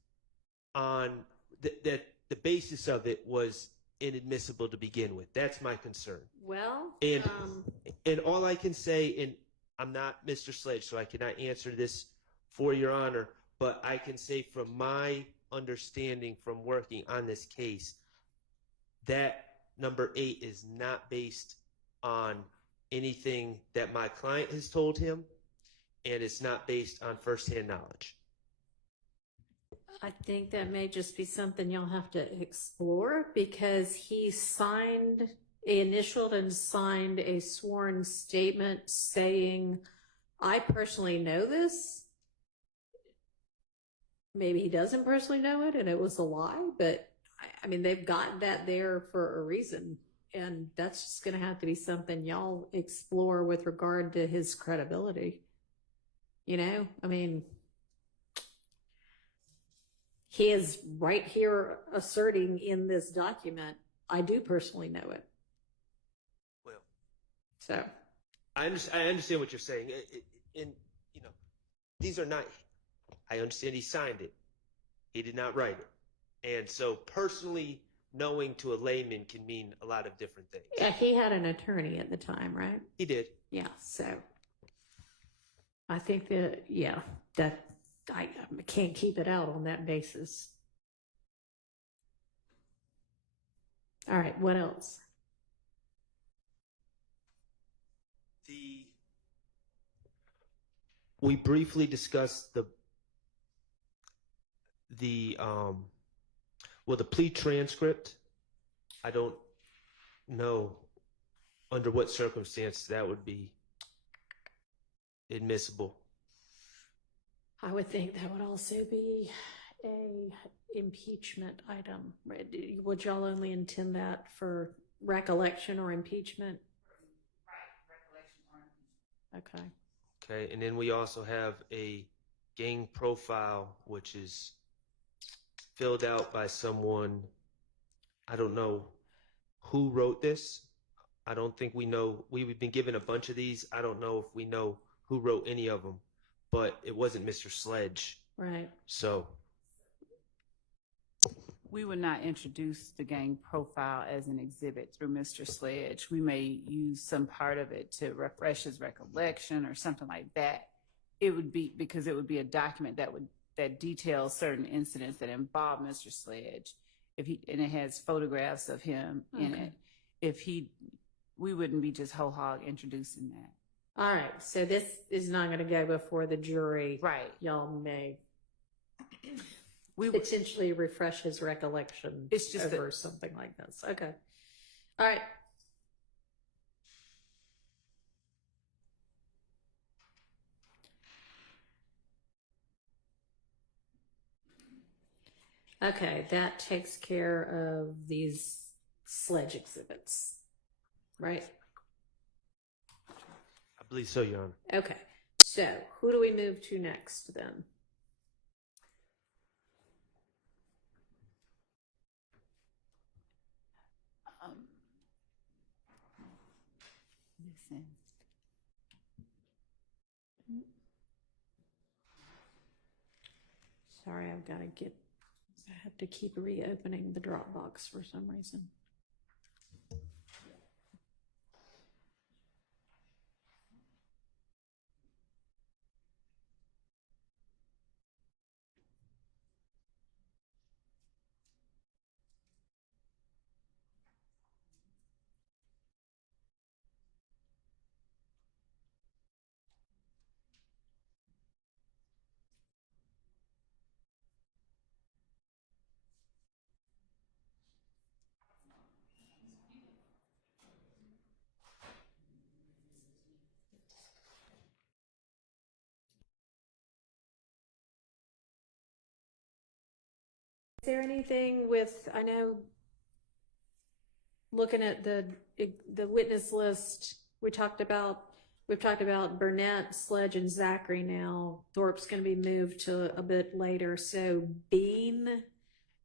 on that the basis of it was inadmissible to begin with. That's my concern. Well, And all I can say, and I'm not Mr. Sledge, so I cannot answer this for Your Honor, but I can say from my understanding from working on this case, that number 8 is not based on anything that my client has told him, and it's not based on firsthand knowledge. I think that may just be something y'all have to explore, because he initialed and signed a sworn statement saying, I personally know this. Maybe he doesn't personally know it and it was a lie, but I mean, they've gotten that there for a reason. And that's just going to have to be something y'all explore with regard to his credibility. You know, I mean, he is right here asserting in this document, I do personally know it. Well, so I understand what you're saying. And, you know, these are not, I understand he signed it. He did not write it. And so personally knowing to a layman can mean a lot of different things. Yeah, he had an attorney at the time, right? He did. Yeah, so I think that, yeah, that I can't keep it out on that basis. All right, what else? We briefly discussed the plea transcript. I don't know under what circumstance that would be admissible. I would think that would also be a impeachment item. Would y'all only intend that for recollection or impeachment? Right, recollection or impeachment. Okay. Okay, and then we also have a gang profile, which is filled out by someone. I don't know who wrote this. I don't think we know. We've been given a bunch of these. I don't know if we know who wrote any of them, but it wasn't Mr. Sledge. Right. So we would not introduce the gang profile as an exhibit through Mr. Sledge. We may use some part of it to refresh his recollection or something like that. It would be because it would be a document that details certain incidents that involve Mr. Sledge. And it has photographs of him in it. We wouldn't be just whole hog introducing that. All right, so this is not going to go before the jury. Right. Y'all may We potentially refresh his recollection It's just over something like this. Okay. All right. Okay, that takes care of these Sledge exhibits, right? I believe so, Your Honor. Okay, so who do we move to next then? Listen. Sorry, I have to keep reopening the Dropbox for some reason. Is there anything with, I know, looking at the witness list, we've talked about Burnett, Sledge, and Zachary now. Thorpe's going to be moved to a bit later. So Bean?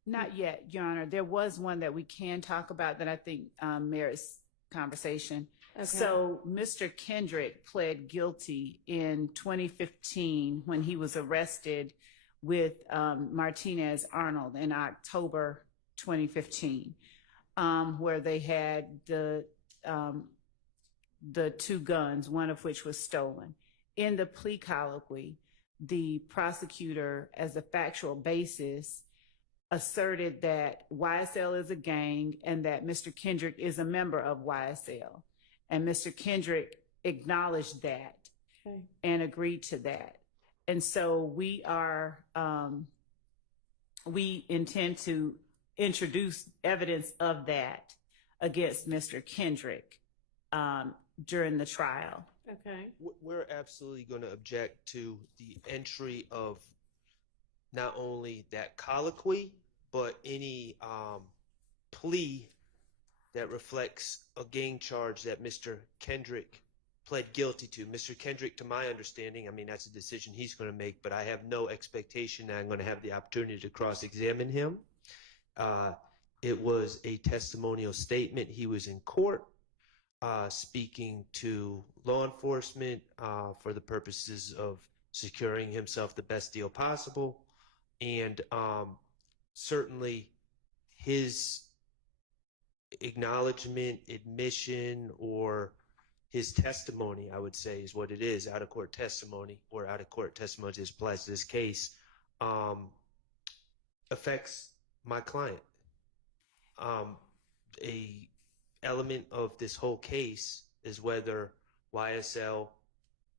Not yet, Your Honor. There was one that we can talk about that I think merits conversation. Okay. So Mr. Kendrick pled guilty in 2015 when he was arrested with Martinez Arnold in October 2015, where they had the two guns, one of which was stolen. In the plea colloquy, the prosecutor, as a factual basis, asserted that YSL is a gang and that Mr. Kendrick is a member of YSL. And Mr. Kendrick acknowledged that and agreed to that. And so we intend to introduce evidence of that against Mr. Kendrick during the trial. Okay. We're absolutely going to object to the entry of not only that colloquy, but any plea that reflects a gang charge that Mr. Kendrick pled guilty to. Mr. Kendrick, to my understanding, I mean, that's a decision he's going to make, but I have no expectation that I'm going to have the opportunity to cross-examine him. It was a testimonial statement. He was in court speaking to law enforcement for the purposes of securing himself the best deal possible. And certainly his acknowledgement, admission, or his testimony, I would say, is what it is, out-of-court testimony, or out-of-court testimony as applies to this case, affects my client. A element of this whole case is whether YSL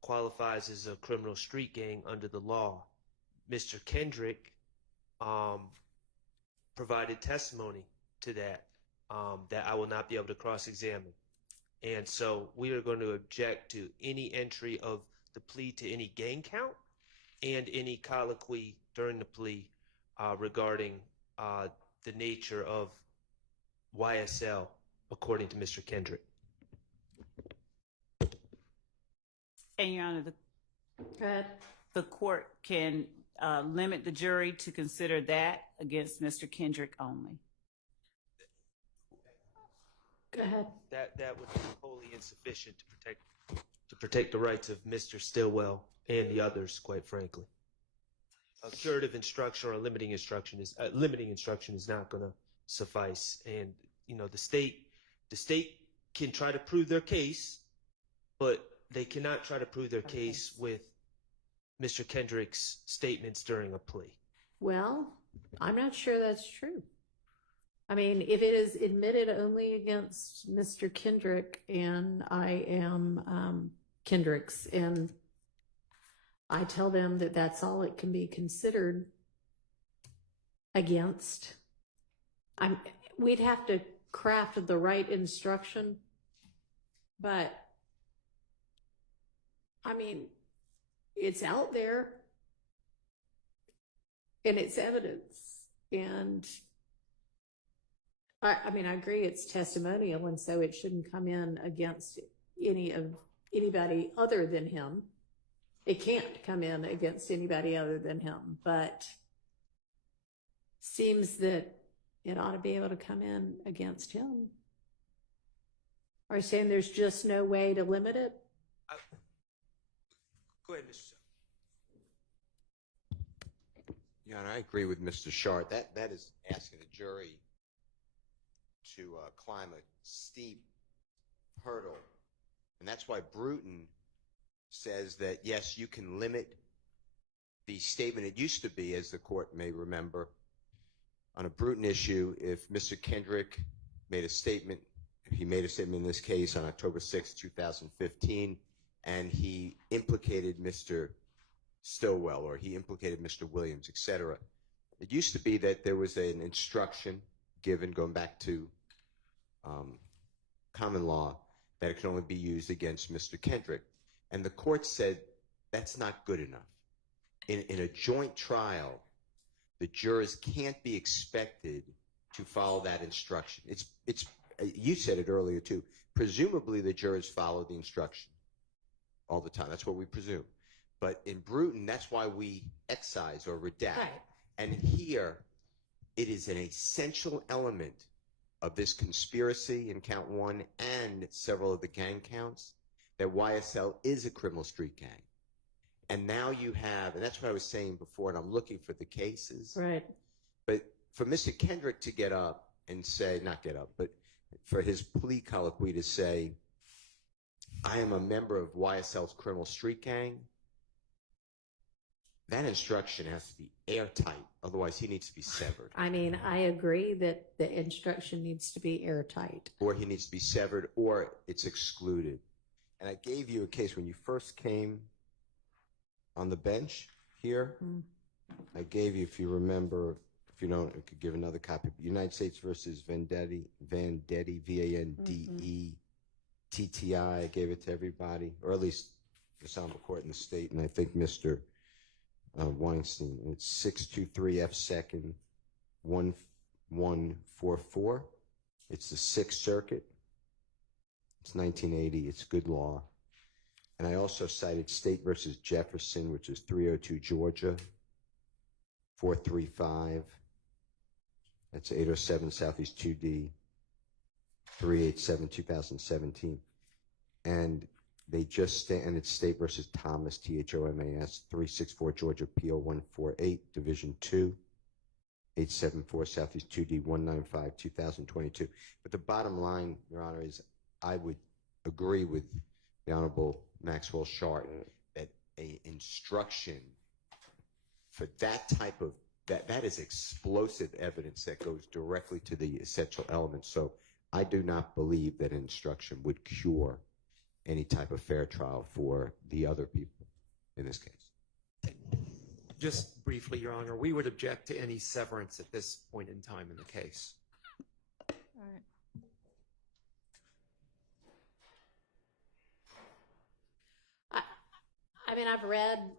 qualifies as a criminal street gang under the law. Mr. Kendrick provided testimony to that, that I will not be able to cross-examine. And so we are going to object to any entry of the plea to any gang count and any colloquy during the plea regarding the nature of YSL, according to Mr. Kendrick. And Your Honor, Go ahead. the court can limit the jury to consider that against Mr. Kendrick only. Go ahead. That would be wholly insufficient to protect the rights of Mr. Stillwell and the others, quite frankly. A curative instruction or a limiting instruction is not going to suffice. And you know, the state can try to prove their case, but they cannot try to prove their case with Mr. Kendrick's statements during a plea. Well, I'm not sure that's true. I mean, if it is admitted only against Mr. Kendrick and I am Kendrick's, and I tell them that that's all it can be considered against, we'd have to craft the right instruction, but I mean, it's out there and it's evidence, and I mean, I agree it's testimonial, and so it shouldn't come in against anybody other than him. It can't come in against anybody other than him, but seems that it ought to be able to come in against him. Are you saying there's just no way to limit it? Go ahead, Mr. Yeah, and I agree with Mr. Shart. That is asking the jury to climb a steep hurdle. And that's why Bruton says that, yes, you can limit the statement. It used to be, as the court may remember, on a Bruton issue, if Mr. Kendrick made a statement, he made a statement in this case on October 6, 2015, and he implicated Mr. Stillwell, or he implicated Mr. Williams, etc. It used to be that there was an instruction given, going back to common law, that it can only be used against Mr. Kendrick. And the court said that's not good enough. In a joint trial, the jurors can't be expected to follow that instruction. It's you said it earlier too. Presumably the jurors follow the instruction all the time. That's what we presume. But in Bruton, that's why we excise or redact. Right. And here, it is an essential element of this conspiracy in count 1 and several of the gang counts that YSL is a criminal street gang. And now you have, and that's what I was saying before, and I'm looking for the cases. Right. But for Mr. Kendrick to get up and say, not get up, but for his plea colloquy to say, I am a member of YSL's criminal street gang, that instruction has to be airtight. Otherwise, he needs to be severed. I mean, I agree that the instruction needs to be airtight. Or he needs to be severed, or it's excluded. And I gave you a case when you first came on the bench here. I gave you, if you remember, if you don't, I could give another copy. United States versus Vendetti, V-A-N-D-E-T-T-I. I gave it to everybody, or at least the Ensemble Court in the state, and I think Mr. Weinstein. It's 623 F second 1144. It's the Sixth Circuit. It's 1980. It's good law. And I also cited State versus Jefferson, which is 302 Georgia, 435. That's 807 Southeast 2D, 387 2017. And they just and it's State versus Thomas, Thomas, 364 Georgia, PO 148, Division 2, 874 Southeast 2D, 195 2022. But the bottom line, Your Honor, is I would agree with the Honorable Maxwell Shart that a instruction for that type of that is explosive evidence that goes directly to the essential elements. So I do not believe that instruction would cure any type of fair trial for the other people in this case. Just briefly, Your Honor, we would object to any severance at this point in time in the case. All right. I mean, I've read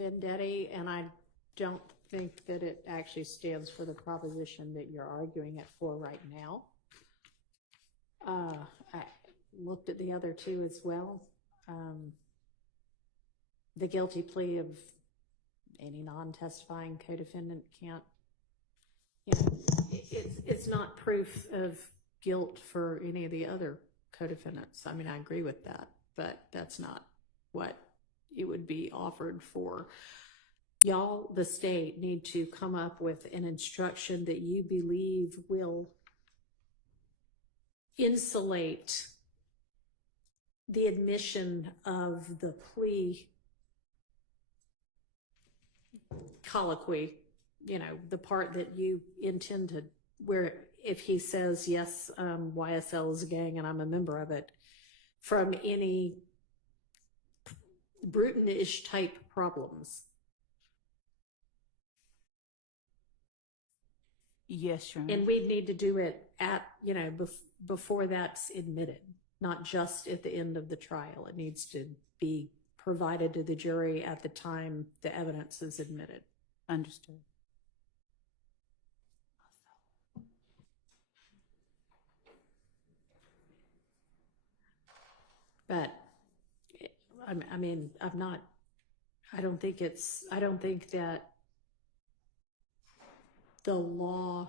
Vendetti, and I don't think that it actually stands for the proposition that you're arguing it for right now. I looked at the other two as well. The guilty plea of any non-testifying co-defendant can't, it's not proof of guilt for any of the other co-defendants. I mean, I agree with that, but that's not what it would be offered for. Y'all, the state, need to come up with an instruction that you believe will insulate the admission of the plea colloquy, the part that you intend to, where if he says, yes, YSL is a gang and I'm a member of it, from any Bruton-ish type problems. Yes, Your Honor. And we'd need to do it at, before that's admitted, not just at the end of the trial. It needs to be provided to the jury at the time the evidence is admitted. Understood. But, I mean, I don't think that the law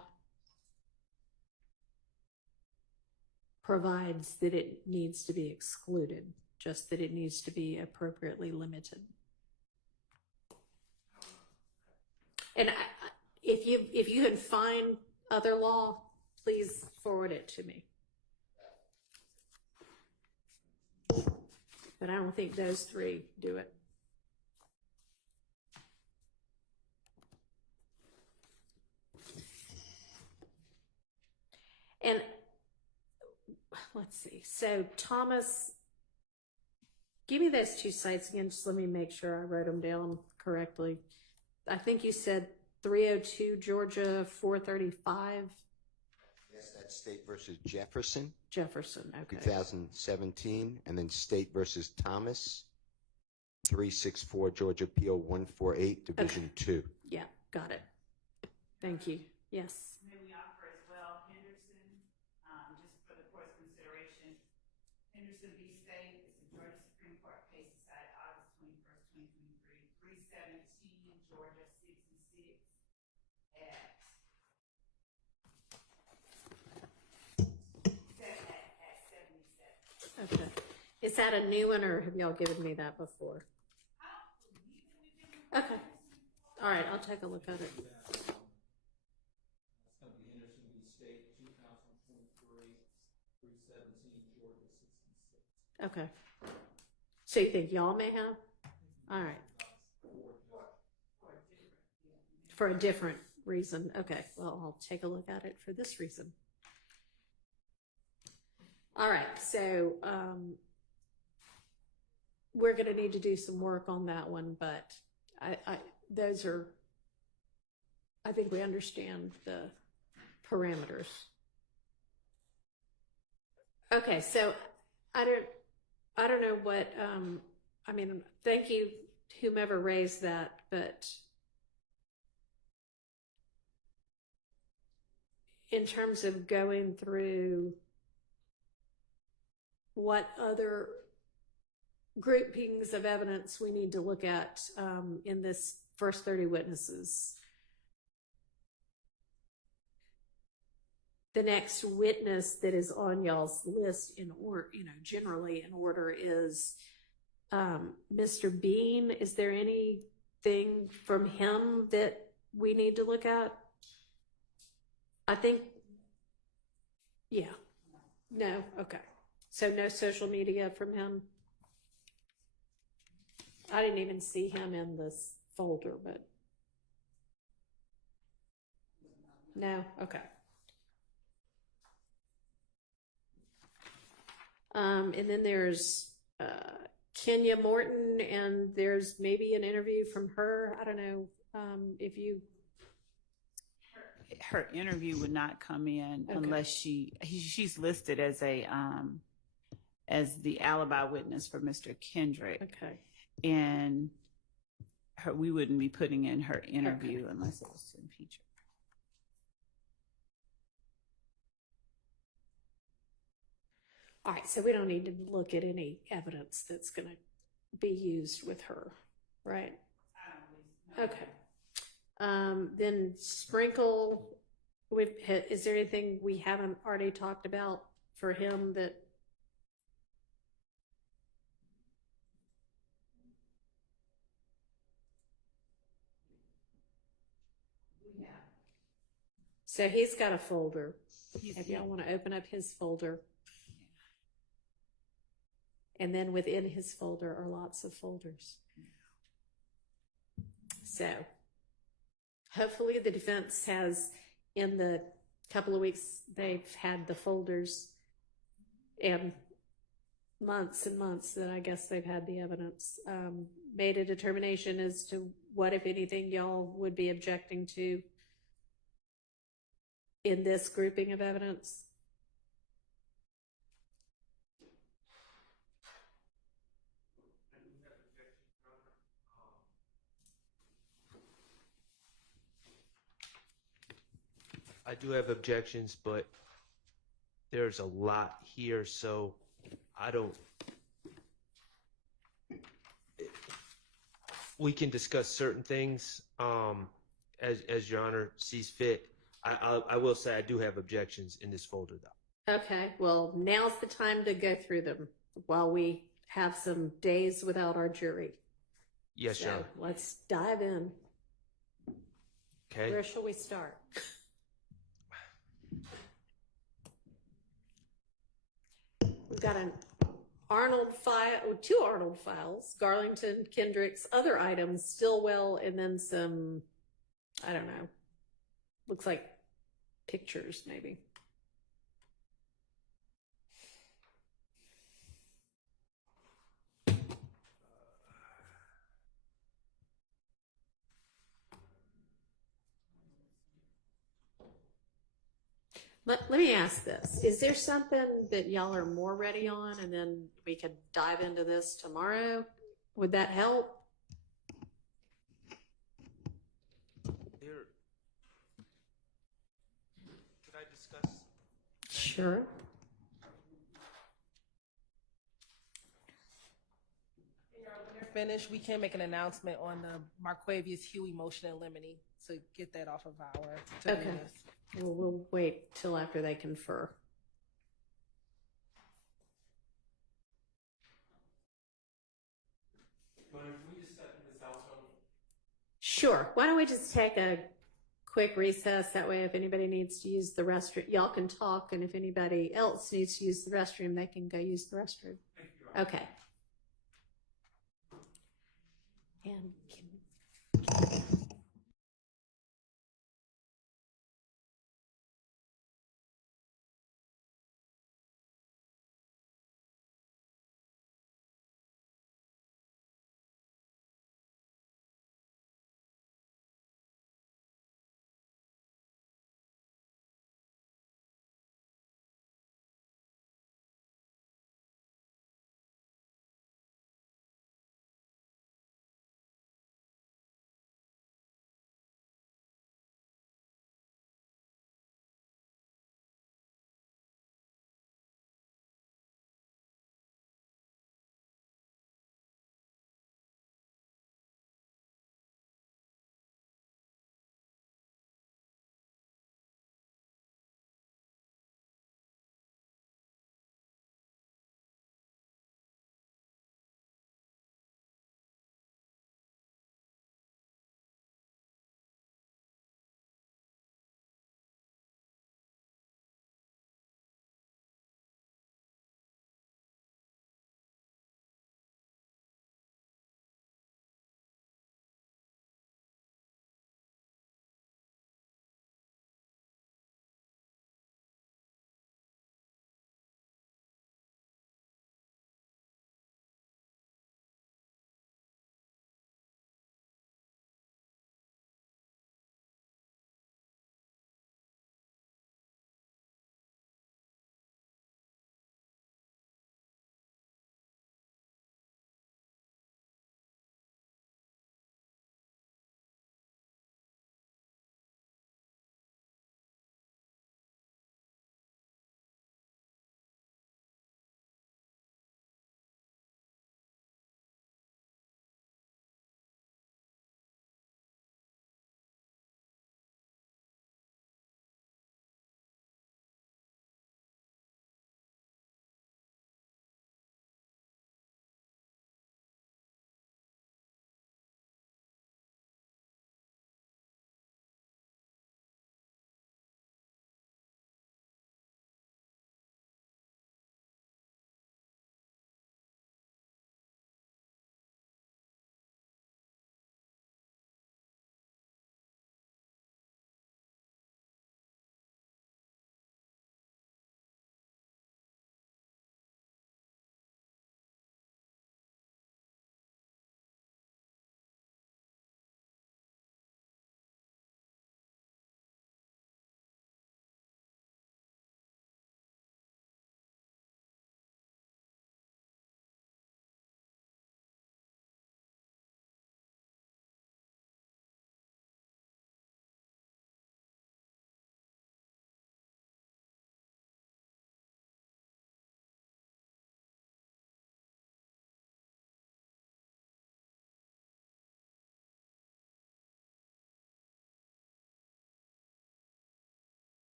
provides that it needs to be excluded, just that it needs to be appropriately limited. And if you can find other law, please forward it to me. But I don't think those three do it. And let's see. So Thomas, give me those two sites again. Just let me make sure I wrote them down correctly. I think you said 302 Georgia 435. Yes, that's State versus Jefferson. Jefferson, okay. 2017, and then State versus Thomas, 364 Georgia PO 148, Division 2. Yeah, got it. Thank you. Yes. May we offer as well Henderson, just for the court's consideration. Henderson v. State is a Georgia Supreme Court case decided August 21st, 2023, 317 Georgia 66 at Okay. Is that a new one, or have y'all given me that before? Okay. All right, I'll take a look at it. It's going to be Henderson State 2023 through 17, Georgia 66. Okay. So you think y'all may have? All right. For a different reason. Okay. Well, I'll take a look at it for this reason. All right. So we're going to need to do some work on that one, but I think we understand the parameters. Okay. So I don't know what, I mean, thank you, whomever raised that, but in terms of going through what other groupings of evidence we need to look at in this first 30 witnesses. The next witness that is on y'all's list in order, generally in order is Mr. Bean. Is there anything from him that we need to look at? I think, yeah. No? Okay. So no social media from him? I didn't even see him in this folder, but no? Okay. And then there's Kenya Morton, and there's maybe an interview from her. I don't know if you... Her interview would not come in unless she's listed as the alibi witness for Mr. Kendrick. Okay. And we wouldn't be putting in her interview unless it was to impeach her. All right, so we don't need to look at any evidence that's going to be used with her, right? Okay. Then Sprinkle, is there anything we haven't already talked about for him that? Yeah. So he's got a folder. If y'all want to open up his folder. And then within his folder are lots of folders. So hopefully the defense has, in the couple of weeks they've had the folders, and months that I guess they've had the evidence, made a determination as to what, if anything, y'all would be objecting to in this grouping of evidence. I do have objections, but there's a lot here, so I don't. We can discuss certain things as Your Honor sees fit. I will say I do have objections in this folder, though. Okay, well, now's the time to go through them while we have some days without our jury. Yes, Your Honor. Let's dive in. Okay. Where shall we start? We've got an Arnold file, two Arnold files, Garlington, Kendrick's, other items, Stillwell, and then some, I don't know, looks like pictures maybe. Let me ask this. Is there something that y'all are more ready on, and then we could dive into this tomorrow? Would that help? Could I discuss? Sure. When they're finished, we can make an announcement on the Marquavius Huey motion in limine to get that off of our to-do list. Well, we'll wait till after they confer. Sure. Why don't we just take a quick recess? That way, if anybody needs to use the restroom, y'all can talk, and if anybody else needs to use the restroom, they can go use the restroom. Okay. And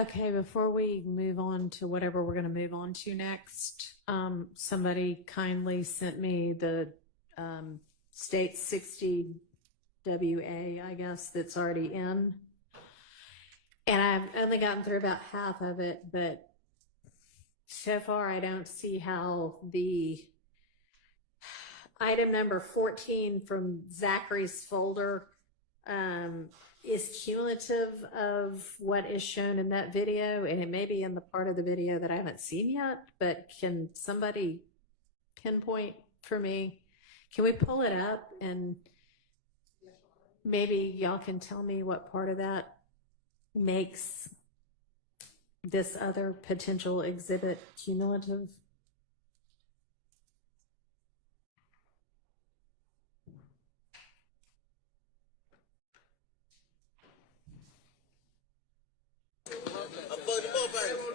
Okay, before we move on to whatever we're going to move on to next, somebody kindly sent me the state 60 WA, I guess, that's already in. And I've only gotten through about half of it, but so far I don't see how the item number 14 from Zachary's folder is cumulative of what is shown in that video, and it may be in the part of the video that I haven't seen yet, but can somebody pinpoint for me? Can we pull it up and maybe y'all can tell me what part of that makes this other potential exhibit cumulative?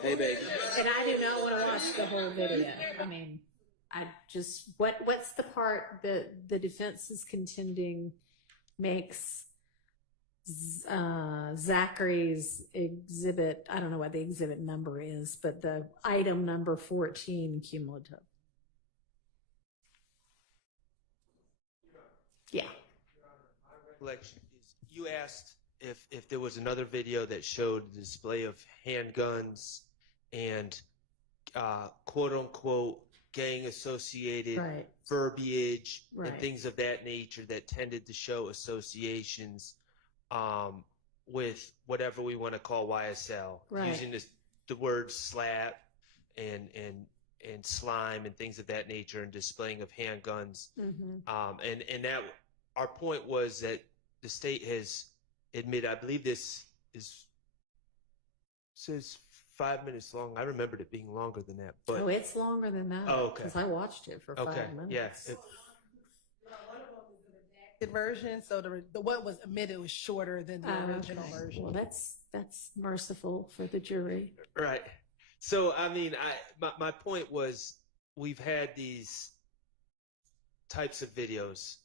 Hey, baby. And I do not want to watch the whole video. I mean, I just, what's the part that the defense is contending makes Zachary's exhibit, I don't know what the exhibit number is, but the item number 14 cumulative? Yeah. Recollection is you asked if there was another video that showed the display of handguns and quote unquote gang associated Right. verbiage Right. and things of that nature that tended to show associations with whatever we want to call YSL, Right. using the word slap and slime and things of that nature, and displaying of handguns. And that our point was that the state has admitted, I believe this says 5 minutes long. I remembered it being longer than that, but Oh, it's longer than that. Oh, okay. Because I watched it for 5 minutes. Yeah. The version, so the what was omitted was shorter than the original Okay. version. Well, that's merciful for the jury. Right. So, I mean, my point was we've had these types of videos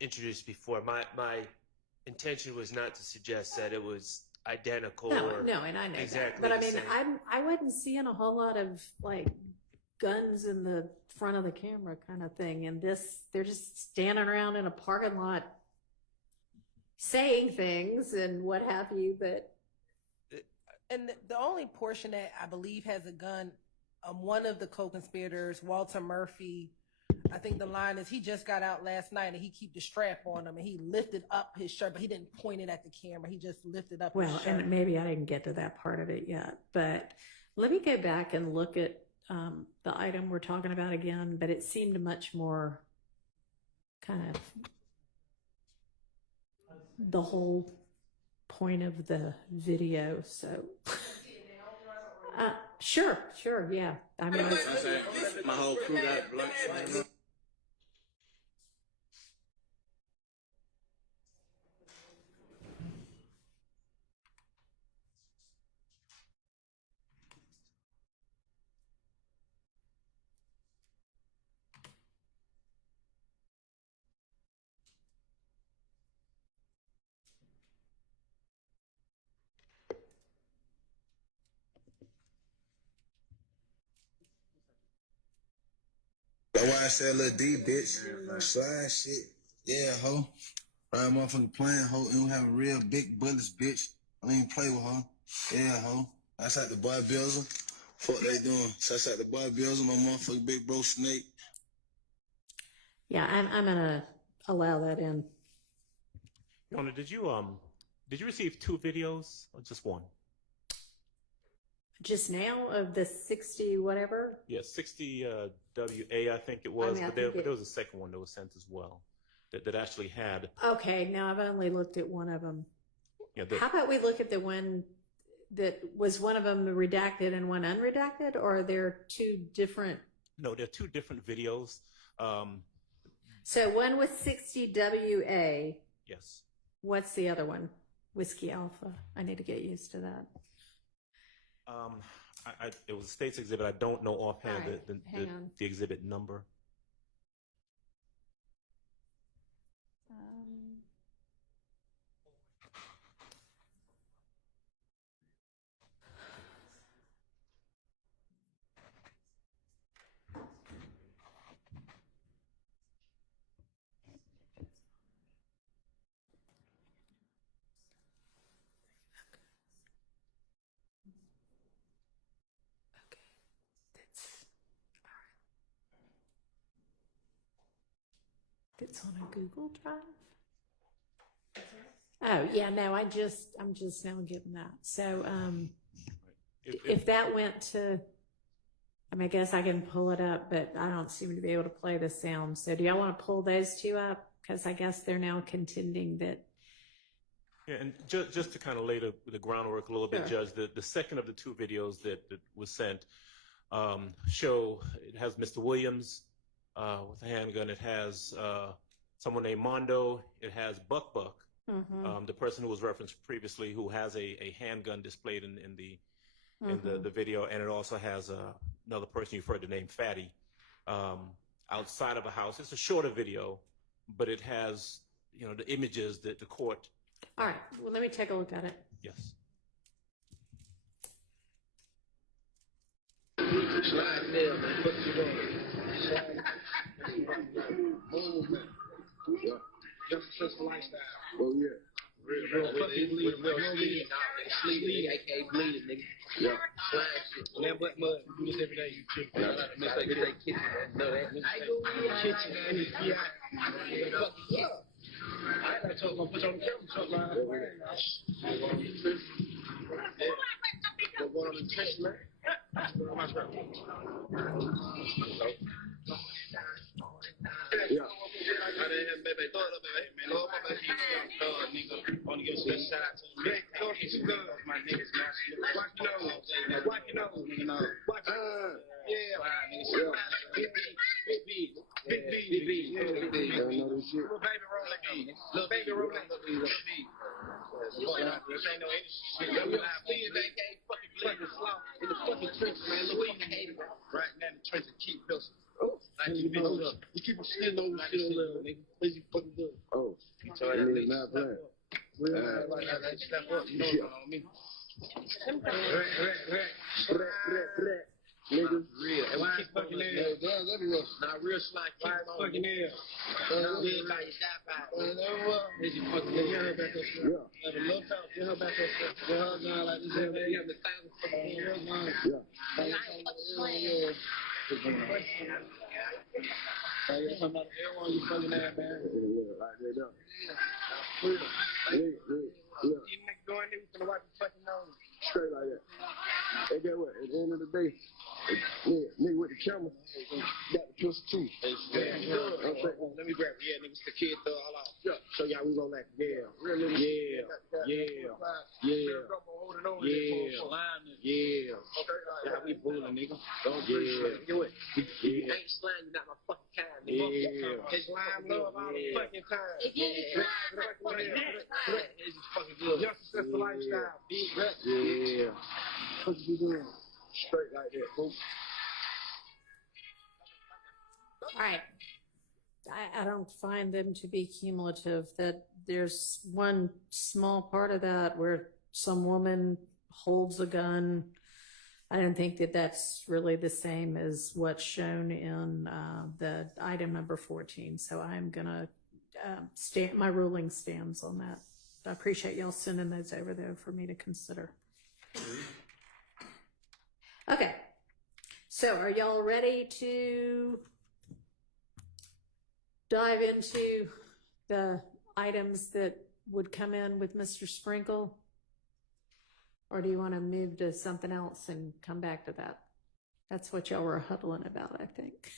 introduced before. My intention was not to suggest that it was identical No, or and I know exactly that. But I the mean, same. I wasn't seeing a whole lot of like guns in the front of the camera kind of thing. And they're just standing around in a parking lot saying things and what have you. But And the only portion that I believe has a gun, one of the co-conspirators, Walter Murphy, I think the line is he just got out last night and he keep the strap on him and he lifted up his shirt, but he didn't point it at the camera. He just lifted up his well, shirt. and maybe I didn't get to that part of it yet. But let me go back and look at the item we're talking about again. But it seemed much more kind of the whole point of the video. So sure, yeah. I mean, My whole crew got blunt. That's why I said little D, bitch. Slide shit. Yeah, ho. Right motherfucking playing, ho. And we having real big bullets, bitch. I don't even play with her. Yeah, ho. That's like the boy Bills. Fuck they doing. So that's like the boy Bills, my motherfucking big bro Snake. yeah, I'm gonna allow that in. Yona, did you receive 2 videos or just one? Just now of the 60 whatever. Yeah, 60 WA, I think it was, I mean, I but there think was a second one that was sent as well that actually had. Okay, now I've only looked at one of them. Yeah, How about we look at the one that was one of them redacted and one unredacted, or are there 2 different? No, there are 2 different videos. So one was 60 WA. Yes. What's the other one? Whiskey Alpha. I need to get used to that. It was a state's exhibit. I don't know offhand All right, hang on. the exhibit number. It's on a Google Drive. Oh, yeah, no, I'm just now getting that. So, if that went to, I mean, I guess I can pull it up, but I don't seem to be able to play the sound. So do y'all want to pull those two up? Because I guess they're now contending that. Yeah, and just to kind of lay the groundwork a little bit, Sure. Judge, the second of the two videos that was sent show, it has Mr. Williams with a handgun. It has someone named Mondo. It has Buck, the person who was referenced previously, who has a handgun displayed in the video, and it also has another person you've heard the name Fatty outside of a house. It's a shorter video, but it has the images that the court. All right, well, let me take a look at it. Yes. Slide there, man. What you doing? Movement. Yeah. Just a successful lifestyle. Oh, yeah. Real fucking bleed. Real bleed. Sleep, aka bleeding, nigga. Yeah. Slime shit. Lamb butt mud. We do this every day. You too. I like to miss like kitchen, man. No, that. I go in the kitchen, man. Yeah. Fuck yeah. I like to talk, gonna put you on the camera, talk like that. We're going on the trench, man. Yeah. I didn't baby, throw it up, baby. Man, Lord, my baby, nigga. Want to give a special shout out to them. Man, don't get you guns, my niggas, man. Watch your nose. Watch your nose, nigga. Watch your nose. Yeah. Wow, nigga. Big B. Little baby rolling B. Little baby rolling B. This ain't no industry. We don't see it, they can't fucking believe the slaw in the fucking trenches, man. Look, we hate it. Right now in the trenches, keep pills. Like you bitches up. You keep shit on shit on there, nigga. Please, you fucking do it. Oh. So that nigga not playing. Like that, step up. You know what's on me. Niggas, real. And we keep fucking there. Guns everywhere. Not real slime. Keep fucking there. Not real like you die by. Is you fucking there? Get her back up. Yeah. Have a little talk. Get her back up. Get her down like this. You have the thousand fucking real guns. Yeah. Yeah. Hey, you're talking about everyone you fucking at, man. Like that, yeah. You niggas going there, we finna wipe your fucking nose. Straight like that. Hey, get what? At the end of the day, nigga with the camera got the pistol too. Let me grab it. Yeah, niggas, the kid thug. Hold on. Yeah. Show y'all we gon' like, yeah. Yeah. Yeah, we bullying, nigga. Don't do it. You ain't slime, you not my fucking kind, nigga. Yeah. It's slime love all the fucking time. Yeah. It's fucking good. Your successful lifestyle, big rep. Yeah. What you doing? Straight like that, folks. All right. I don't find them to be cumulative. That there's one small part of that where some woman holds a gun. I don't think that that's really the same as what's shown in the item number 14. So I'm gonna stand. My ruling stands on that. I appreciate y'all sending those over there for me to consider. Okay. So are y'all ready to dive into the items that would come in with Mr. Sprinkle? Or do you want to move to something else and come back to that? That's what y'all were huddling about, I think.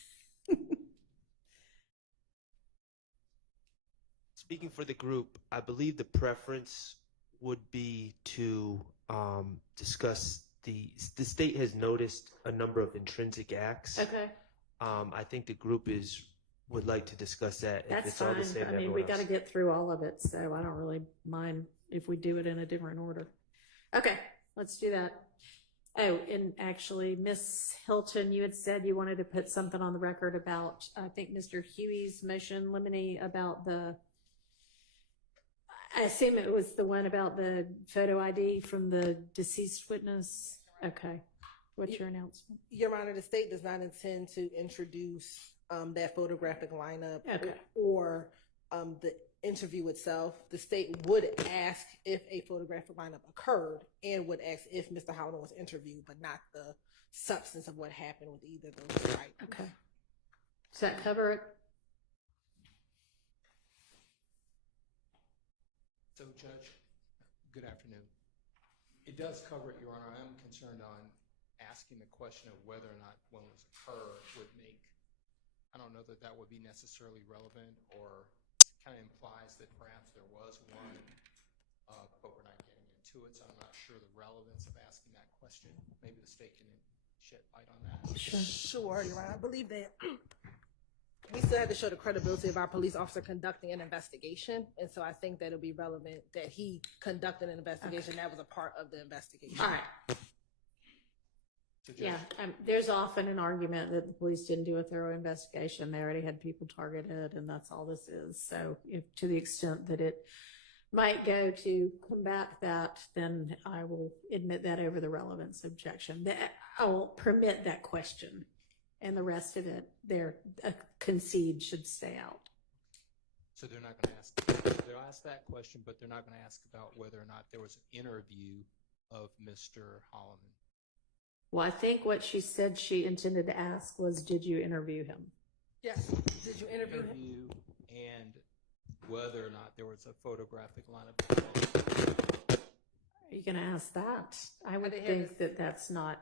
Speaking for the group, I believe the preference would be to discuss the state has noticed a number of intrinsic acts. Okay. I think the group would like to discuss that. That's if it's fine. all the same. I mean, we got to get through all of it, so I don't really mind if we do it in a different order. Okay, let's do that. Oh, and actually, Miss Hilton, you had said you wanted to put something on the record about, I think, Mr. Huey's motion limine about I assume it was the one about the photo ID from the deceased witness. Okay. What's your announcement? Your Honor, the state does not intend to introduce that photographic lineup or the interview itself. The state would ask if a photographic lineup occurred and would ask if Mr. Howland was interviewed, but not the substance of what happened with either of those items. Okay. Does that cover it? So, Judge, good afternoon. It does cover it, Your Honor. I am concerned on asking the question of whether or not one was occur would make, I don't know that that would be necessarily relevant, or kind of implies that perhaps there was one, but we're not getting into it, so I'm not sure the relevance of asking that question. Maybe the state can shed light on that. Sure, Your Honor. I believe that we still have to show the credibility of our police officer conducting an investigation, and so I think that it'll be relevant that he conducted an investigation. That was a part of the investigation. All right. Yeah, there's often an argument that the police didn't do a thorough investigation. They already had people targeted, and that's all this is. So if, to the extent that it might go to combat that, then I will admit that over the relevance objection. I will permit that question, and the rest of it, concede should stay out. So they're not going to ask, they'll ask that question, but they're not going to ask about whether or not there was an interview of Mr. Holloman. Well, I think what she said she intended to ask was, did you interview him? Yes. Did you interview him? And whether or not there was a photographic lineup. Are you going to ask that? I would think that that's not,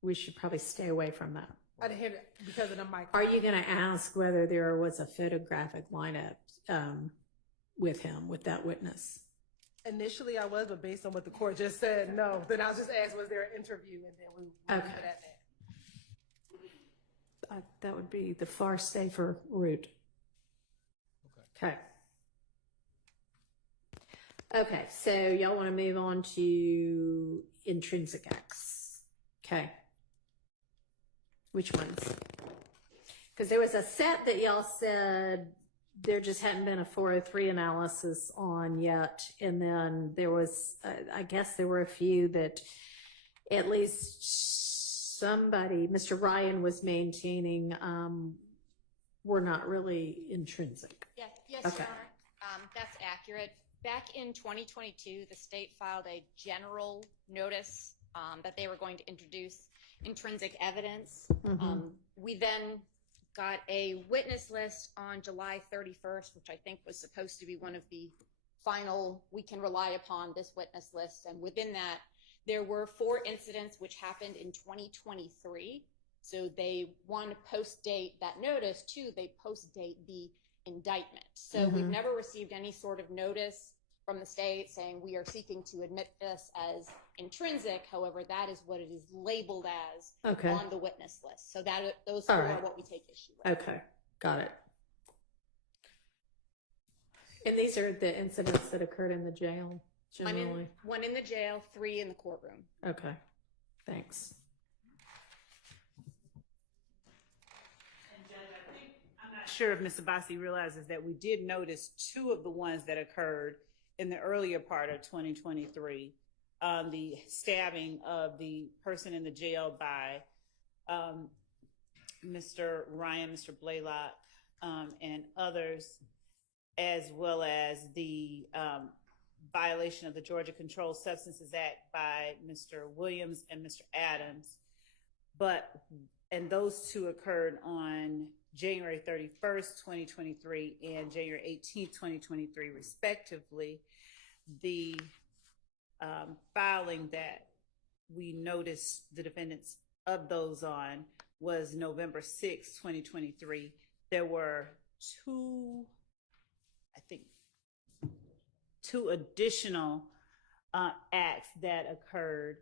we should probably stay away from that. I didn't hear it because of the mic. Are you going to ask whether there was a photographic lineup with him, with that witness? Initially, I was, but based on what the court just said, no. Then I'll just ask, was there an interview, and then we leave it at that. That would be the far safer route. Okay. Okay, so y'all want to move on to intrinsic acts. Okay. Which ones? Because there was a set that y'all said there just hadn't been a 403 analysis on yet. And then there was, I guess there were a few that at least somebody, Mr. Ryan was maintaining, were not really intrinsic. Yes, Okay. Your Honor. That's accurate. Back in 2022, the state filed a general notice that they were going to introduce intrinsic evidence. We then got a witness list on July 31st, which I think was supposed to be one of the final, we can rely upon this witness list. And within that, there were 4 incidents which happened in 2023. So they, 1, post-date that notice, 2, they post-date the indictment. So we've never received any sort of notice from the state saying we are seeking to admit this as intrinsic. However, that is what it is labeled as on the witness list. So that those 4 are what we take issue with. Okay, got it. And these are the incidents that occurred in the jail, generally? One in the jail, 3 in the courtroom. Okay, thanks. I'm not sure if Ms. Abbasi realizes that we did notice 2 of the ones that occurred in the earlier part of 2023, the stabbing of the person in the jail by Mr. Ryan, Mr. Blaylock, and others, as well as the violation of the Georgia Controlled Substances Act by Mr. Williams and Mr. Adams. And those 2 occurred on January 31st, 2023 and January 18th, 2023, respectively. The filing that we noticed the defendants of those on was November 6th, 2023. There were 2 additional acts that occurred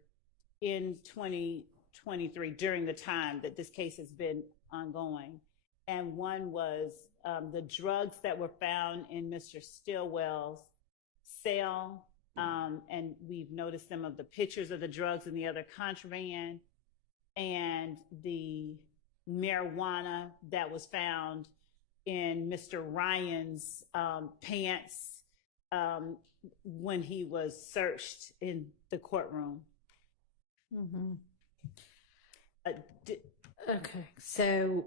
in 2023 during the time that this case has been ongoing. And one was the drugs that were found in Mr. Stillwell's cell, and we've noticed some of the pictures of the drugs and the other contraband, and the marijuana that was found in Mr. Ryan's pants when he was searched in the courtroom. Okay, so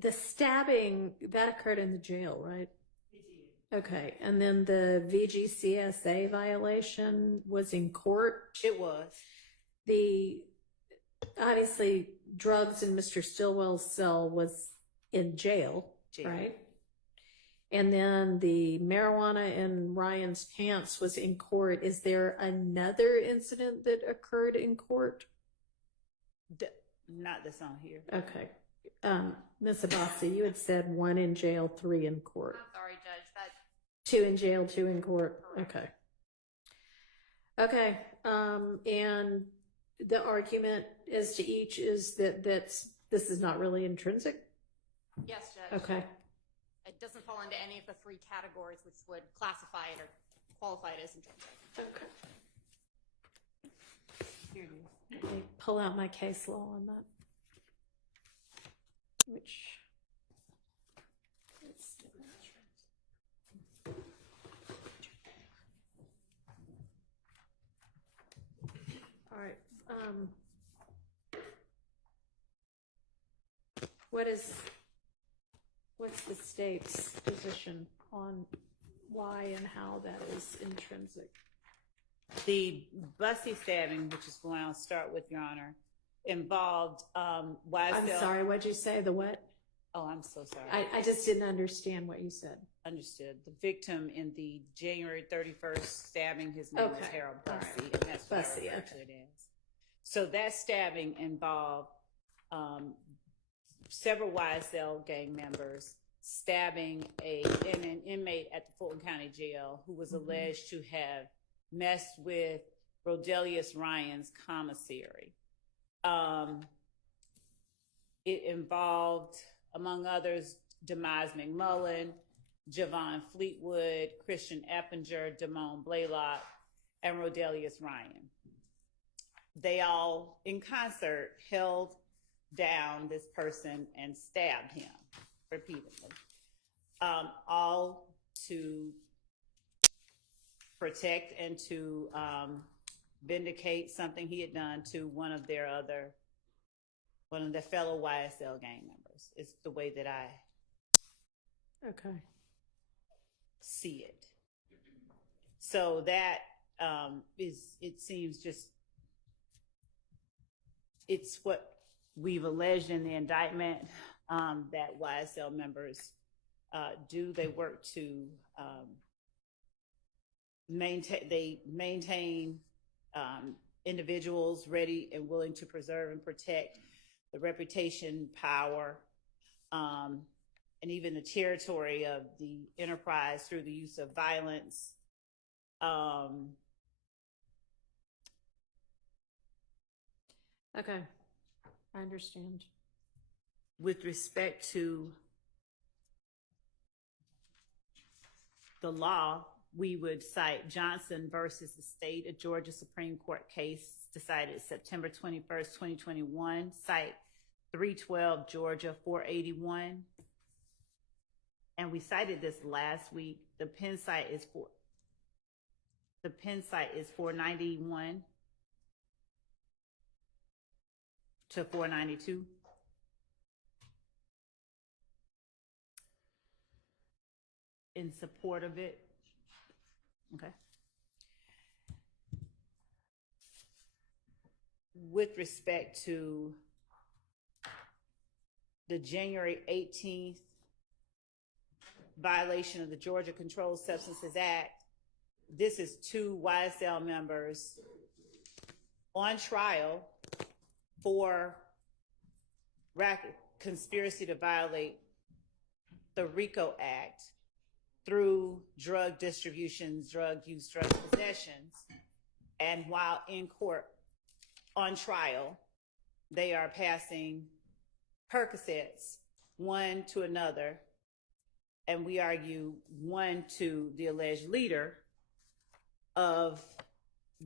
the stabbing, that occurred in the jail, right? Okay, and then the VGCSA violation was in court? It was. Obviously, drugs in Mr. Stillwell's cell was in jail, right? And then the marijuana in Ryan's pants was in court. Is there another incident that occurred in court? Not that's on here. Okay. Ms. Abassi, you had said 1 in jail, 3 in court. I'm sorry, Judge, that 2 in jail, 2 in court. Okay. Okay. And the argument as to each is that this is not really intrinsic? yes, Judge. Okay. It doesn't fall into any of the 3 categories which would classify it or qualify it as intrinsic. Okay. Here it is. Let me pull out my case law on that. Which all right. What's the state's position on why and how that is intrinsic? The Bussey stabbing, which is going, I'll start with, Your Honor, involved YSL. I'm sorry, what'd you say? The what? Oh, I'm so sorry. I just didn't understand what you said. Understood. The victim in the January 31st stabbing, his name was Okay. Harold All Bussey, right. and that's what Bussey, I refer to okay. it as. So that stabbing involved several YSL gang members stabbing an inmate at the Fulton County Jail who was alleged to have messed with Rodelius Ryan's commissary. It involved, among others, Demise McMullen, Javon Fleetwood, Christian Eppinger, Damone Blaylock, and Rodelius Ryan. They all, in concert, held down this person and stabbed him repeatedly, all to protect and to vindicate something he had done to one of their fellow YSL gang members. It's the way that I see it. So that it seems just, it's what we've alleged in the indictment that YSL members do. They work to maintain individuals ready and willing to preserve and protect the reputation, power, and even the territory of the enterprise through the use of violence. Okay, I understand. With respect to the law, we would cite Johnson versus the State of Georgia Supreme Court case decided September 21st, 2021, cite 312 Georgia 481. And we cited this last week. The Penn site is 491 to 492. In support of it. Okay. With respect to the January 18th violation of the Georgia Controlled Substances Act, this is 2 YSL members on trial for conspiracy to violate the RICO Act through drug distributions, drug use, drug possessions. And while in court on trial, they are passing Percocets, one to another, and we argue one to the alleged leader of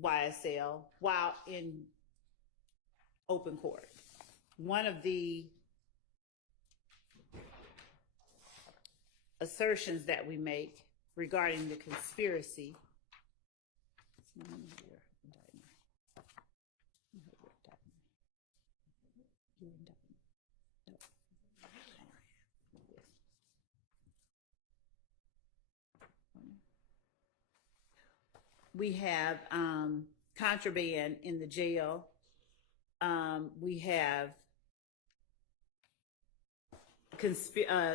YSL while in open court. One of the assertions that we make regarding the conspiracy. We have contraband in the jail. We have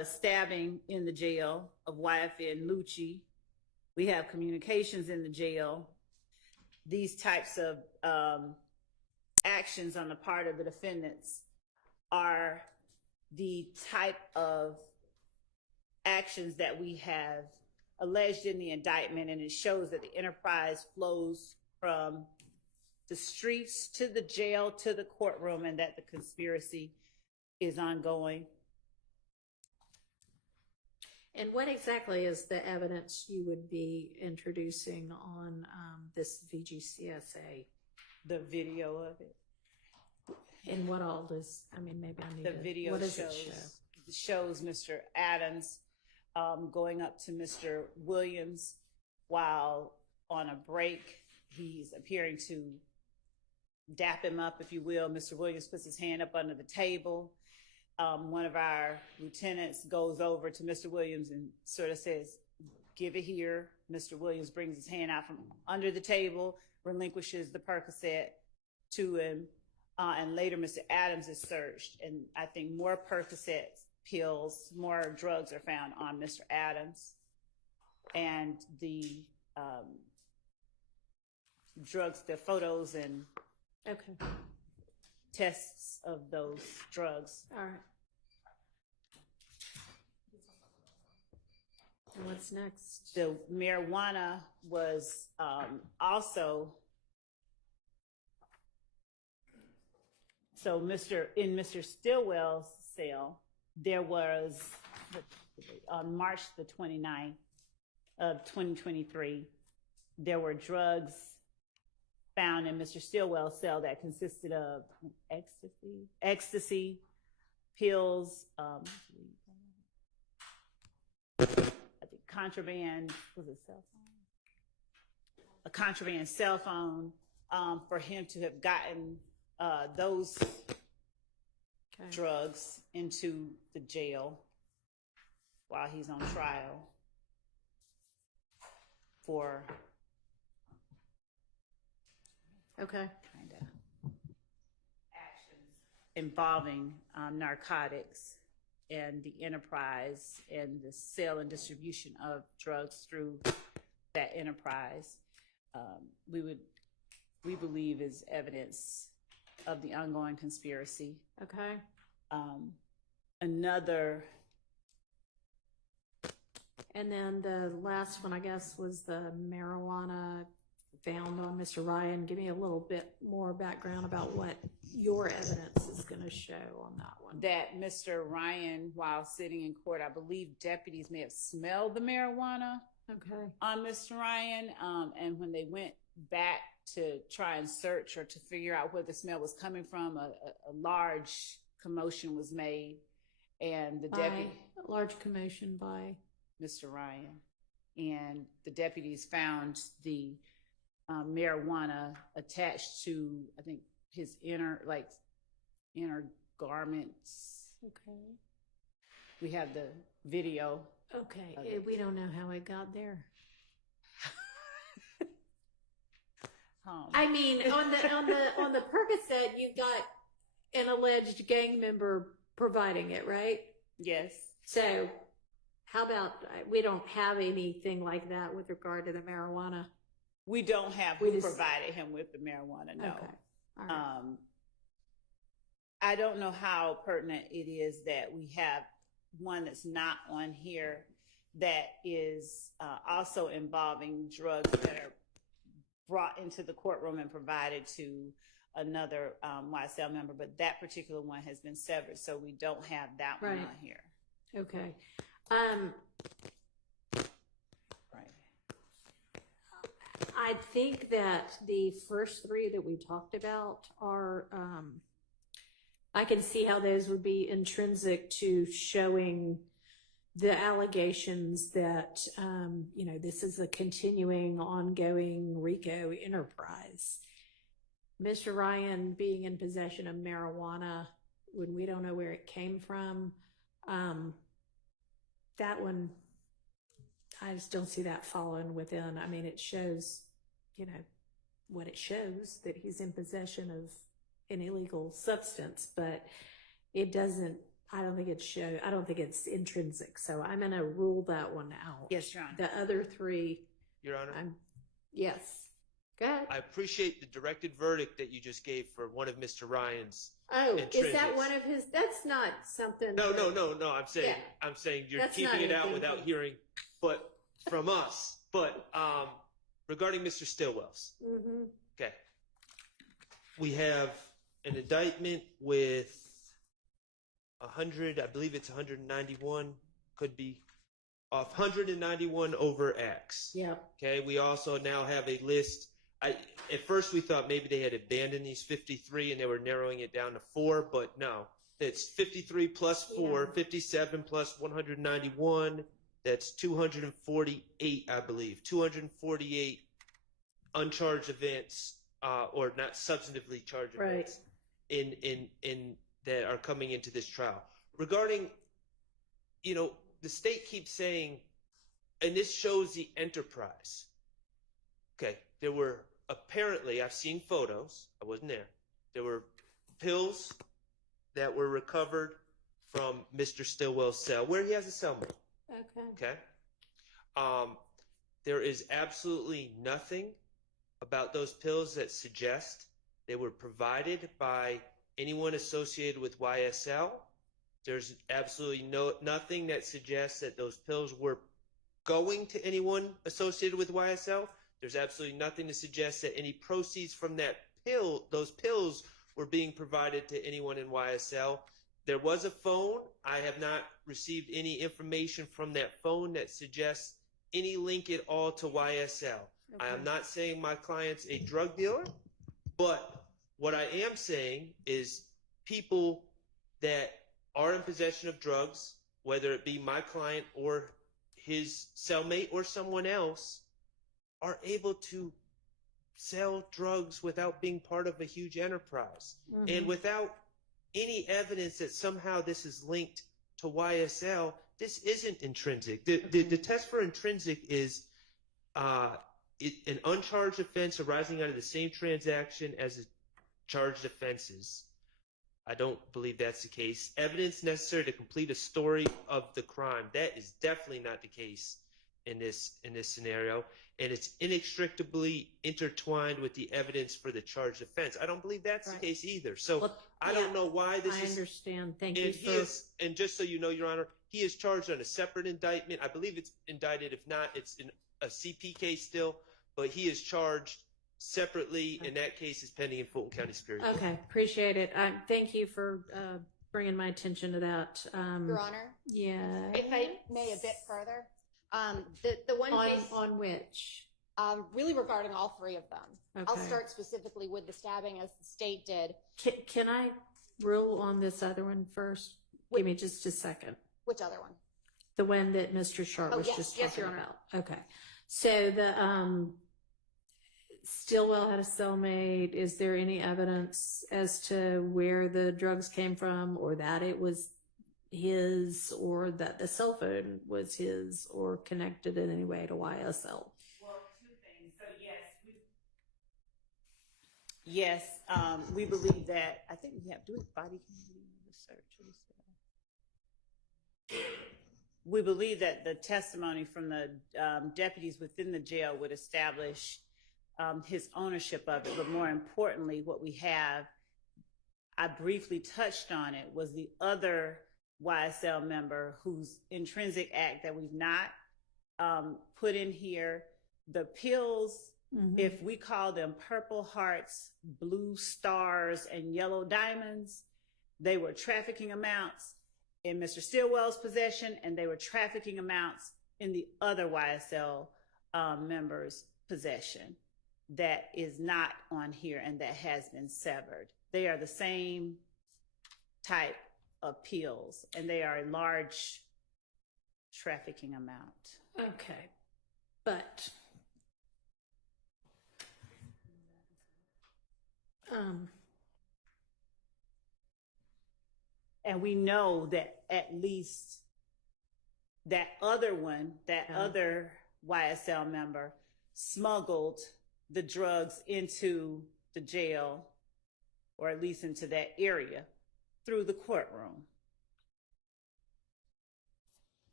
stabbing in the jail of YFN Lucci. We have communications in the jail. These types of actions on the part of the defendants are the type of actions that we have alleged in the indictment, and it shows that the enterprise flows from the streets to the jail to the courtroom, and that the conspiracy is ongoing. And what exactly is the evidence you would be introducing on this VGCSA? The video of it. And what all does, I mean, maybe I need The to, video what does shows, it show? shows Mr. Adams going up to Mr. Williams while on a break. He's appearing to dap him up, if you will. Mr. Williams puts his hand up under the table. One of our lieutenants goes over to Mr. Williams and sort of says, "Give it here." Mr. Williams brings his hand out from under the table, relinquishes the Percocet to him, and later Mr. Adams is searched. And I think more Percocet pills, more drugs are found on Mr. Adams. And the drugs, the photos and tests of those drugs. All right. And what's next? The marijuana was also, so in Mr. Stillwell's cell, there was, on March the 29th of 2023, there were drugs found in Mr. Stillwell's cell that consisted of ecstasy pills, I think contraband, was it cell phone? A contraband cell phone, for him to have gotten those drugs into the jail while he's on trial for kind of actions involving narcotics and the enterprise and the sale and distribution of drugs through that enterprise. We believe is evidence of the ongoing conspiracy. Okay. And then the last one, I guess, was the marijuana found on Mr. Ryan. Give me a little bit more background about what your evidence is going to show on that one. That Mr. Ryan, while sitting in court, I believe deputies may have smelled the marijuana on Mr. Ryan. And when they went back to try and search or to figure out where the smell was coming from, a large commotion was made. And the deputy... A large commotion by... Mr. Ryan. And the deputies found the marijuana attached to, I think, his inner garments. Okay. We have the video. Okay. We don't know how it got there. I mean, on the Percocet, you've got an alleged gang member providing it, right? Yes. So how about, we don't have anything like that with regard to the marijuana? We don't have who provided him with the marijuana, no. Okay. All right. I don't know how pertinent it is that we have one that's not on here that is also involving drugs that are brought into the courtroom and provided to another YSL member, but that particular one has been severed, so we don't have that one on here. Okay. I think that the first three that we talked about are, I can see how those would be intrinsic to showing the allegations that, this is a continuing, ongoing RICO enterprise. Mr. Ryan being in possession of marijuana when we don't know where it came from, that one, I just don't see that falling within. I mean, it shows, what it shows, that he's in possession of an illegal substance, but it doesn't I don't think it's intrinsic, so I'm gonna rule that one out. Yes, Your Honor. The other three, Your Honor, yes. Go ahead. I appreciate the directed verdict that you just gave for one of Mr. Ryan's. Oh, is that intrinsics. one of his? That's not something. No. Yeah. I'm saying you're That's keeping not it out anything without from- hearing, but from us. But regarding Mr. Stillwell's, Mm-hmm. okay, we have an indictment with 100. I believe it's 191. Could be off. 191 over X. Yeah. Okay. We also now have a list. At first we thought maybe they had abandoned these 53 and they were narrowing it down to 4, but no. It's 53 plus 4, 57 plus 191. That's 248, I believe. 248 uncharged events, or not substantively charged events, in that are coming into this trial. Regarding, the state keeps saying, and this shows the enterprise. Okay, there were apparently, I've seen photos, I wasn't there, there were pills that were recovered from Mr. Stillwell's cell, where he has a cellmate. Okay? There is absolutely nothing about those pills that suggest they were provided by anyone associated with YSL. There's absolutely nothing that suggests that those pills were going to anyone associated with YSL. There's absolutely nothing to suggest that any proceeds from those pills were being provided to anyone in YSL. There was a phone. I have not received any information from that phone that suggests any link at all to YSL. Okay. I am not saying my client's a drug dealer, but what I am saying is people that are in possession of drugs, whether it be my client or his cellmate or someone else, are able to sell drugs without being part of a huge enterprise and without any evidence that somehow this is linked to YSL. This isn't intrinsic. The test for intrinsic is an uncharged offense arising out of the same transaction as the charged offenses. I don't believe that's the case. Evidence necessary to complete a story of the crime. That is definitely not the case in this scenario, and it's inextricably intertwined with the evidence for the charged offense. I don't believe that's the case either. So I don't know why this is. I understand. Thank and you for. And just so you know, Your Honor, he is charged on a separate indictment. I believe it's indicted. If not, it's in a CP case still, but he is charged separately, and that case is pending in Fulton County Superior Court. Okay, appreciate it. Thank you for bringing my attention to that. Your Honor? Yeah. If I may a bit further. The one case on which? Really regarding all three of them. Okay. I'll start specifically with the stabbing as the state did. Can I rule on this other one first? Give me just a second. Which other one? The one that Mr. Sharp was just talking Your Honor. about. Okay. So the Stillwell had a cellmate. Is there any evidence as to where the drugs came from, or that it was his, or that the cell phone was his, or connected in any way to YSL? Well, two things. So yes, we believe that. I think we have body cam research. We believe that the testimony from the deputies within the jail would establish his ownership of it, but more importantly, what we have, I briefly touched on it, was the other YSL member whose intrinsic act that we've not put in here. The pills, if we call them purple hearts, blue stars, and yellow diamonds, they were trafficking amounts in Mr. Stillwell's possession, and they were trafficking amounts in the other YSL members' possession. That is not on here and that has been severed. They are the same type of pills, and they are a large trafficking amount. Okay. But and we know that at least that other one, that other YSL member, smuggled the drugs into the jail, or at least into that area, through the courtroom.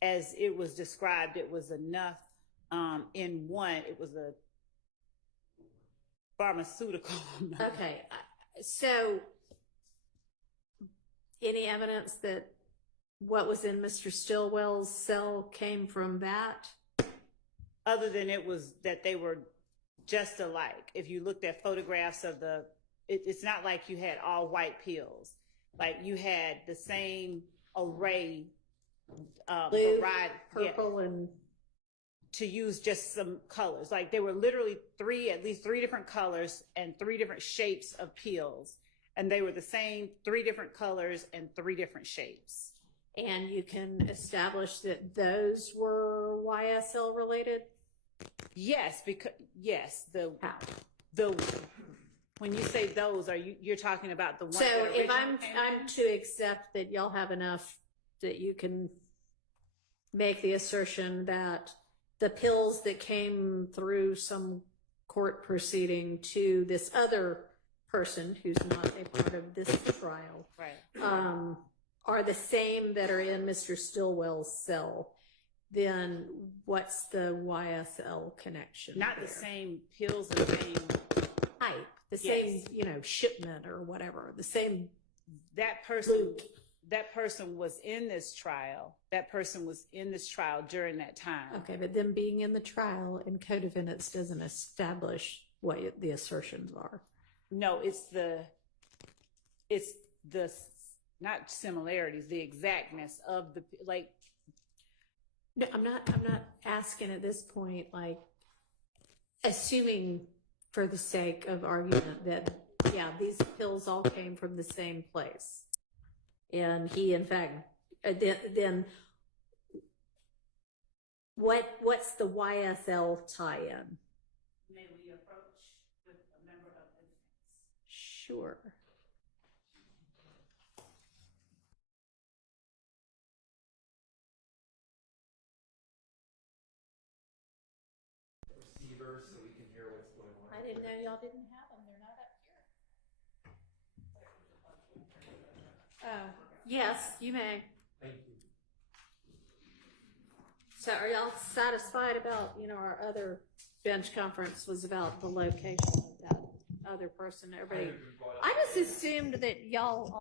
as it was described, it was enough in one. It was a pharmaceutical. Okay, so any evidence that what was in Mr. Stillwell's cell came from that? Other than it was that they were just alike. If you looked at photographs of it's not like you had all white pills. Like you had the same array, Blue, variety, purple, and to use just some colors. Like they were literally at least three different colors and three different shapes of pills. And they were the same, three different colors and three different shapes. and you can establish that those were YSL related? Yes, because How? when you say those, you're talking about the ones So that if originally came I'm in? to accept that y'all have enough that you can make the assertion that the pills that came through some court proceeding to this other person who's not a part of this trial, Right. are the same that are in Mr. Stillwell's cell, then what's the YSL connection? Not the there? same pills and same Type, the Yes. same, shipment or whatever, the same. that person Loop. that person was in this trial. That person was in this trial during that time. Okay, but them being in the trial and co-defendants doesn't establish what the assertions are. No, it's the not similarities, the exactness of the like. No, I'm not asking at this point, like, assuming for the sake of argument that, yeah, these pills all came from the same place. And he, in fact, then what's the YSL tie-in? May we approach with a member of the defense? Sure. Receiver so we can hear what's going on. I didn't know y'all didn't have them. They're not up here. Yes, you may. Thank you. So are y'all satisfied about, our other bench conference was about the location of that other person? Everybody, I just assumed that y'all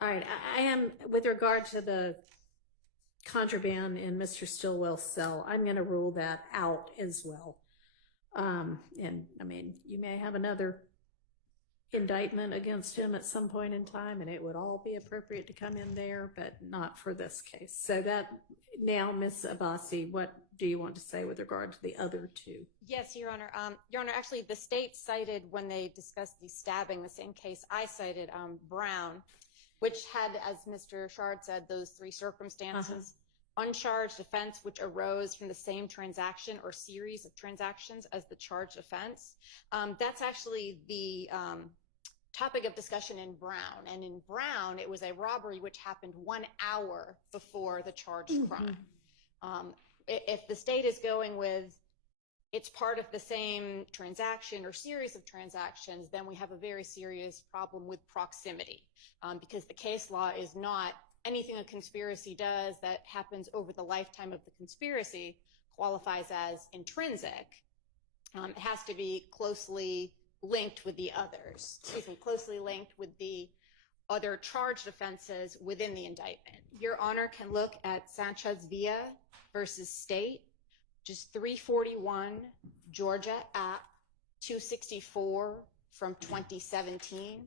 All right, I am, with regard to the contraband in Mr. Stillwell's cell, I'm going to rule that out as well. And I mean, you may have another indictment against him at some point in time, and it would all be appropriate to come in there, but not for this case. So that, now, Ms. Abbasi, what do you want to say with regard to the other two? Yes, Your Honor. Your Honor, actually, the state cited, when they discussed the stabbing, the same case I cited, Brown, which had, as Mr. Shard said, those three circumstances. Uncharged offense which arose from the same transaction or series of transactions as the charged offense. That's actually the topic of discussion in Brown. And in Brown, it was a robbery which happened 1 hour before the charged crime. If the state is going with it's part of the same transaction or series of transactions, then we have a very serious problem with proximity, because the case law is not anything a conspiracy does that happens over the lifetime of the conspiracy qualifies as intrinsic. It has to be closely linked with the others, closely linked with the other charged offenses within the indictment. Your Honor can look at Sanchez Villa versus State, just 341 Georgia App 264 from 2017.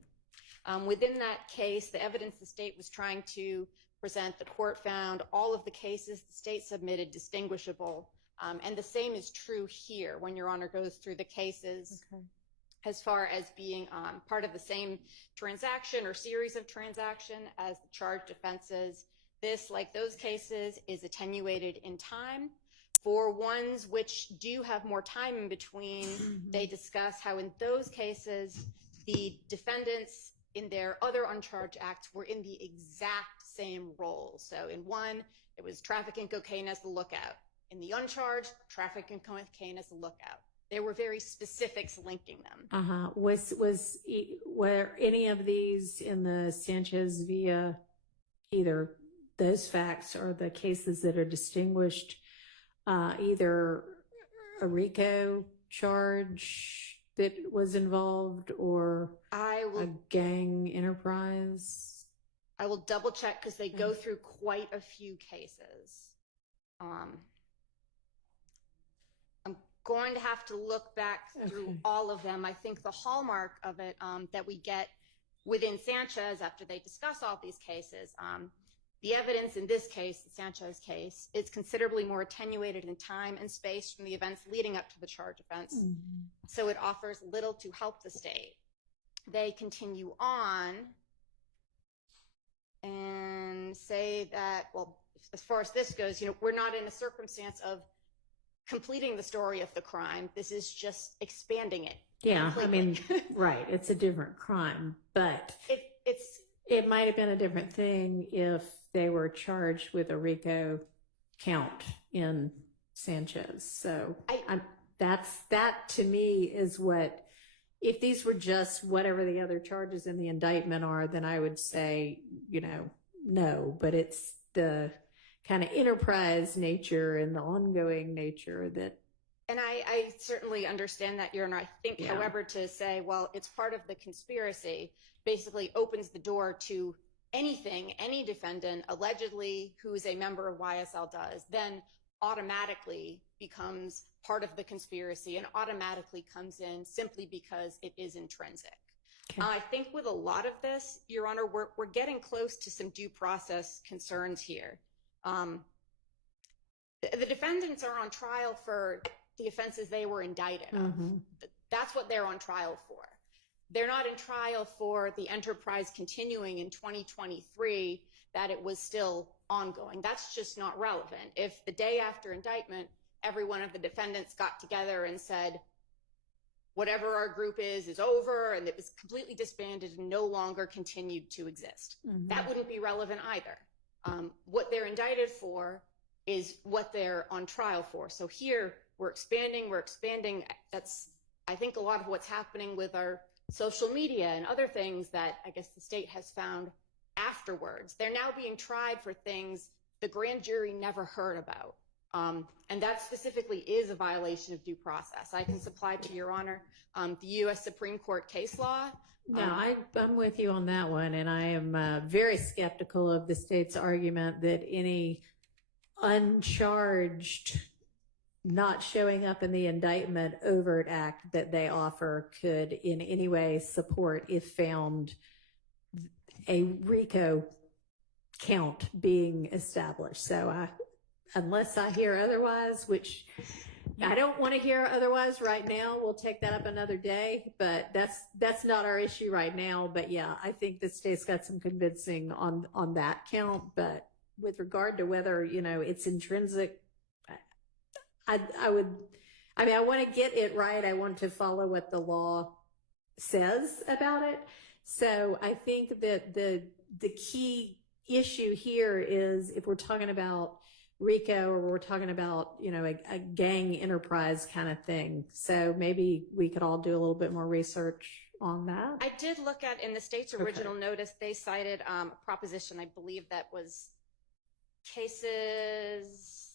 Within that case, the evidence the state was trying to present, the court found all of the cases the state submitted distinguishable. And the same is true here when Your Honor goes through the cases as far as being part of the same transaction or series of transaction as the charged offenses. This, like those cases, is attenuated in time. For ones which do have more time in between, they discuss how in those cases, the defendants in their other uncharged acts were in the exact same role. So in one, it was trafficking cocaine as the lookout. In the uncharged, trafficking cocaine as the lookout. There were very specifics linking them. Were any of these in the Sanchez Villa, either those facts or the cases that are distinguished, either a RICO charge that was involved or a gang enterprise? I will double check because they go through quite a few cases. I'm going to have to look back through all of them. I think the hallmark of it that we get within Sanchez after they discuss all these cases, the evidence in this case, the Sanchez case, is considerably more attenuated in time and space from the events leading up to the charge offense. So it offers little to help the state. They continue on and say that, well, as far as this goes, we're not in a circumstance of completing the story of the crime. This is just expanding it. Yeah, completely. I mean, right. It's a different crime, but it might have been a different thing if they were charged with a RICO count in Sanchez. So that to me is what, if these were just whatever the other charges in the indictment are, then I would say, no, but it's the kind of enterprise nature and the ongoing nature that. And I certainly understand that, Your Honor. I think, however, to say, well, it's part of the conspiracy basically opens the door to anything any defendant allegedly who's a member of YSL does, then automatically becomes part of the conspiracy and automatically comes in simply because it is intrinsic. I think with a lot of this, Your Honor, we're getting close to some due process concerns here. The defendants are on trial for the offenses they were indicted of. That's what they're on trial for. They're not in trial for the enterprise continuing in 2023, that it was still ongoing. That's just not relevant. If the day after indictment, every one of the defendants got together and said, whatever our group is over, and it was completely disbanded and no longer continued to exist, that wouldn't be relevant either. What they're indicted for is what they're on trial for. So here, we're expanding. That's, I think, a lot of what's happening with our social media and other things that I guess the state has found afterwards. They're now being tried for things the grand jury never heard about. And that specifically is a violation of due process. I can supply to Your Honor the U.S. Supreme Court case law. No, I'm with you on that one, and I am very skeptical of the state's argument that any uncharged, not showing up in the indictment overt act that they offer could in any way support, if found, a RICO count being established. So unless I hear otherwise, which I don't want to hear otherwise right now, we'll take that up another day, but that's not our issue right now. But yeah, I think the state's got some convincing on that count. But with regard to whether, it's intrinsic, I want to get it right. I want to follow what the law says about it. So I think that the key issue here is if we're talking about RICO or we're talking about, a gang enterprise kind of thing. So maybe we could all do a little bit more research on that. I did look at, in the state's original notice, they cited a proposition, I believe that was cases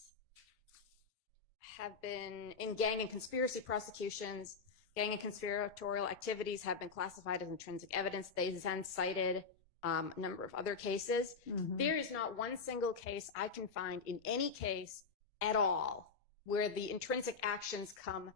have been in gang and conspiracy prosecutions, gang and conspiratorial activities have been classified as intrinsic evidence. They then cited a number of other cases. There is not one single case I can find in any case at all where the intrinsic actions come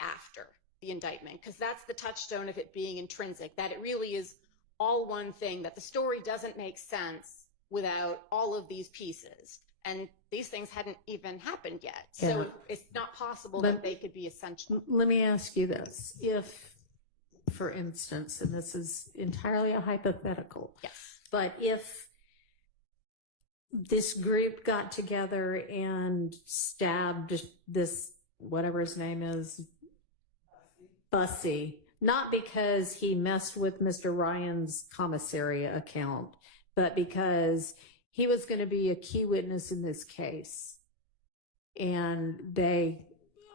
after the indictment, because that's the touchstone of it being intrinsic, that it really is all one thing, that the story doesn't make sense without all of these pieces. And these things hadn't even happened yet. So it's not possible that they could be essential. Let me ask you this. If, for instance, and this is entirely a hypothetical, yes, but if this group got together and stabbed this, whatever his name is, Bussy, not because he messed with Mr. Ryan's commissary account, but because he was going to be a key witness in this case. And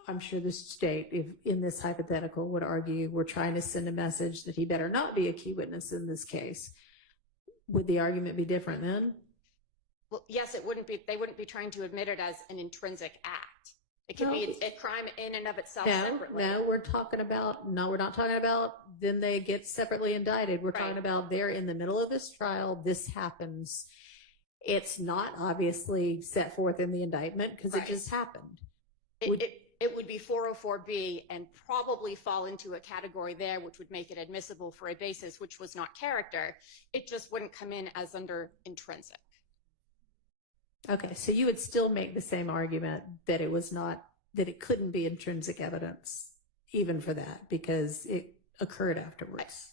I'm sure the state, if in this hypothetical, would argue we're trying to send a message that he better not be a key witness in this case. Would the argument be different then? Well, yes, it wouldn't be. They wouldn't be trying to admit it as an intrinsic act. It could be a crime in and of itself separately. No, we're not talking about then they get separately indicted. We're talking about they're in the middle of this trial. This happens. It's not obviously set forth in the indictment because it just happened. It would be 404B and probably fall into a category there which would make it admissible for a basis which was not character. It just wouldn't come in as under intrinsic. Okay, so you would still make the same argument that it couldn't be intrinsic evidence even for that because it occurred afterwards.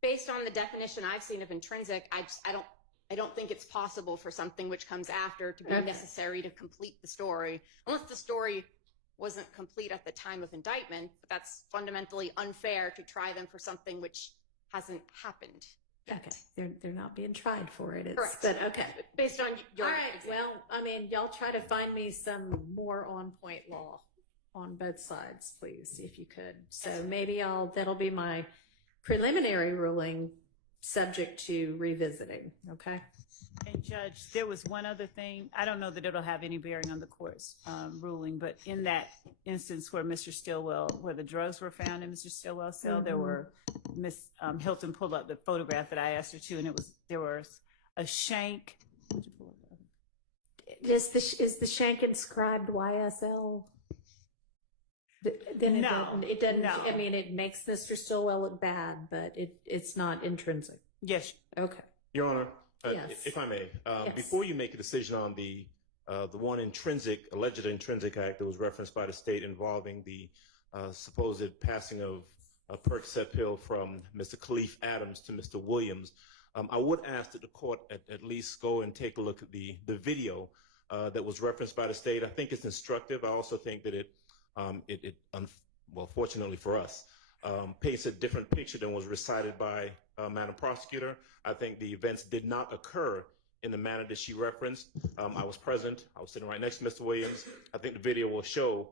Based on the definition I've seen of intrinsic, I don't think it's possible for something which comes after to be necessary to complete the story, unless the story wasn't complete at the time of indictment. But that's fundamentally unfair to try them for something which hasn't happened. Okay, they're not being tried for it. Correct. But okay. Based on your all right. example. Well, y'all try to find me some more on-point law on both sides, please, if you could. So maybe that'll be my preliminary ruling, subject to revisiting, okay? And Judge, there was one other thing. I don't know that it'll have any bearing on the court's ruling, but in that instance where where the drugs were found in Mr. Stillwell's cell, there were, Miss Hilton pulled up the photograph that I asked her to, and there was a shank. Is the shank inscribed YSL? Then it doesn't. No. I mean, it makes Mr. Stillwell look bad, but it's not intrinsic. Yes. Okay. Your Honor, Yes. if I may, Yes. before you make a decision on the one alleged intrinsic act that was referenced by the state involving the supposed passing of a Percocet pill from Mr. Khalif Adams to Mr. Williams, I would ask that the court at least go and take a look at the video that was referenced by the state. I think it's instructive. I also think that well, fortunately for us, paints a different picture than was recited by Madam Prosecutor. I think the events did not occur in the manner that she referenced. I was present. I was sitting right next to Mr. Williams. I think the video will show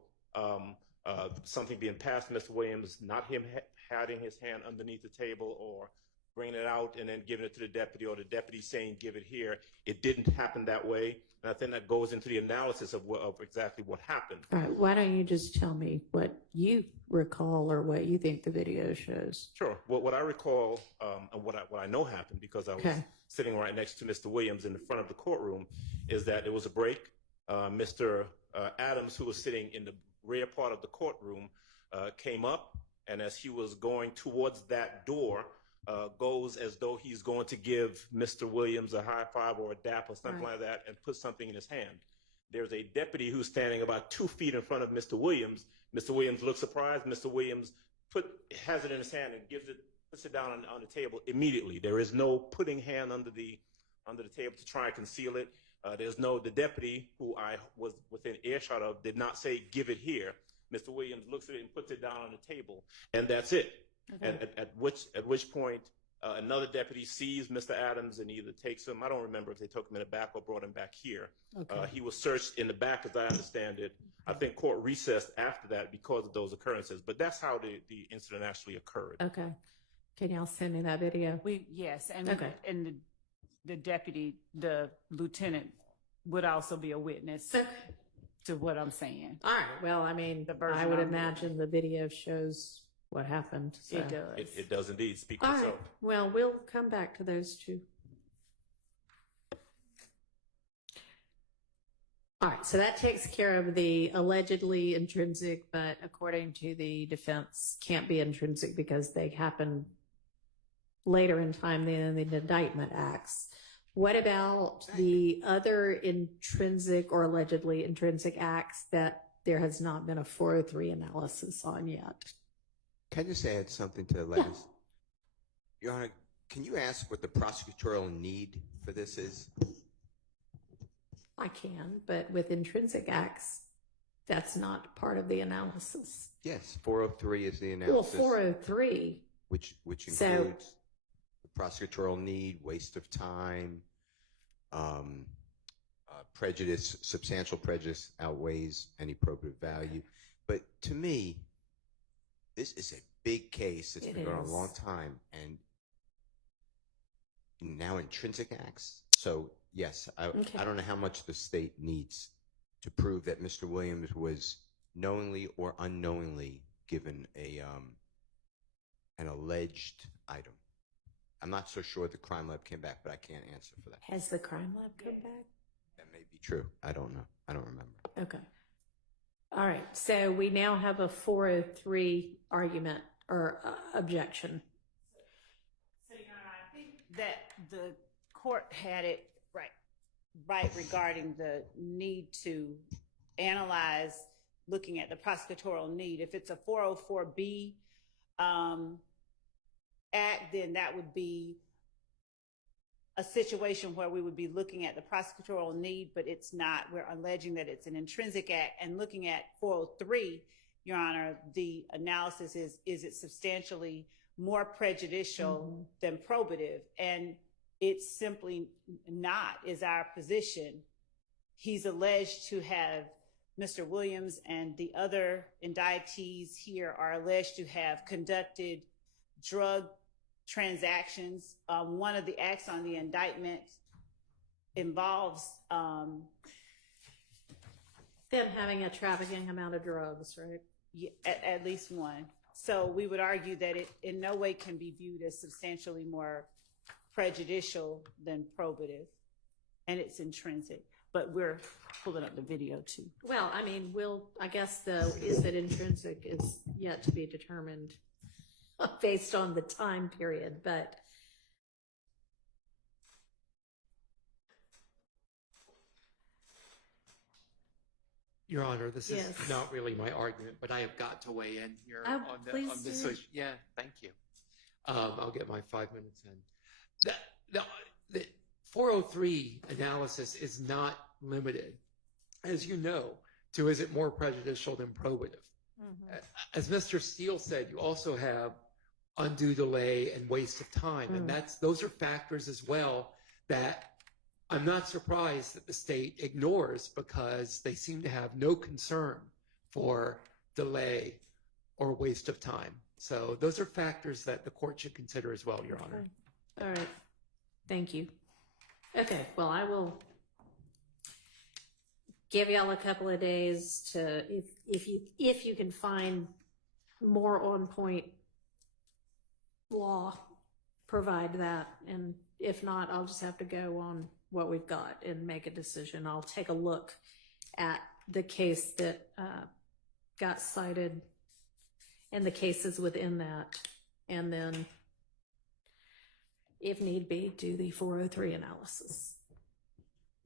something being passed to Mr. Williams, not him hiding his hand underneath the table or bringing it out and then giving it to the deputy, or the deputy saying, give it here. It didn't happen that way. And I think that goes into the analysis of exactly what happened. All right, why don't you just tell me what you recall or what you think the video shows? Sure. What I recall, and what I know happened, because I was sitting right next to Mr. Williams in the front of the courtroom, is that there was a break. Mr. Adams, who was sitting in the rear part of the courtroom, came up, and as he was going towards that door, goes as though he's going to give Mr. Williams a high five or a dap or something like that, and put something in his hand. There's a deputy who's standing about 2 feet in front of Mr. Williams. Mr. Williams looks surprised. Mr. Williams has it in his hand and puts it down on the table immediately. There is no putting hand under the table to try and conceal it. The deputy, who I was within earshot of, did not say, give it here. Mr. Williams looks at it and puts it down on the table, and that's it. Okay. And at which point, another deputy sees Mr. Adams and either takes him, I don't remember if they took him in the back or brought him back here. Okay. He was searched in the back, as I understand it. I think court recessed after that because of those occurrences, but that's how the incident actually occurred. Okay. Can y'all send me that video? Yes, and the deputy, the lieutenant, would also be a witness to what I'm saying. All right. Well, I mean, I would imagine the video shows what happened. So. It does. It does indeed speak for itself. itself. Well, we'll come back to those two. All right. So that takes care of the allegedly intrinsic, but according to the defense, can't be intrinsic because they happen later in time than the indictment acts. What about the other intrinsic or allegedly intrinsic acts that there has not been a 403 analysis on yet? Can I just add something to the last? Your Honor, can you ask what the prosecutorial need for this is? I can, but with intrinsic acts, that's not part of the analysis. Yes, 403 is the analysis. Well, 403. Which includes the prosecutorial need, waste of time, prejudice, substantial prejudice outweighs any probative value. But to me, this is a big case. It's been going on a long time, and now intrinsic acts. So yes, I don't know how much the state needs to prove that Mr. Williams was knowingly or unknowingly given an alleged item. I'm not so sure the crime lab came back, but I can't answer for that. Has the crime lab come back? That may be true. I don't know. I don't remember. Okay. All right. So we now have a 403 argument or objection. So, Your Honor, I think that the court had it right regarding the need to analyze, looking at the prosecutorial need. If it's a 404B act, then that would be a situation where we would be looking at the prosecutorial need, but it's not. We're alleging that it's an intrinsic act. And looking at 403, Your Honor, the analysis is it substantially more prejudicial than probative? And it's simply not, is our position. He's alleged to have, Mr. Williams and the other indictees here are alleged to have conducted drug transactions. One of the acts on the indictment involves them having a trafficking amount of drugs, right? Yeah, at least one. So we would argue that it in no way can be viewed as substantially more prejudicial than probative, and it's intrinsic. But we're pulling up the video too. Well, I mean, I guess is it intrinsic is yet to be determined based on the time period, but Your Honor, this is not really my argument, but I have got to weigh in here on this issue. Yeah, thank you. I'll get my 5 minutes in. The 403 analysis is not limited, as you know, to is it more prejudicial than probative. As Mr. Steele said, you also have undue delay and waste of time, and those are factors as well that I'm not surprised that the state ignores, because they seem to have no concern for delay or waste of time. So those are factors that the court should consider as well, Your Honor. All right. Thank you. Okay, well, I will give y'all a couple of days to, if you can find more on point law, provide that. And if not, I'll just have to go on what we've got and make a decision. I'll take a look at the case that got cited and the cases within that, and then, if need be, do the 403 analysis.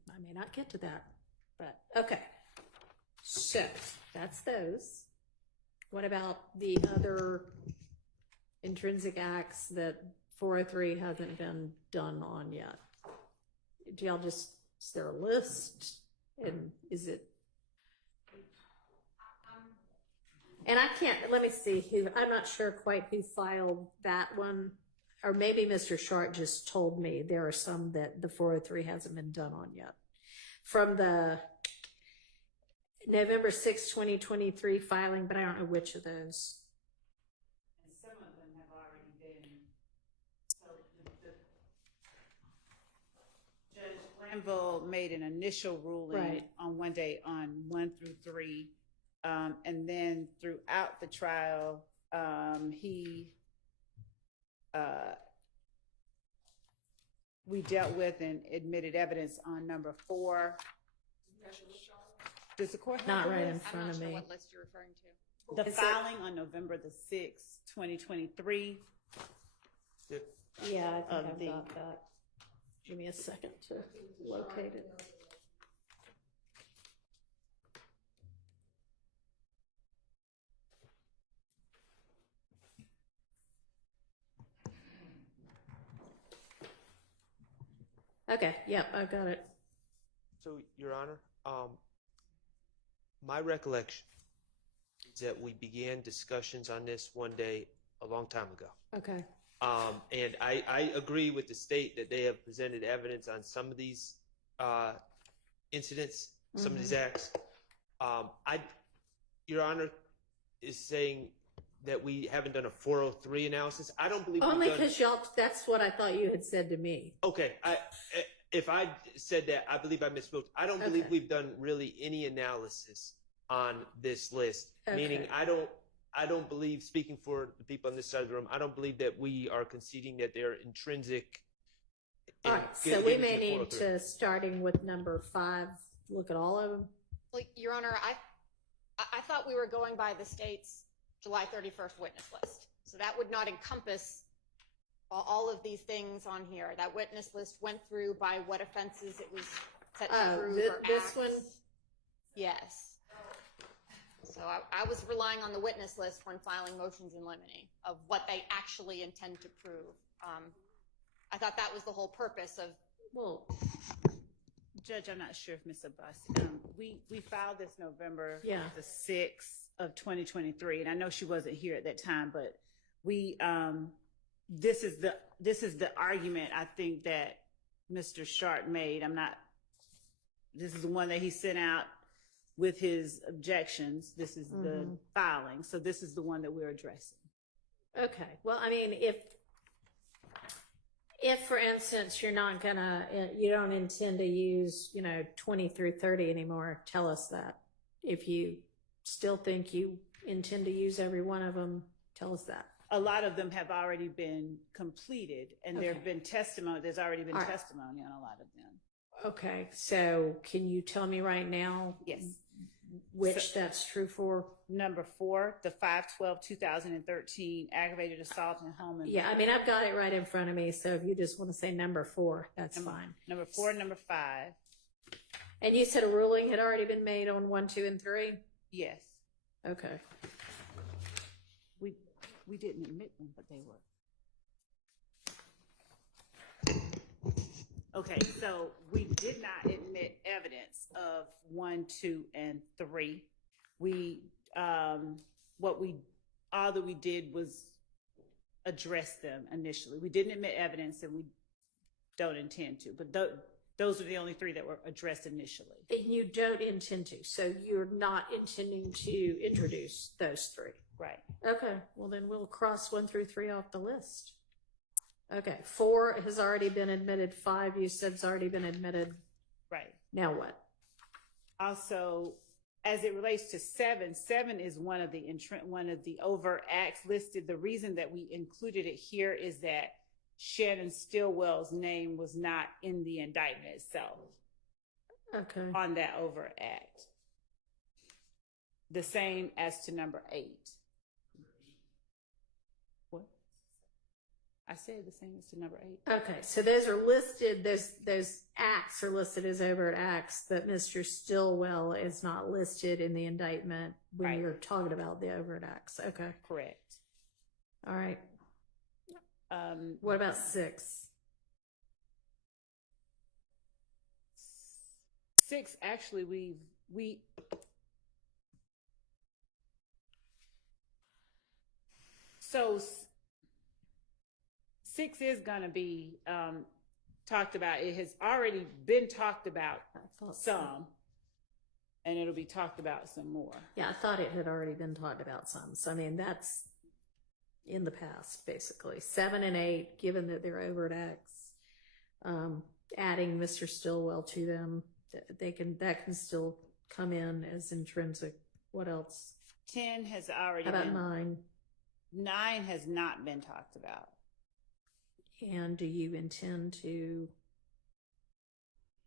I may not get to that, but okay. So that's those. What about the other intrinsic acts that 403 hasn't been done on yet? Do y'all just, is there a list? And is it? And I can't, let me see who, I'm not sure quite who filed that one. Or maybe Mr. Sharp just told me there are some that the 403 hasn't been done on yet. From the November 6, 2023 filing, but I don't know which of those. And some of them have already been, so Judge Glanville made an initial ruling on one day on 1 through 3. And then throughout the trial, we dealt with and admitted evidence on number 4. Does the court have Not the right in list? front I'm of not sure me. what list you're referring to. The filing on November the 6th, 2023. Yeah, I think I've got that. Give me a second to locate it. Okay, yep, I've got it. So, Your Honor, my recollection is that we began discussions on this one day a long time ago. Okay. And I agree with the state that they have presented evidence on some of these incidents, some of these acts. Your Honor is saying that we haven't done a 403 analysis. I don't believe Only we've done. because y'all, that's what I thought you had said to me. Okay, if I said that, I believe I misspoke. I don't believe we've done really any analysis on this list. Meaning, I don't believe, speaking for the people on this side of the room, I don't believe that we are conceding that they're intrinsic. All right, so we may need to, starting with number 5, look at all of them. Well, Your Honor, I thought we were going by the state's July 31st witness list. So that would not encompass all of these things on here. That witness list went through by what offenses it was set to prove. This one? Yes. So I was relying on the witness list when filing motions in limine of what they actually intend to prove. I thought that was the whole purpose of. Well, Judge, I'm not sure if Ms. Abbas, we filed this November the 6th of 2023, and I know she wasn't here at that time, but we this is the argument I think that Mr. Sharp made. This is the one that he sent out with his objections. This is the filing, so this is the one that we're addressing. Okay. Well, I mean, if for instance you don't intend to use 20 through 30 anymore, tell us that. If you still think you intend to use every one of them, tell us that. A lot of them have already been completed, and there have been testimony. There's already been testimony on a lot of them. Okay, so can you tell me right now? Yes. Which that's true for? Number 4, the 5/12/2013 aggravated assault in home. Yeah, I mean, I've got it right in front of me. So if you just want to say number 4, that's fine. Number 4, number 5. And you said a ruling had already been made on 1, 2, and 3? Yes. Okay. We didn't admit them, but they were. Okay, so we did not admit evidence of 1, 2, and 3. All that we did was address them initially. We didn't admit evidence, and we don't intend to. But those are the only 3 that were addressed initially. And you don't intend to, so you're not intending to introduce those 3. Right. Okay. Well, then we'll cross 1 through 3 off the list. Okay, 4 has already been admitted, 5 you said has already been admitted. Right. Now what? Also, as it relates to 7 is one of the overt acts listed. The reason that we included it here is that Shannon Stillwell's name was not in the indictment itself. Okay. On that overt act. The same as to number 8. What? I said the same as to number 8. Okay, so those are listed, those acts are listed as overt acts, but Mr. Stillwell is not listed in the indictment when Right. you're talking about the overt acts. Okay. Correct. All right. What about 6? 6, actually, we so 6 is going to be talked about. It has already been talked about some, and it'll be talked about some more. Yeah, I thought it had already been talked about some. So, I mean, that's in the past, basically. 7 and 8, given that they're overt acts, adding Mr. Stillwell to them, that can still come in as intrinsic. What else? 10 has already How about been. 9? 9 has not been talked about. And do you intend to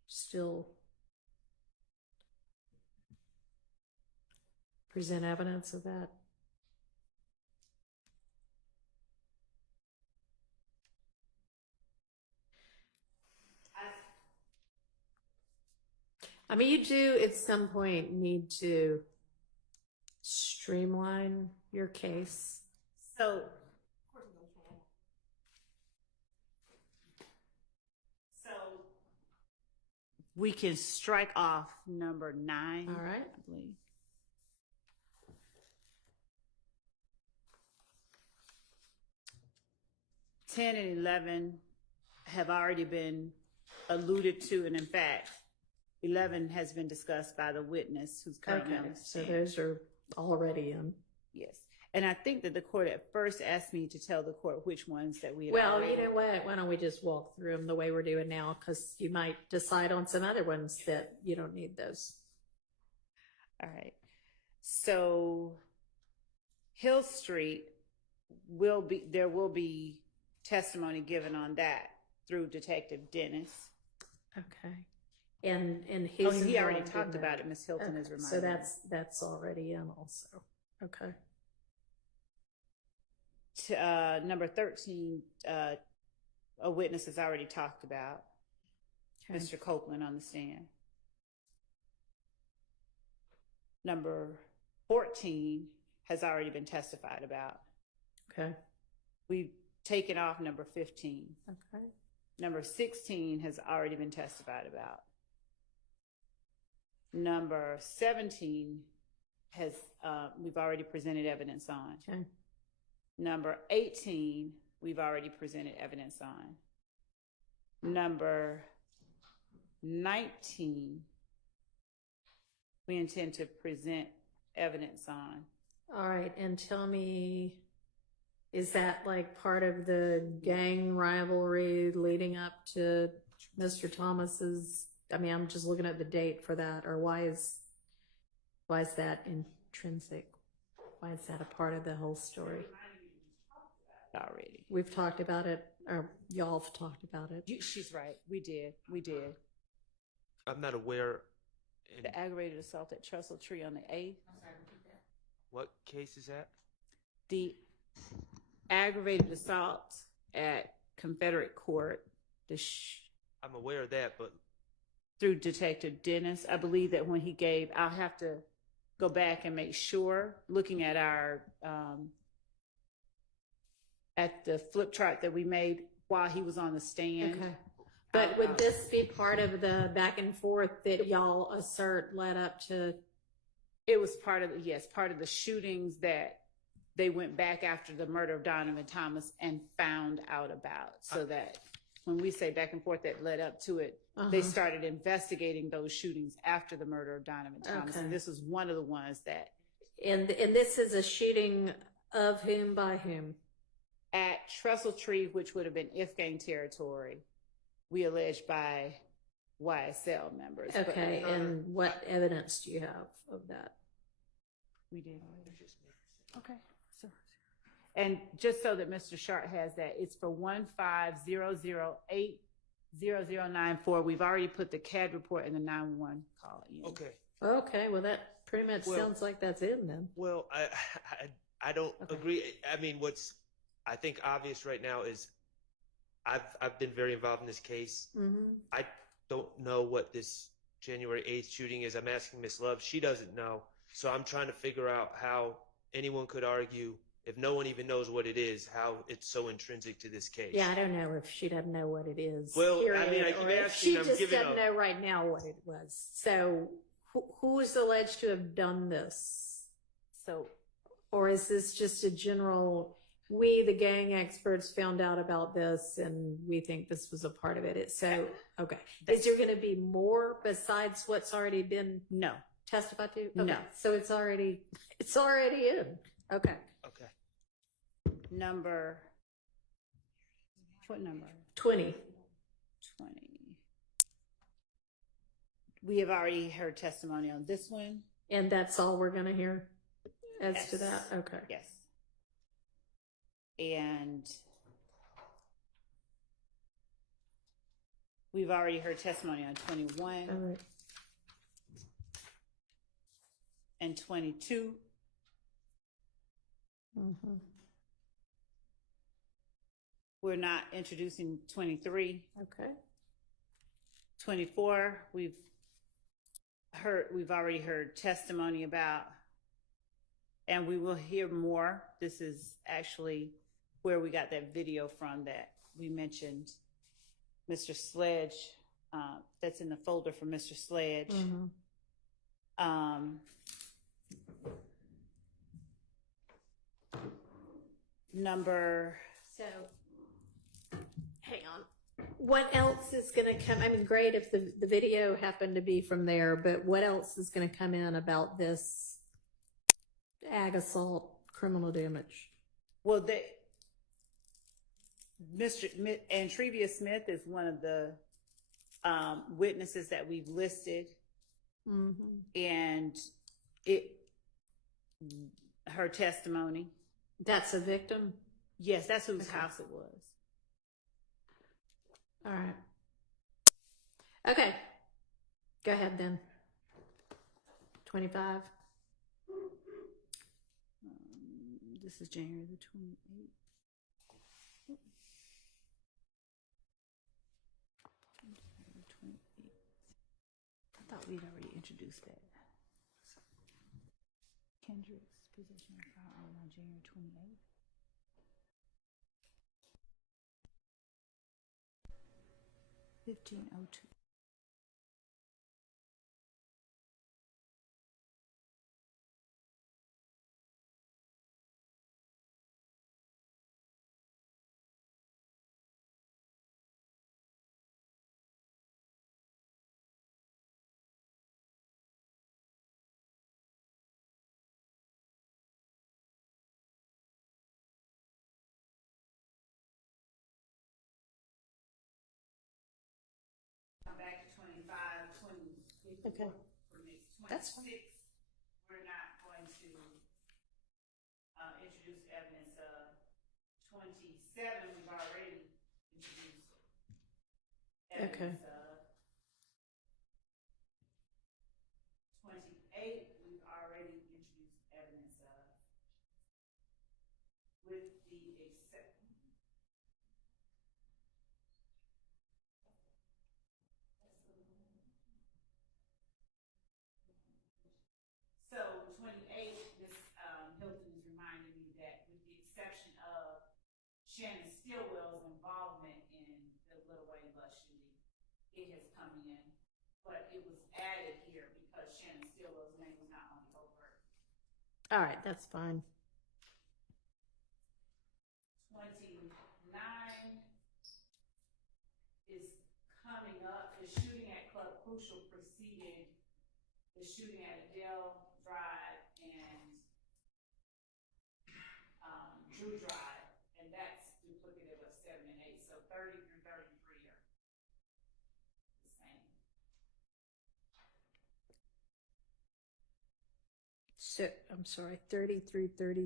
still present evidence of that? I mean, you do at some point need to streamline your case. So we can strike off number 9. All right. I believe. Ten and 11 have already been alluded to, and in fact, 11 has been discussed by the witness who's currently on the So stand. those are already in. Yes. And I think that the court at first asked me to tell the court which ones that we had Well, already. you know what? Why don't we just walk through them the way we're doing now? Because you might decide on some other ones that you don't need those. All right. So Hill Street there will be testimony given on that through Detective Dennis. Okay. And his he already involved in talked that. about it. Ms. Hilton has Okay, reminded me. So that's already in also. Okay. Number 13, a witness has already talked about. Okay. Mr. Copeland on the stand. Number 14 has already been testified about. Okay. We've taken off number 15. Okay. Number 16 has already been testified about. Number 17 has we've already presented evidence on. Okay. Number 18 we've already presented evidence on. Number 19 we intend to present evidence on. All right. And tell me, is that like part of the gang rivalry leading up to Mr. Thomas's? I mean, I'm just looking at the date for that, or why is that intrinsic? Why is that a part of the whole story? Already. We've talked about it, or y'all have talked about it. She's right. We did. I'm not aware. The aggravated assault at Trestle Tree on the 8th. What case is that? The aggravated assault at Confederate Court. I'm aware of that, but through Detective Dennis, I believe that when he gave, I'll have to go back and make sure, looking at our at the flip chart that we made while he was on the stand. Okay. But would this be part of the back and forth that y'all assert led up to? It was part of the shootings that they went back after the murder of Donovan Thomas and found out about. So that when we say back and forth that led up to it, they started investigating those shootings after the murder of Donovan Thomas. Okay. And this was one of the ones that. And this is a shooting of whom by whom? at Trestle Tree, which would have been Ifgang territory, we alleged by YSL members. But Okay, and what evidence do you have of that? we did. Okay. And just so that Mr. Sharp has that, it's for 150080094. We've already put the CAD report and the 911 call in. Okay. Okay, well, that pretty much sounds like that's in then. Well, I don't agree. I mean, what's I think obvious right now is I've been very involved in this case. I don't know what this January 8th shooting is. I'm asking Miss Love. She doesn't know. So I'm trying to figure out how anyone could argue, if no one even knows what it is, how it's so intrinsic to this case. Yeah, I don't know if she doesn't know what it is. Well, period, I mean, I keep or if asking, she I'm just giving doesn't a- know right now what it was. So who is alleged to have done this? So, or is this just a general, we, the gang experts, found out about this and we think this was a part of it? It's so, okay. Is there going to be more besides what's already been testified to? Okay. No. So it's already in. Okay. Okay. Number, what number? 20. 20. We have already heard testimony on this one. And that's all we're going to hear as to that? Okay. Yes. And we've already heard testimony on 21 All right. and 22. Mm-hmm. We're not introducing 23. Okay. 24, we've already heard testimony about, and we will hear more. This is actually where we got that video from that we mentioned. Mr. Sledge, that's in the folder for Mr. Sledge. Mm-hmm. So, hang on. What else is going to come? I mean, great if the video happened to be from there, but what else is going to come in about this ag assault criminal damage? well, Antrevia Smith is one of the witnesses that we've listed, and her testimony. That's a victim? Yes, that's whose house it was. All right. Okay. Go ahead then. 25. This is January the 28th. I thought we'd already introduced that. Kendrick's possession of firearm on January 28th. 1502. Back to 25, 24. Okay. That's fine. 26, we're not going to introduce evidence of. 27, we've already introduced evidence of. 28, we've already introduced evidence of. With the exception. So 28, Ms. Hilton is reminding me that with the exception of Shannon Stillwell's involvement in the Little Wayne bus shooting, it has come in, but it was added here because Shannon Stillwell's name was not on the overt. All right, that's fine. 29 is coming up. The shooting at Club Crucial preceded the shooting at Adele Drive and Drew Drive, and that's So, I'm sorry, 30 through 33. I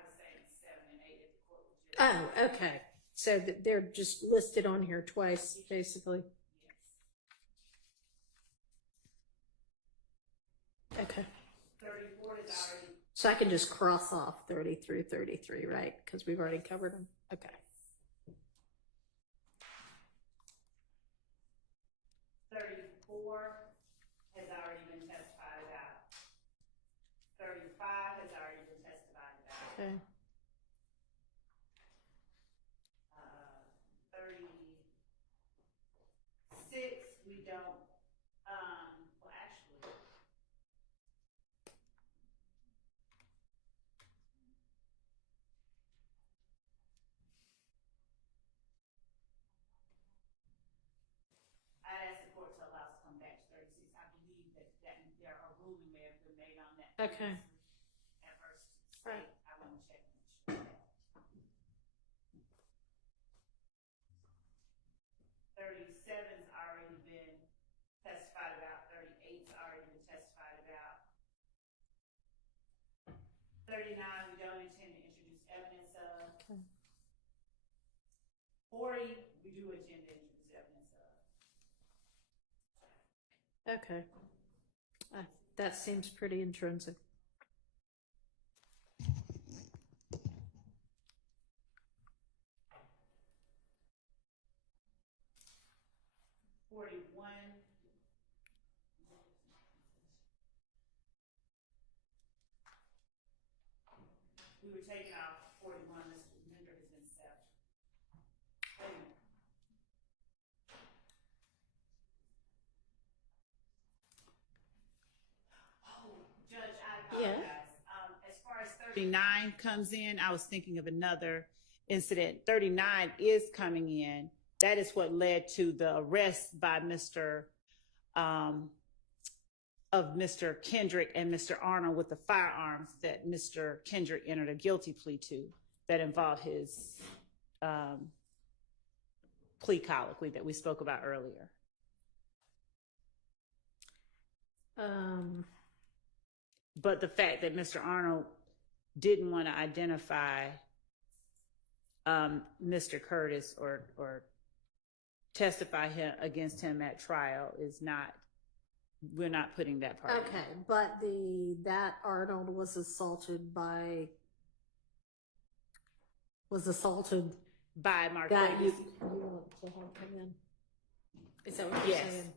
was saying 7 and 8 at the court. Oh, okay. So they're just listed on here twice, basically. Okay. 34 is already. So I can just cross off 30 through 33, right? Because we've already covered them. Okay. 34 has already been testified about. 35 has already been testified about. Okay. 36, we don't, well, actually, I asked the court to allow us to come back to 36. I believe that there are ruling may have been made on that. Okay. At first, Right. I want to check and make sure. 37's already been testified about. 38's already been testified about. 39, we don't intend to introduce evidence of. Okay. 40, we do intend to introduce evidence of. Okay. That seems pretty intrinsic. We were taking off 41. Mr. Linder has been set. Oh, Judge, I apologize. As far as 39 comes in, I was thinking of another incident. 39 is coming in. That is what led to the arrest by of Mr. Kendrick and Mr. Arnold with the firearms that Mr. Kendrick entered a guilty plea to that involved his plea colloquy that we spoke about earlier. But the fact that Mr. Arnold didn't want to identify Mr. Curtis or testify against him at trial is not, we're not putting that part in. Okay, but that Arnold was assaulted by Mark that Davis. you want to have come in. Is that what you're saying?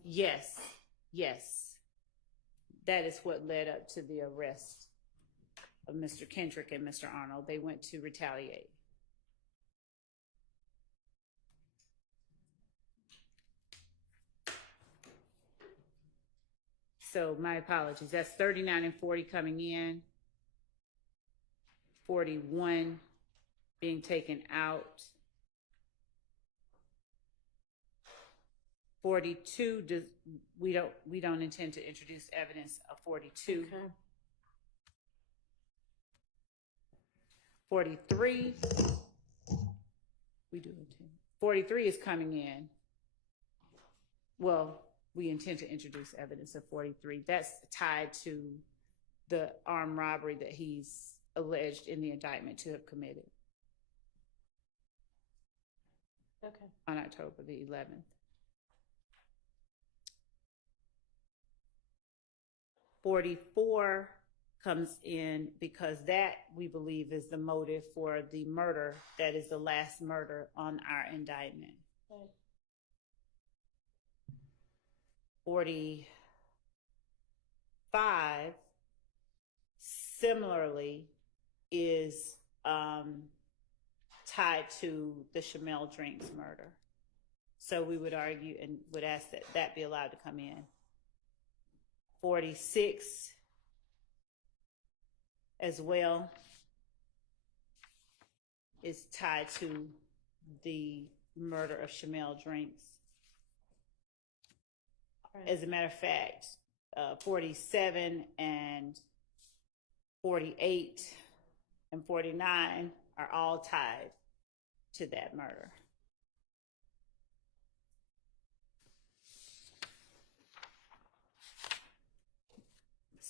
Yes. That is what led up to the arrest of Mr. Kendrick and Mr. Arnold. They went to retaliate. So my apologies. That's 39 and 40 coming in. 41 being taken out. 42, we don't intend to introduce evidence of 42. Okay. 43, we do intend. 43 is coming in. Well, we intend to introduce evidence of 43. That's tied to the armed robbery that he's alleged in the indictment to have committed. Okay. On October the 11th. 44 comes in because that, we believe, is the motive for the murder. That is the last murder on our indictment. Okay. 45 similarly is tied to the Shamel Drinks murder. So we would argue and would ask that that be allowed to come in. 46 as well is tied to the murder of Shamel Drinks. Right. As a matter of fact, 47 and 48 and 49 are all tied to that murder.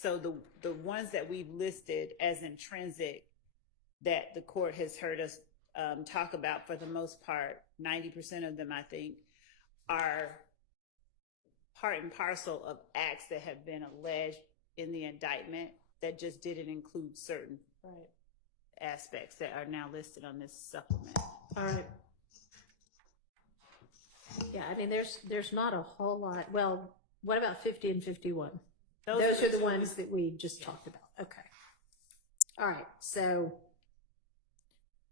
So the ones that we've listed as intrinsic that the court has heard us talk about, for the most part, 90% of them, I think, are part and parcel of acts that have been alleged in the indictment that just didn't include certain aspects that are now listed on this supplement. All right. Yeah, I mean, there's not a whole lot. Well, what about 50 and 51? Those are the ones that we just talked about. Okay. All right. So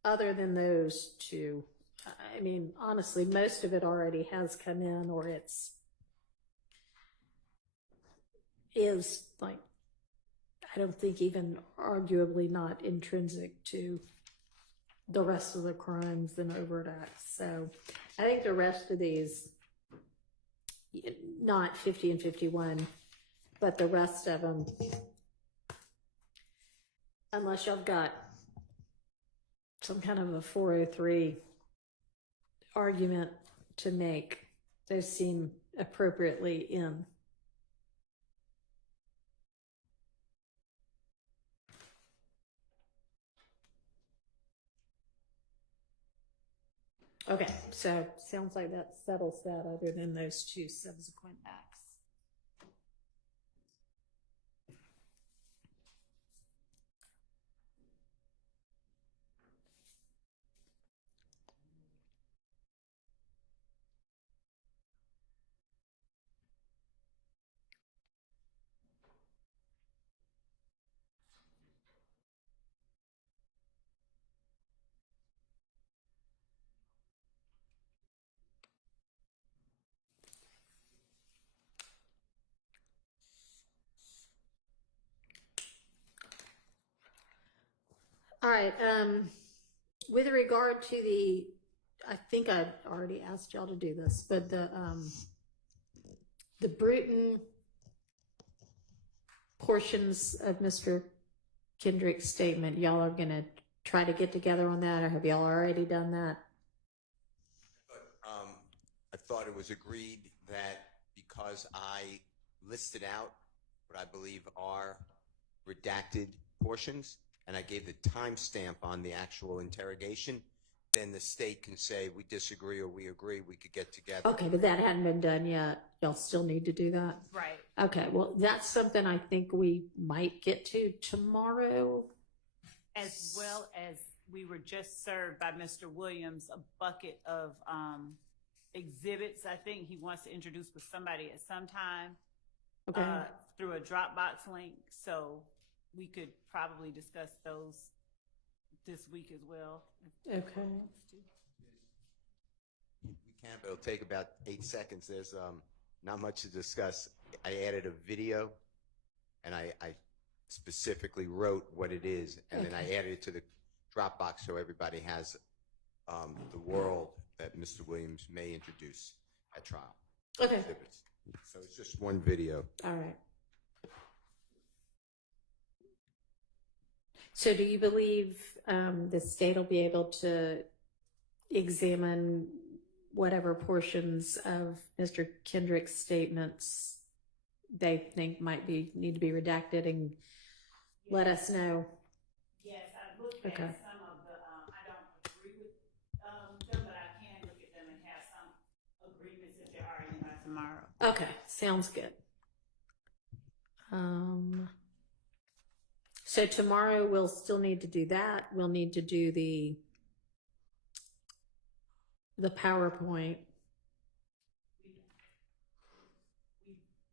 other than those two, I mean, honestly, most of it already has come in, or is like, I don't think even arguably not intrinsic to the rest of the crimes and overt acts. So I think the rest of these, not 50 and 51, but the rest of them, unless y'all got some kind of a 403 argument to make, those seem appropriately in. Okay, so sounds like that settles that, other than those two subsequent acts. All right, with regard to I think I already asked y'all to do this, but the Bruton portions of Mr. Kendrick's statement, y'all are gonna try to get together on that, or have y'all already done that? I thought it was agreed that because I listed out what I believe are redacted portions, and I gave the timestamp on the actual interrogation, then the state can say we disagree or we agree, we could get together. Okay, but that hadn't been done yet. Y'all still need to do that? Right. Okay, well, that's something I think we might get to tomorrow. As well as we were just served by Mr. Williams a bucket of exhibits. I think he wants to introduce with somebody at some time through a Dropbox link. So we could probably discuss those this week as well. Okay. We can, but it'll take about 8 seconds. There's not much to discuss. I added a video, and I specifically wrote what it is, and then I added it to the Dropbox so everybody has the world that Mr. Williams may introduce at trial. Okay. Exhibits. So it's just one video. All right. So do you believe the state will be able to examine whatever portions of Mr. Kendrick's statements they think might need to be redacted and let us know? Yes, I looked at some of the, I don't agree with them, but I can look at them and have some agreements if they're already by tomorrow. Okay, sounds good. So tomorrow we'll still need to do that. We'll need to do the PowerPoint.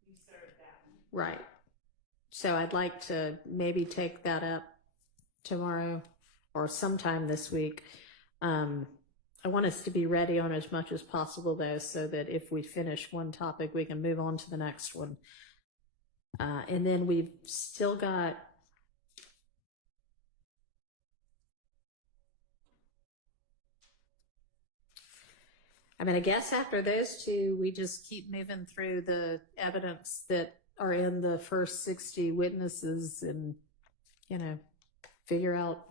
We served that one. Right. So I'd like to maybe take that up tomorrow or sometime this week. I want us to be ready on as much as possible, though, so that if we finish one topic, we can move on to the next one. And then we've still got I guess after those two, we just keep moving through the evidence that are in the first 60 witnesses and, figure out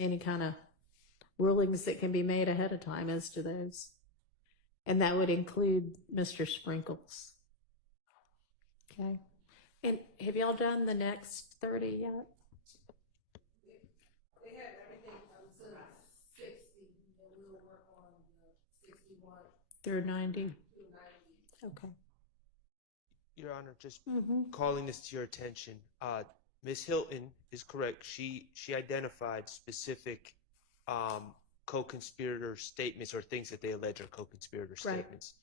any kind of rulings that can be made ahead of time as to those. And that would include Mr. Sprinkles. Okay. And have y'all done the next 30 yet? They have everything until 60, and we'll work on the 61 Through 90? through 90. Okay. Your Honor, just Mm-hmm. calling this to your attention. Ms. Hilton is correct. She identified specific co-conspirator statements or things that they allege are co-conspirator Right. statements.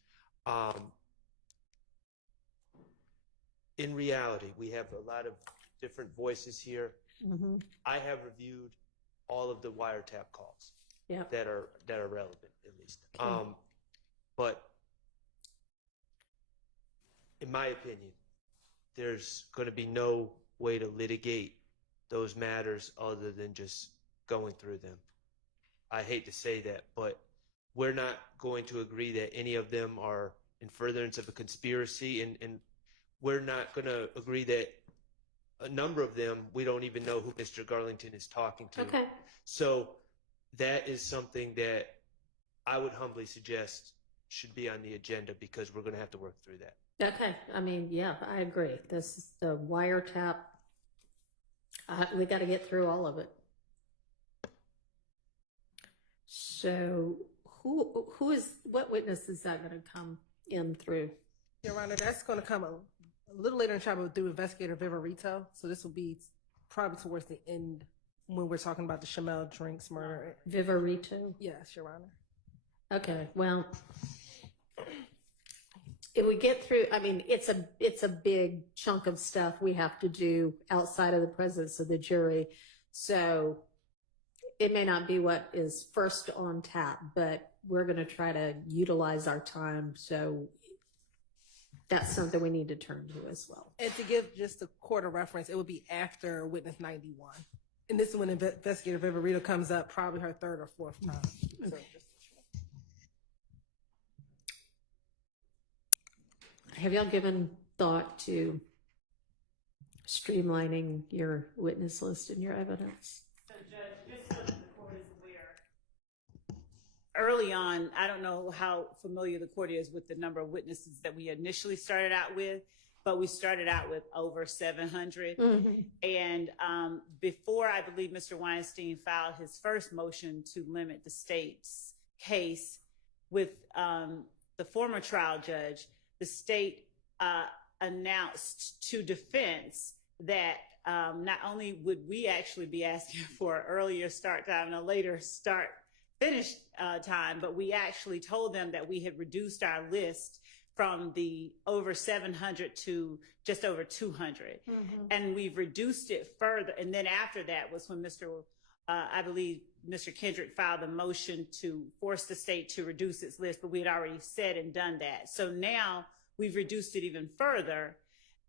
In reality, we have a lot of different voices here. Mm-hmm. I have reviewed all of the wiretap calls Yep. that are relevant, at least. Okay. But in my opinion, there's going to be no way to litigate those matters other than just going through them. I hate to say that, but we're not going to agree that any of them are in furtherance of a conspiracy, and we're not going to agree that a number of them, we don't even know who Mr. Garlington is talking to. Okay. So that is something that I would humbly suggest should be on the agenda, because we're going to have to work through that. Okay. I mean, yeah, I agree. This is the wiretap. We got to get through all of it. So what witness is that going to come in through? Your Honor, that's going to come a little later in trial through Investigator Viverito. So this will be probably towards the end when we're talking about the Chamel Drinks murder. Viverito? Yes, Your Honor. Okay. Well, if we get through, I mean, it's a big chunk of stuff we have to do outside of the presence of the jury. So it may not be what is first on tap, but we're going to try to utilize our time. So that's something we need to turn to as well. And to give just a court of reference, it would be after witness 91. And this is when Investigator Viverito comes up, probably her third or fourth time. So just Have y'all given thought to streamlining your witness list and your evidence? So, Judge, just so that the court is aware, early on, I don't know how familiar the court is with the number of witnesses that we initially started out with, but we started out with over 700. Mm-hmm. And before, I believe, Mr. Weinstein filed his first motion to limit the state's case with the former trial judge, the state announced to defense that not only would we actually be asking for an earlier start time and a later finish time, but we actually told them that we had reduced our list from the over 700 to just over 200. Mm-hmm. And we've reduced it further. And then after that was when I believe Mr. Kendrick filed a motion to force the state to reduce its list, but we had already said and done that. So now we've reduced it even further.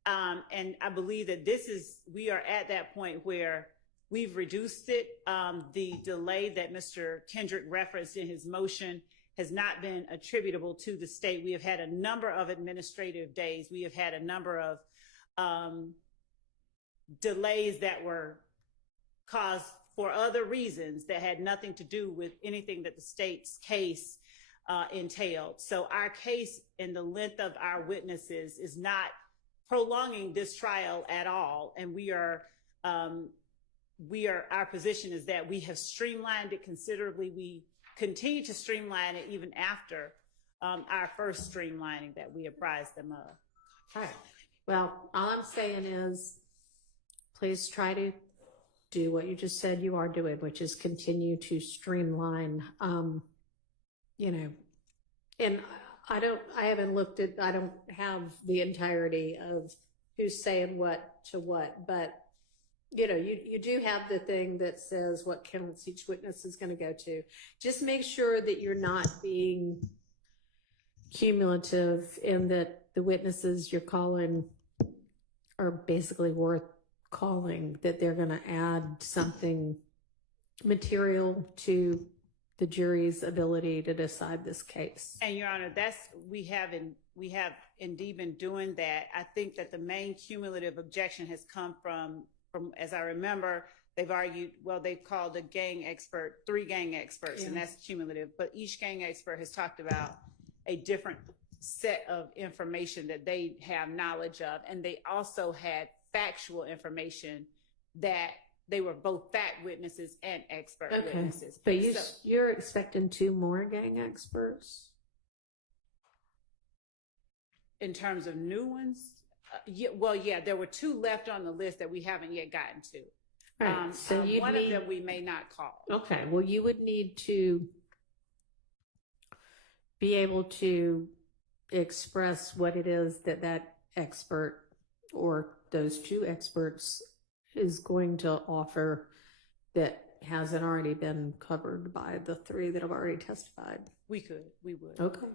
And I believe that we are at that point where we've reduced it. The delay that Mr. Kendrick referenced in his motion has not been attributable to the state. We have had a number of administrative days. We have had a number of delays that were caused for other reasons that had nothing to do with anything that the state's case entailed. So our case and the length of our witnesses is not prolonging this trial at all. And our position is that we have streamlined it considerably. We continue to streamline it even after our first streamlining that we apprised them of. All right. Well, all I'm saying is please try to do what you just said you are doing, which is continue to streamline, and I don't have the entirety of who's saying what to what, but you do have the thing that says what counts each witness is going to go to. Just make sure that you're not being cumulative in that the witnesses you're calling are basically worth calling, that they're going to add something material to the jury's ability to decide this case. And Your Honor, we have indeed been doing that. I think that the main cumulative objection has come from, as I remember, they've argued, well, they've called three gang experts, and that's cumulative. But each gang expert has talked about a different set of information that they have knowledge of, and they also had factual information that they were both fact witnesses and expert witnesses. But you're expecting 2 more gang experts? In terms of new ones, there were 2 left on the list that we haven't yet gotten to. Right. So one of them we may not call. Okay. Well, you would need to be able to express what it is that expert or those 2 experts is going to offer that hasn't already been covered by the 3 that have already testified. We would. Okay.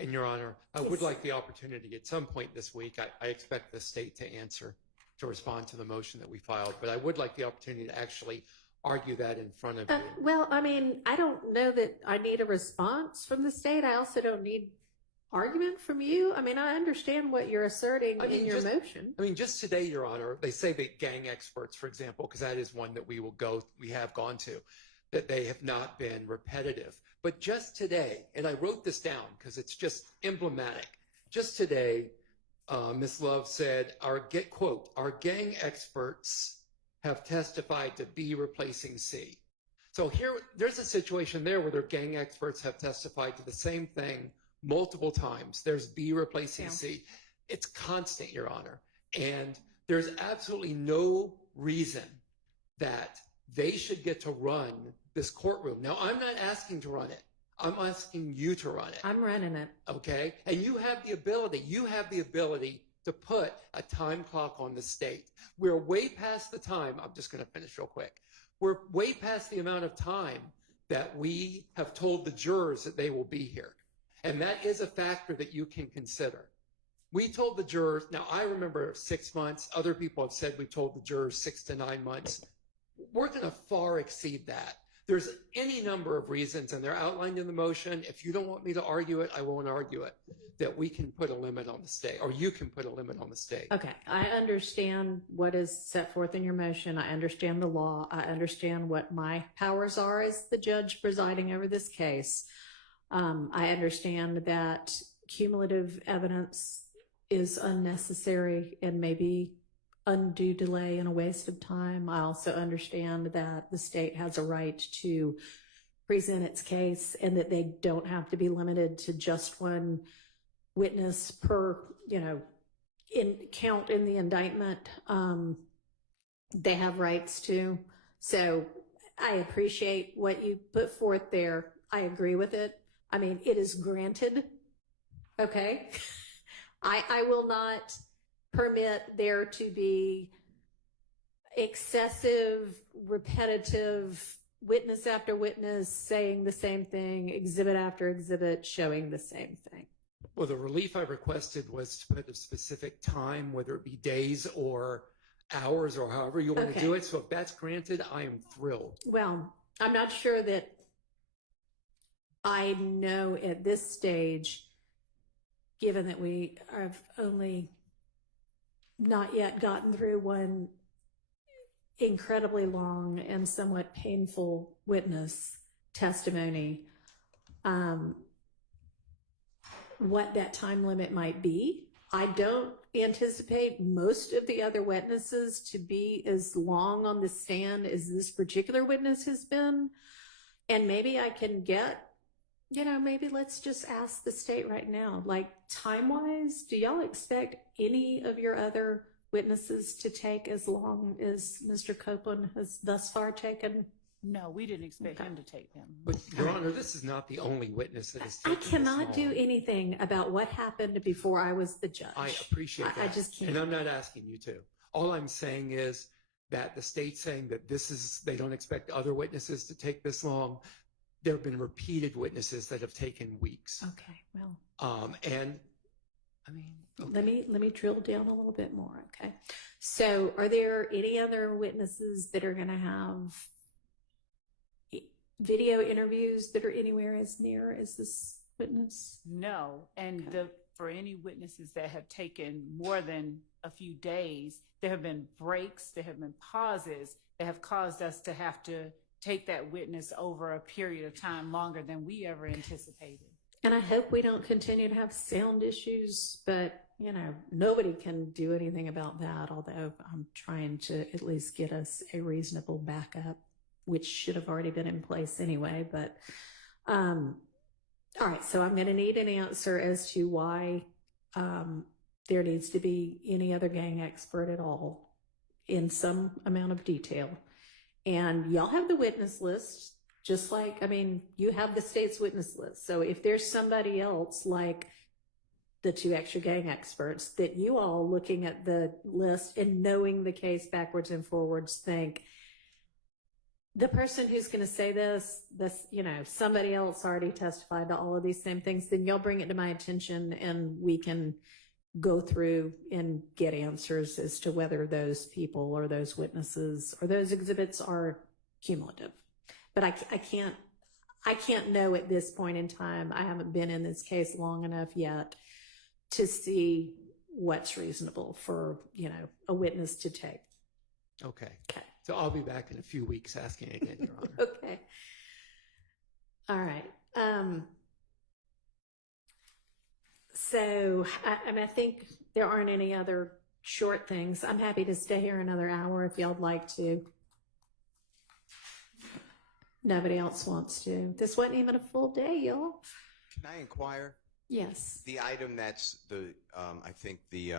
And Your Honor, I would like the opportunity at some point this week, I expect the state to respond to the motion that we filed, but I would like the opportunity to actually argue that in front of you. Well, I mean, I don't know that I need a response from the state. I also don't need argument from you. I mean, I understand what you're asserting in your motion. I mean, just today, Your Honor, they say that gang experts, for example, because that is one that we have gone to, that they have not been repetitive. But just today, and I wrote this down because it's just emblematic. Just today, Ms. Love said, quote, our gang experts have testified to B replacing C. So there's a situation there where their gang experts have testified to the same thing multiple times. There's B replacing C. It's constant, Your Honor. And there's absolutely no reason that they should get to run this courtroom. Now, I'm not asking to run it. I'm asking you to run it. I'm running it. Okay? And you have the ability to put a time clock on the state. We're way past the time. I'm just going to finish real quick. We're way past the amount of time that we have told the jurors that they will be here. And that is a factor that you can consider. We told the jurors, now I remember 6 months. Other people have said we told the jurors 6 to 9 months. We're going to far exceed that. There's any number of reasons, and they're outlined in the motion. If you don't want me to argue it, I won't argue it, that we can put a limit on the state, or you can put a limit on the state. Okay. I understand what is set forth in your motion. I understand the law. I understand what my powers are as the judge presiding over this case. I understand that cumulative evidence is unnecessary and maybe undue delay and a waste of time. I also understand that the state has a right to present its case and that they don't have to be limited to just one witness per, count in the indictment. They have rights to. So I appreciate what you put forth there. I agree with it. I mean, it is granted. Okay. I will not permit there to be excessive, repetitive witness after witness saying the same thing, exhibit after exhibit showing the same thing. Well, the relief I requested was to put a specific time, whether it be days or hours or however you want to do it. So if that's granted, I am thrilled. Well, I'm not sure that I know at this stage, given that we have only not yet gotten through one incredibly long and somewhat painful witness testimony, what that time limit might be. I don't anticipate most of the other witnesses to be as long on the stand as this particular witness has been. And maybe I can get, maybe let's just ask the state right now, like time-wise, do y'all expect any of your other witnesses to take as long as Mr. Copeland has thus far taken? No, we didn't expect him to take them. But, Your Honor, this is not the only witness that has taken I cannot this do long. anything about what happened before I was the judge. I appreciate that. I just can't. And I'm not asking you to. All I'm saying is that the state's saying that they don't expect other witnesses to take this long. There have been repeated witnesses that have taken weeks. Okay, well. And I mean, okay. Let me drill down a little bit more. Okay. So are there any other witnesses that are going to have video interviews that are anywhere as near as this witness? No. And for any witnesses that have taken more than a few days, there have been breaks, there have been pauses that have caused us to have to take that witness over a period of time longer than we ever anticipated. And I hope we don't continue to have sound issues, but you know, nobody can do anything about that, although I'm trying to at least get us a reasonable backup, which should have already been in place anyway. But all right, so I'm going to need an answer as to why there needs to be any other gang expert at all in some amount of detail. And y'all have the witness list, just like, I mean, you have the state's witness list. So if there's somebody else like the two extra gang experts that you all looking at the list and knowing the case backwards and forwards think, the person who's going to say this, you know, somebody else already testified to all of these same things, then you'll bring it to my attention and we can go through and get answers as to whether those people or those witnesses or those exhibits are cumulative. But I can't know at this point in time. I haven't been in this case long enough yet to see what's reasonable for, you know, a witness to take. Okay. So I'll be back in a few weeks asking again, Your Honor. Okay. All right. So I think there aren't any other short things. I'm happy to stay here another hour if y'all would like to. Nobody else wants to. This wasn't even a full day, y'all. Can I inquire? Yes. The item that's the, I think the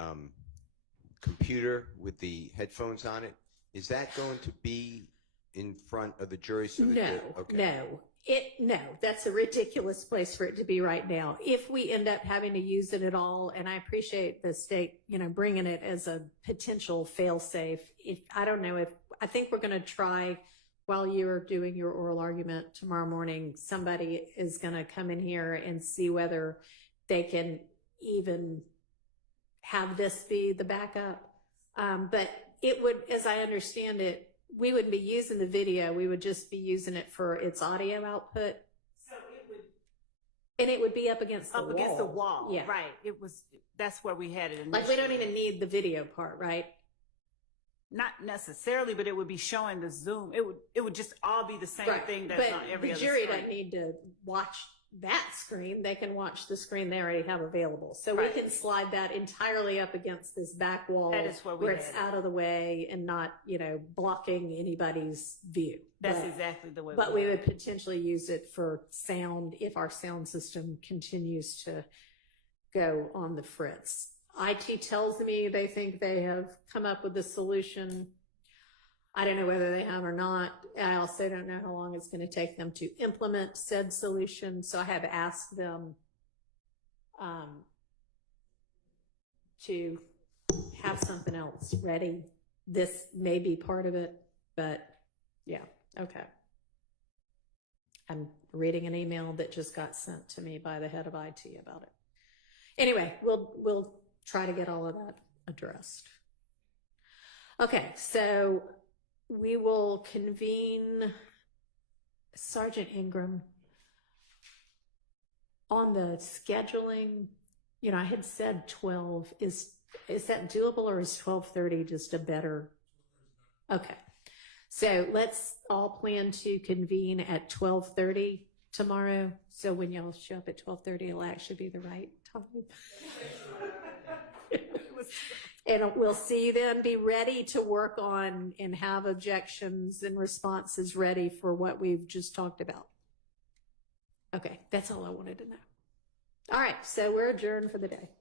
computer with the headphones on it, is that going to be in front of the jury? So that No, that's a ridiculous place for it to be right now. If we end up having to use it at all, and I appreciate the state, you know, bringing it as a potential fail-safe. I think we're going to try while you're doing your oral argument tomorrow morning, somebody is going to come in here and see whether they can even have this be the backup. But it would, as I understand it, we wouldn't be using the video. We would just be using it for its audio output. So it would. And it would be up against the wall. Up against the wall, yeah. Right. That's where we had it initially. Like we don't even need the video part, right? Not necessarily, but it would be showing the zoom. It would just all be the same thing that's on every other screen. The jury doesn't need to watch that screen. They can watch the screen they already have available. So we can slide that entirely up against this back wall That is where it's out of the way and not, you know, blocking anybody's view. That's exactly the way. But we would potentially use it for sound if our sound system continues to go on the fritz. IT tells me they think they have come up with a solution. I don't know whether they have or not. I also don't know how long it's going to take them to implement said solution. So I have asked them to have something else ready. This may be part of it, but yeah, okay. I'm reading an email that just got sent to me by the head of IT about it. Anyway, we'll try to get all of that addressed. Okay, so we will convene Sergeant Ingram on the scheduling. You know, I had said 12. Is that doable, or is 12:30 just a better? Okay, so let's all plan to convene at 12:30 tomorrow. So when y'all show up at 12:30, it'll actually be the right time. And we'll see you then. Be ready to work on and have objections and responses ready for what we've just talked about. Okay, that's all I wanted to know. All right, so we're adjourned for the day.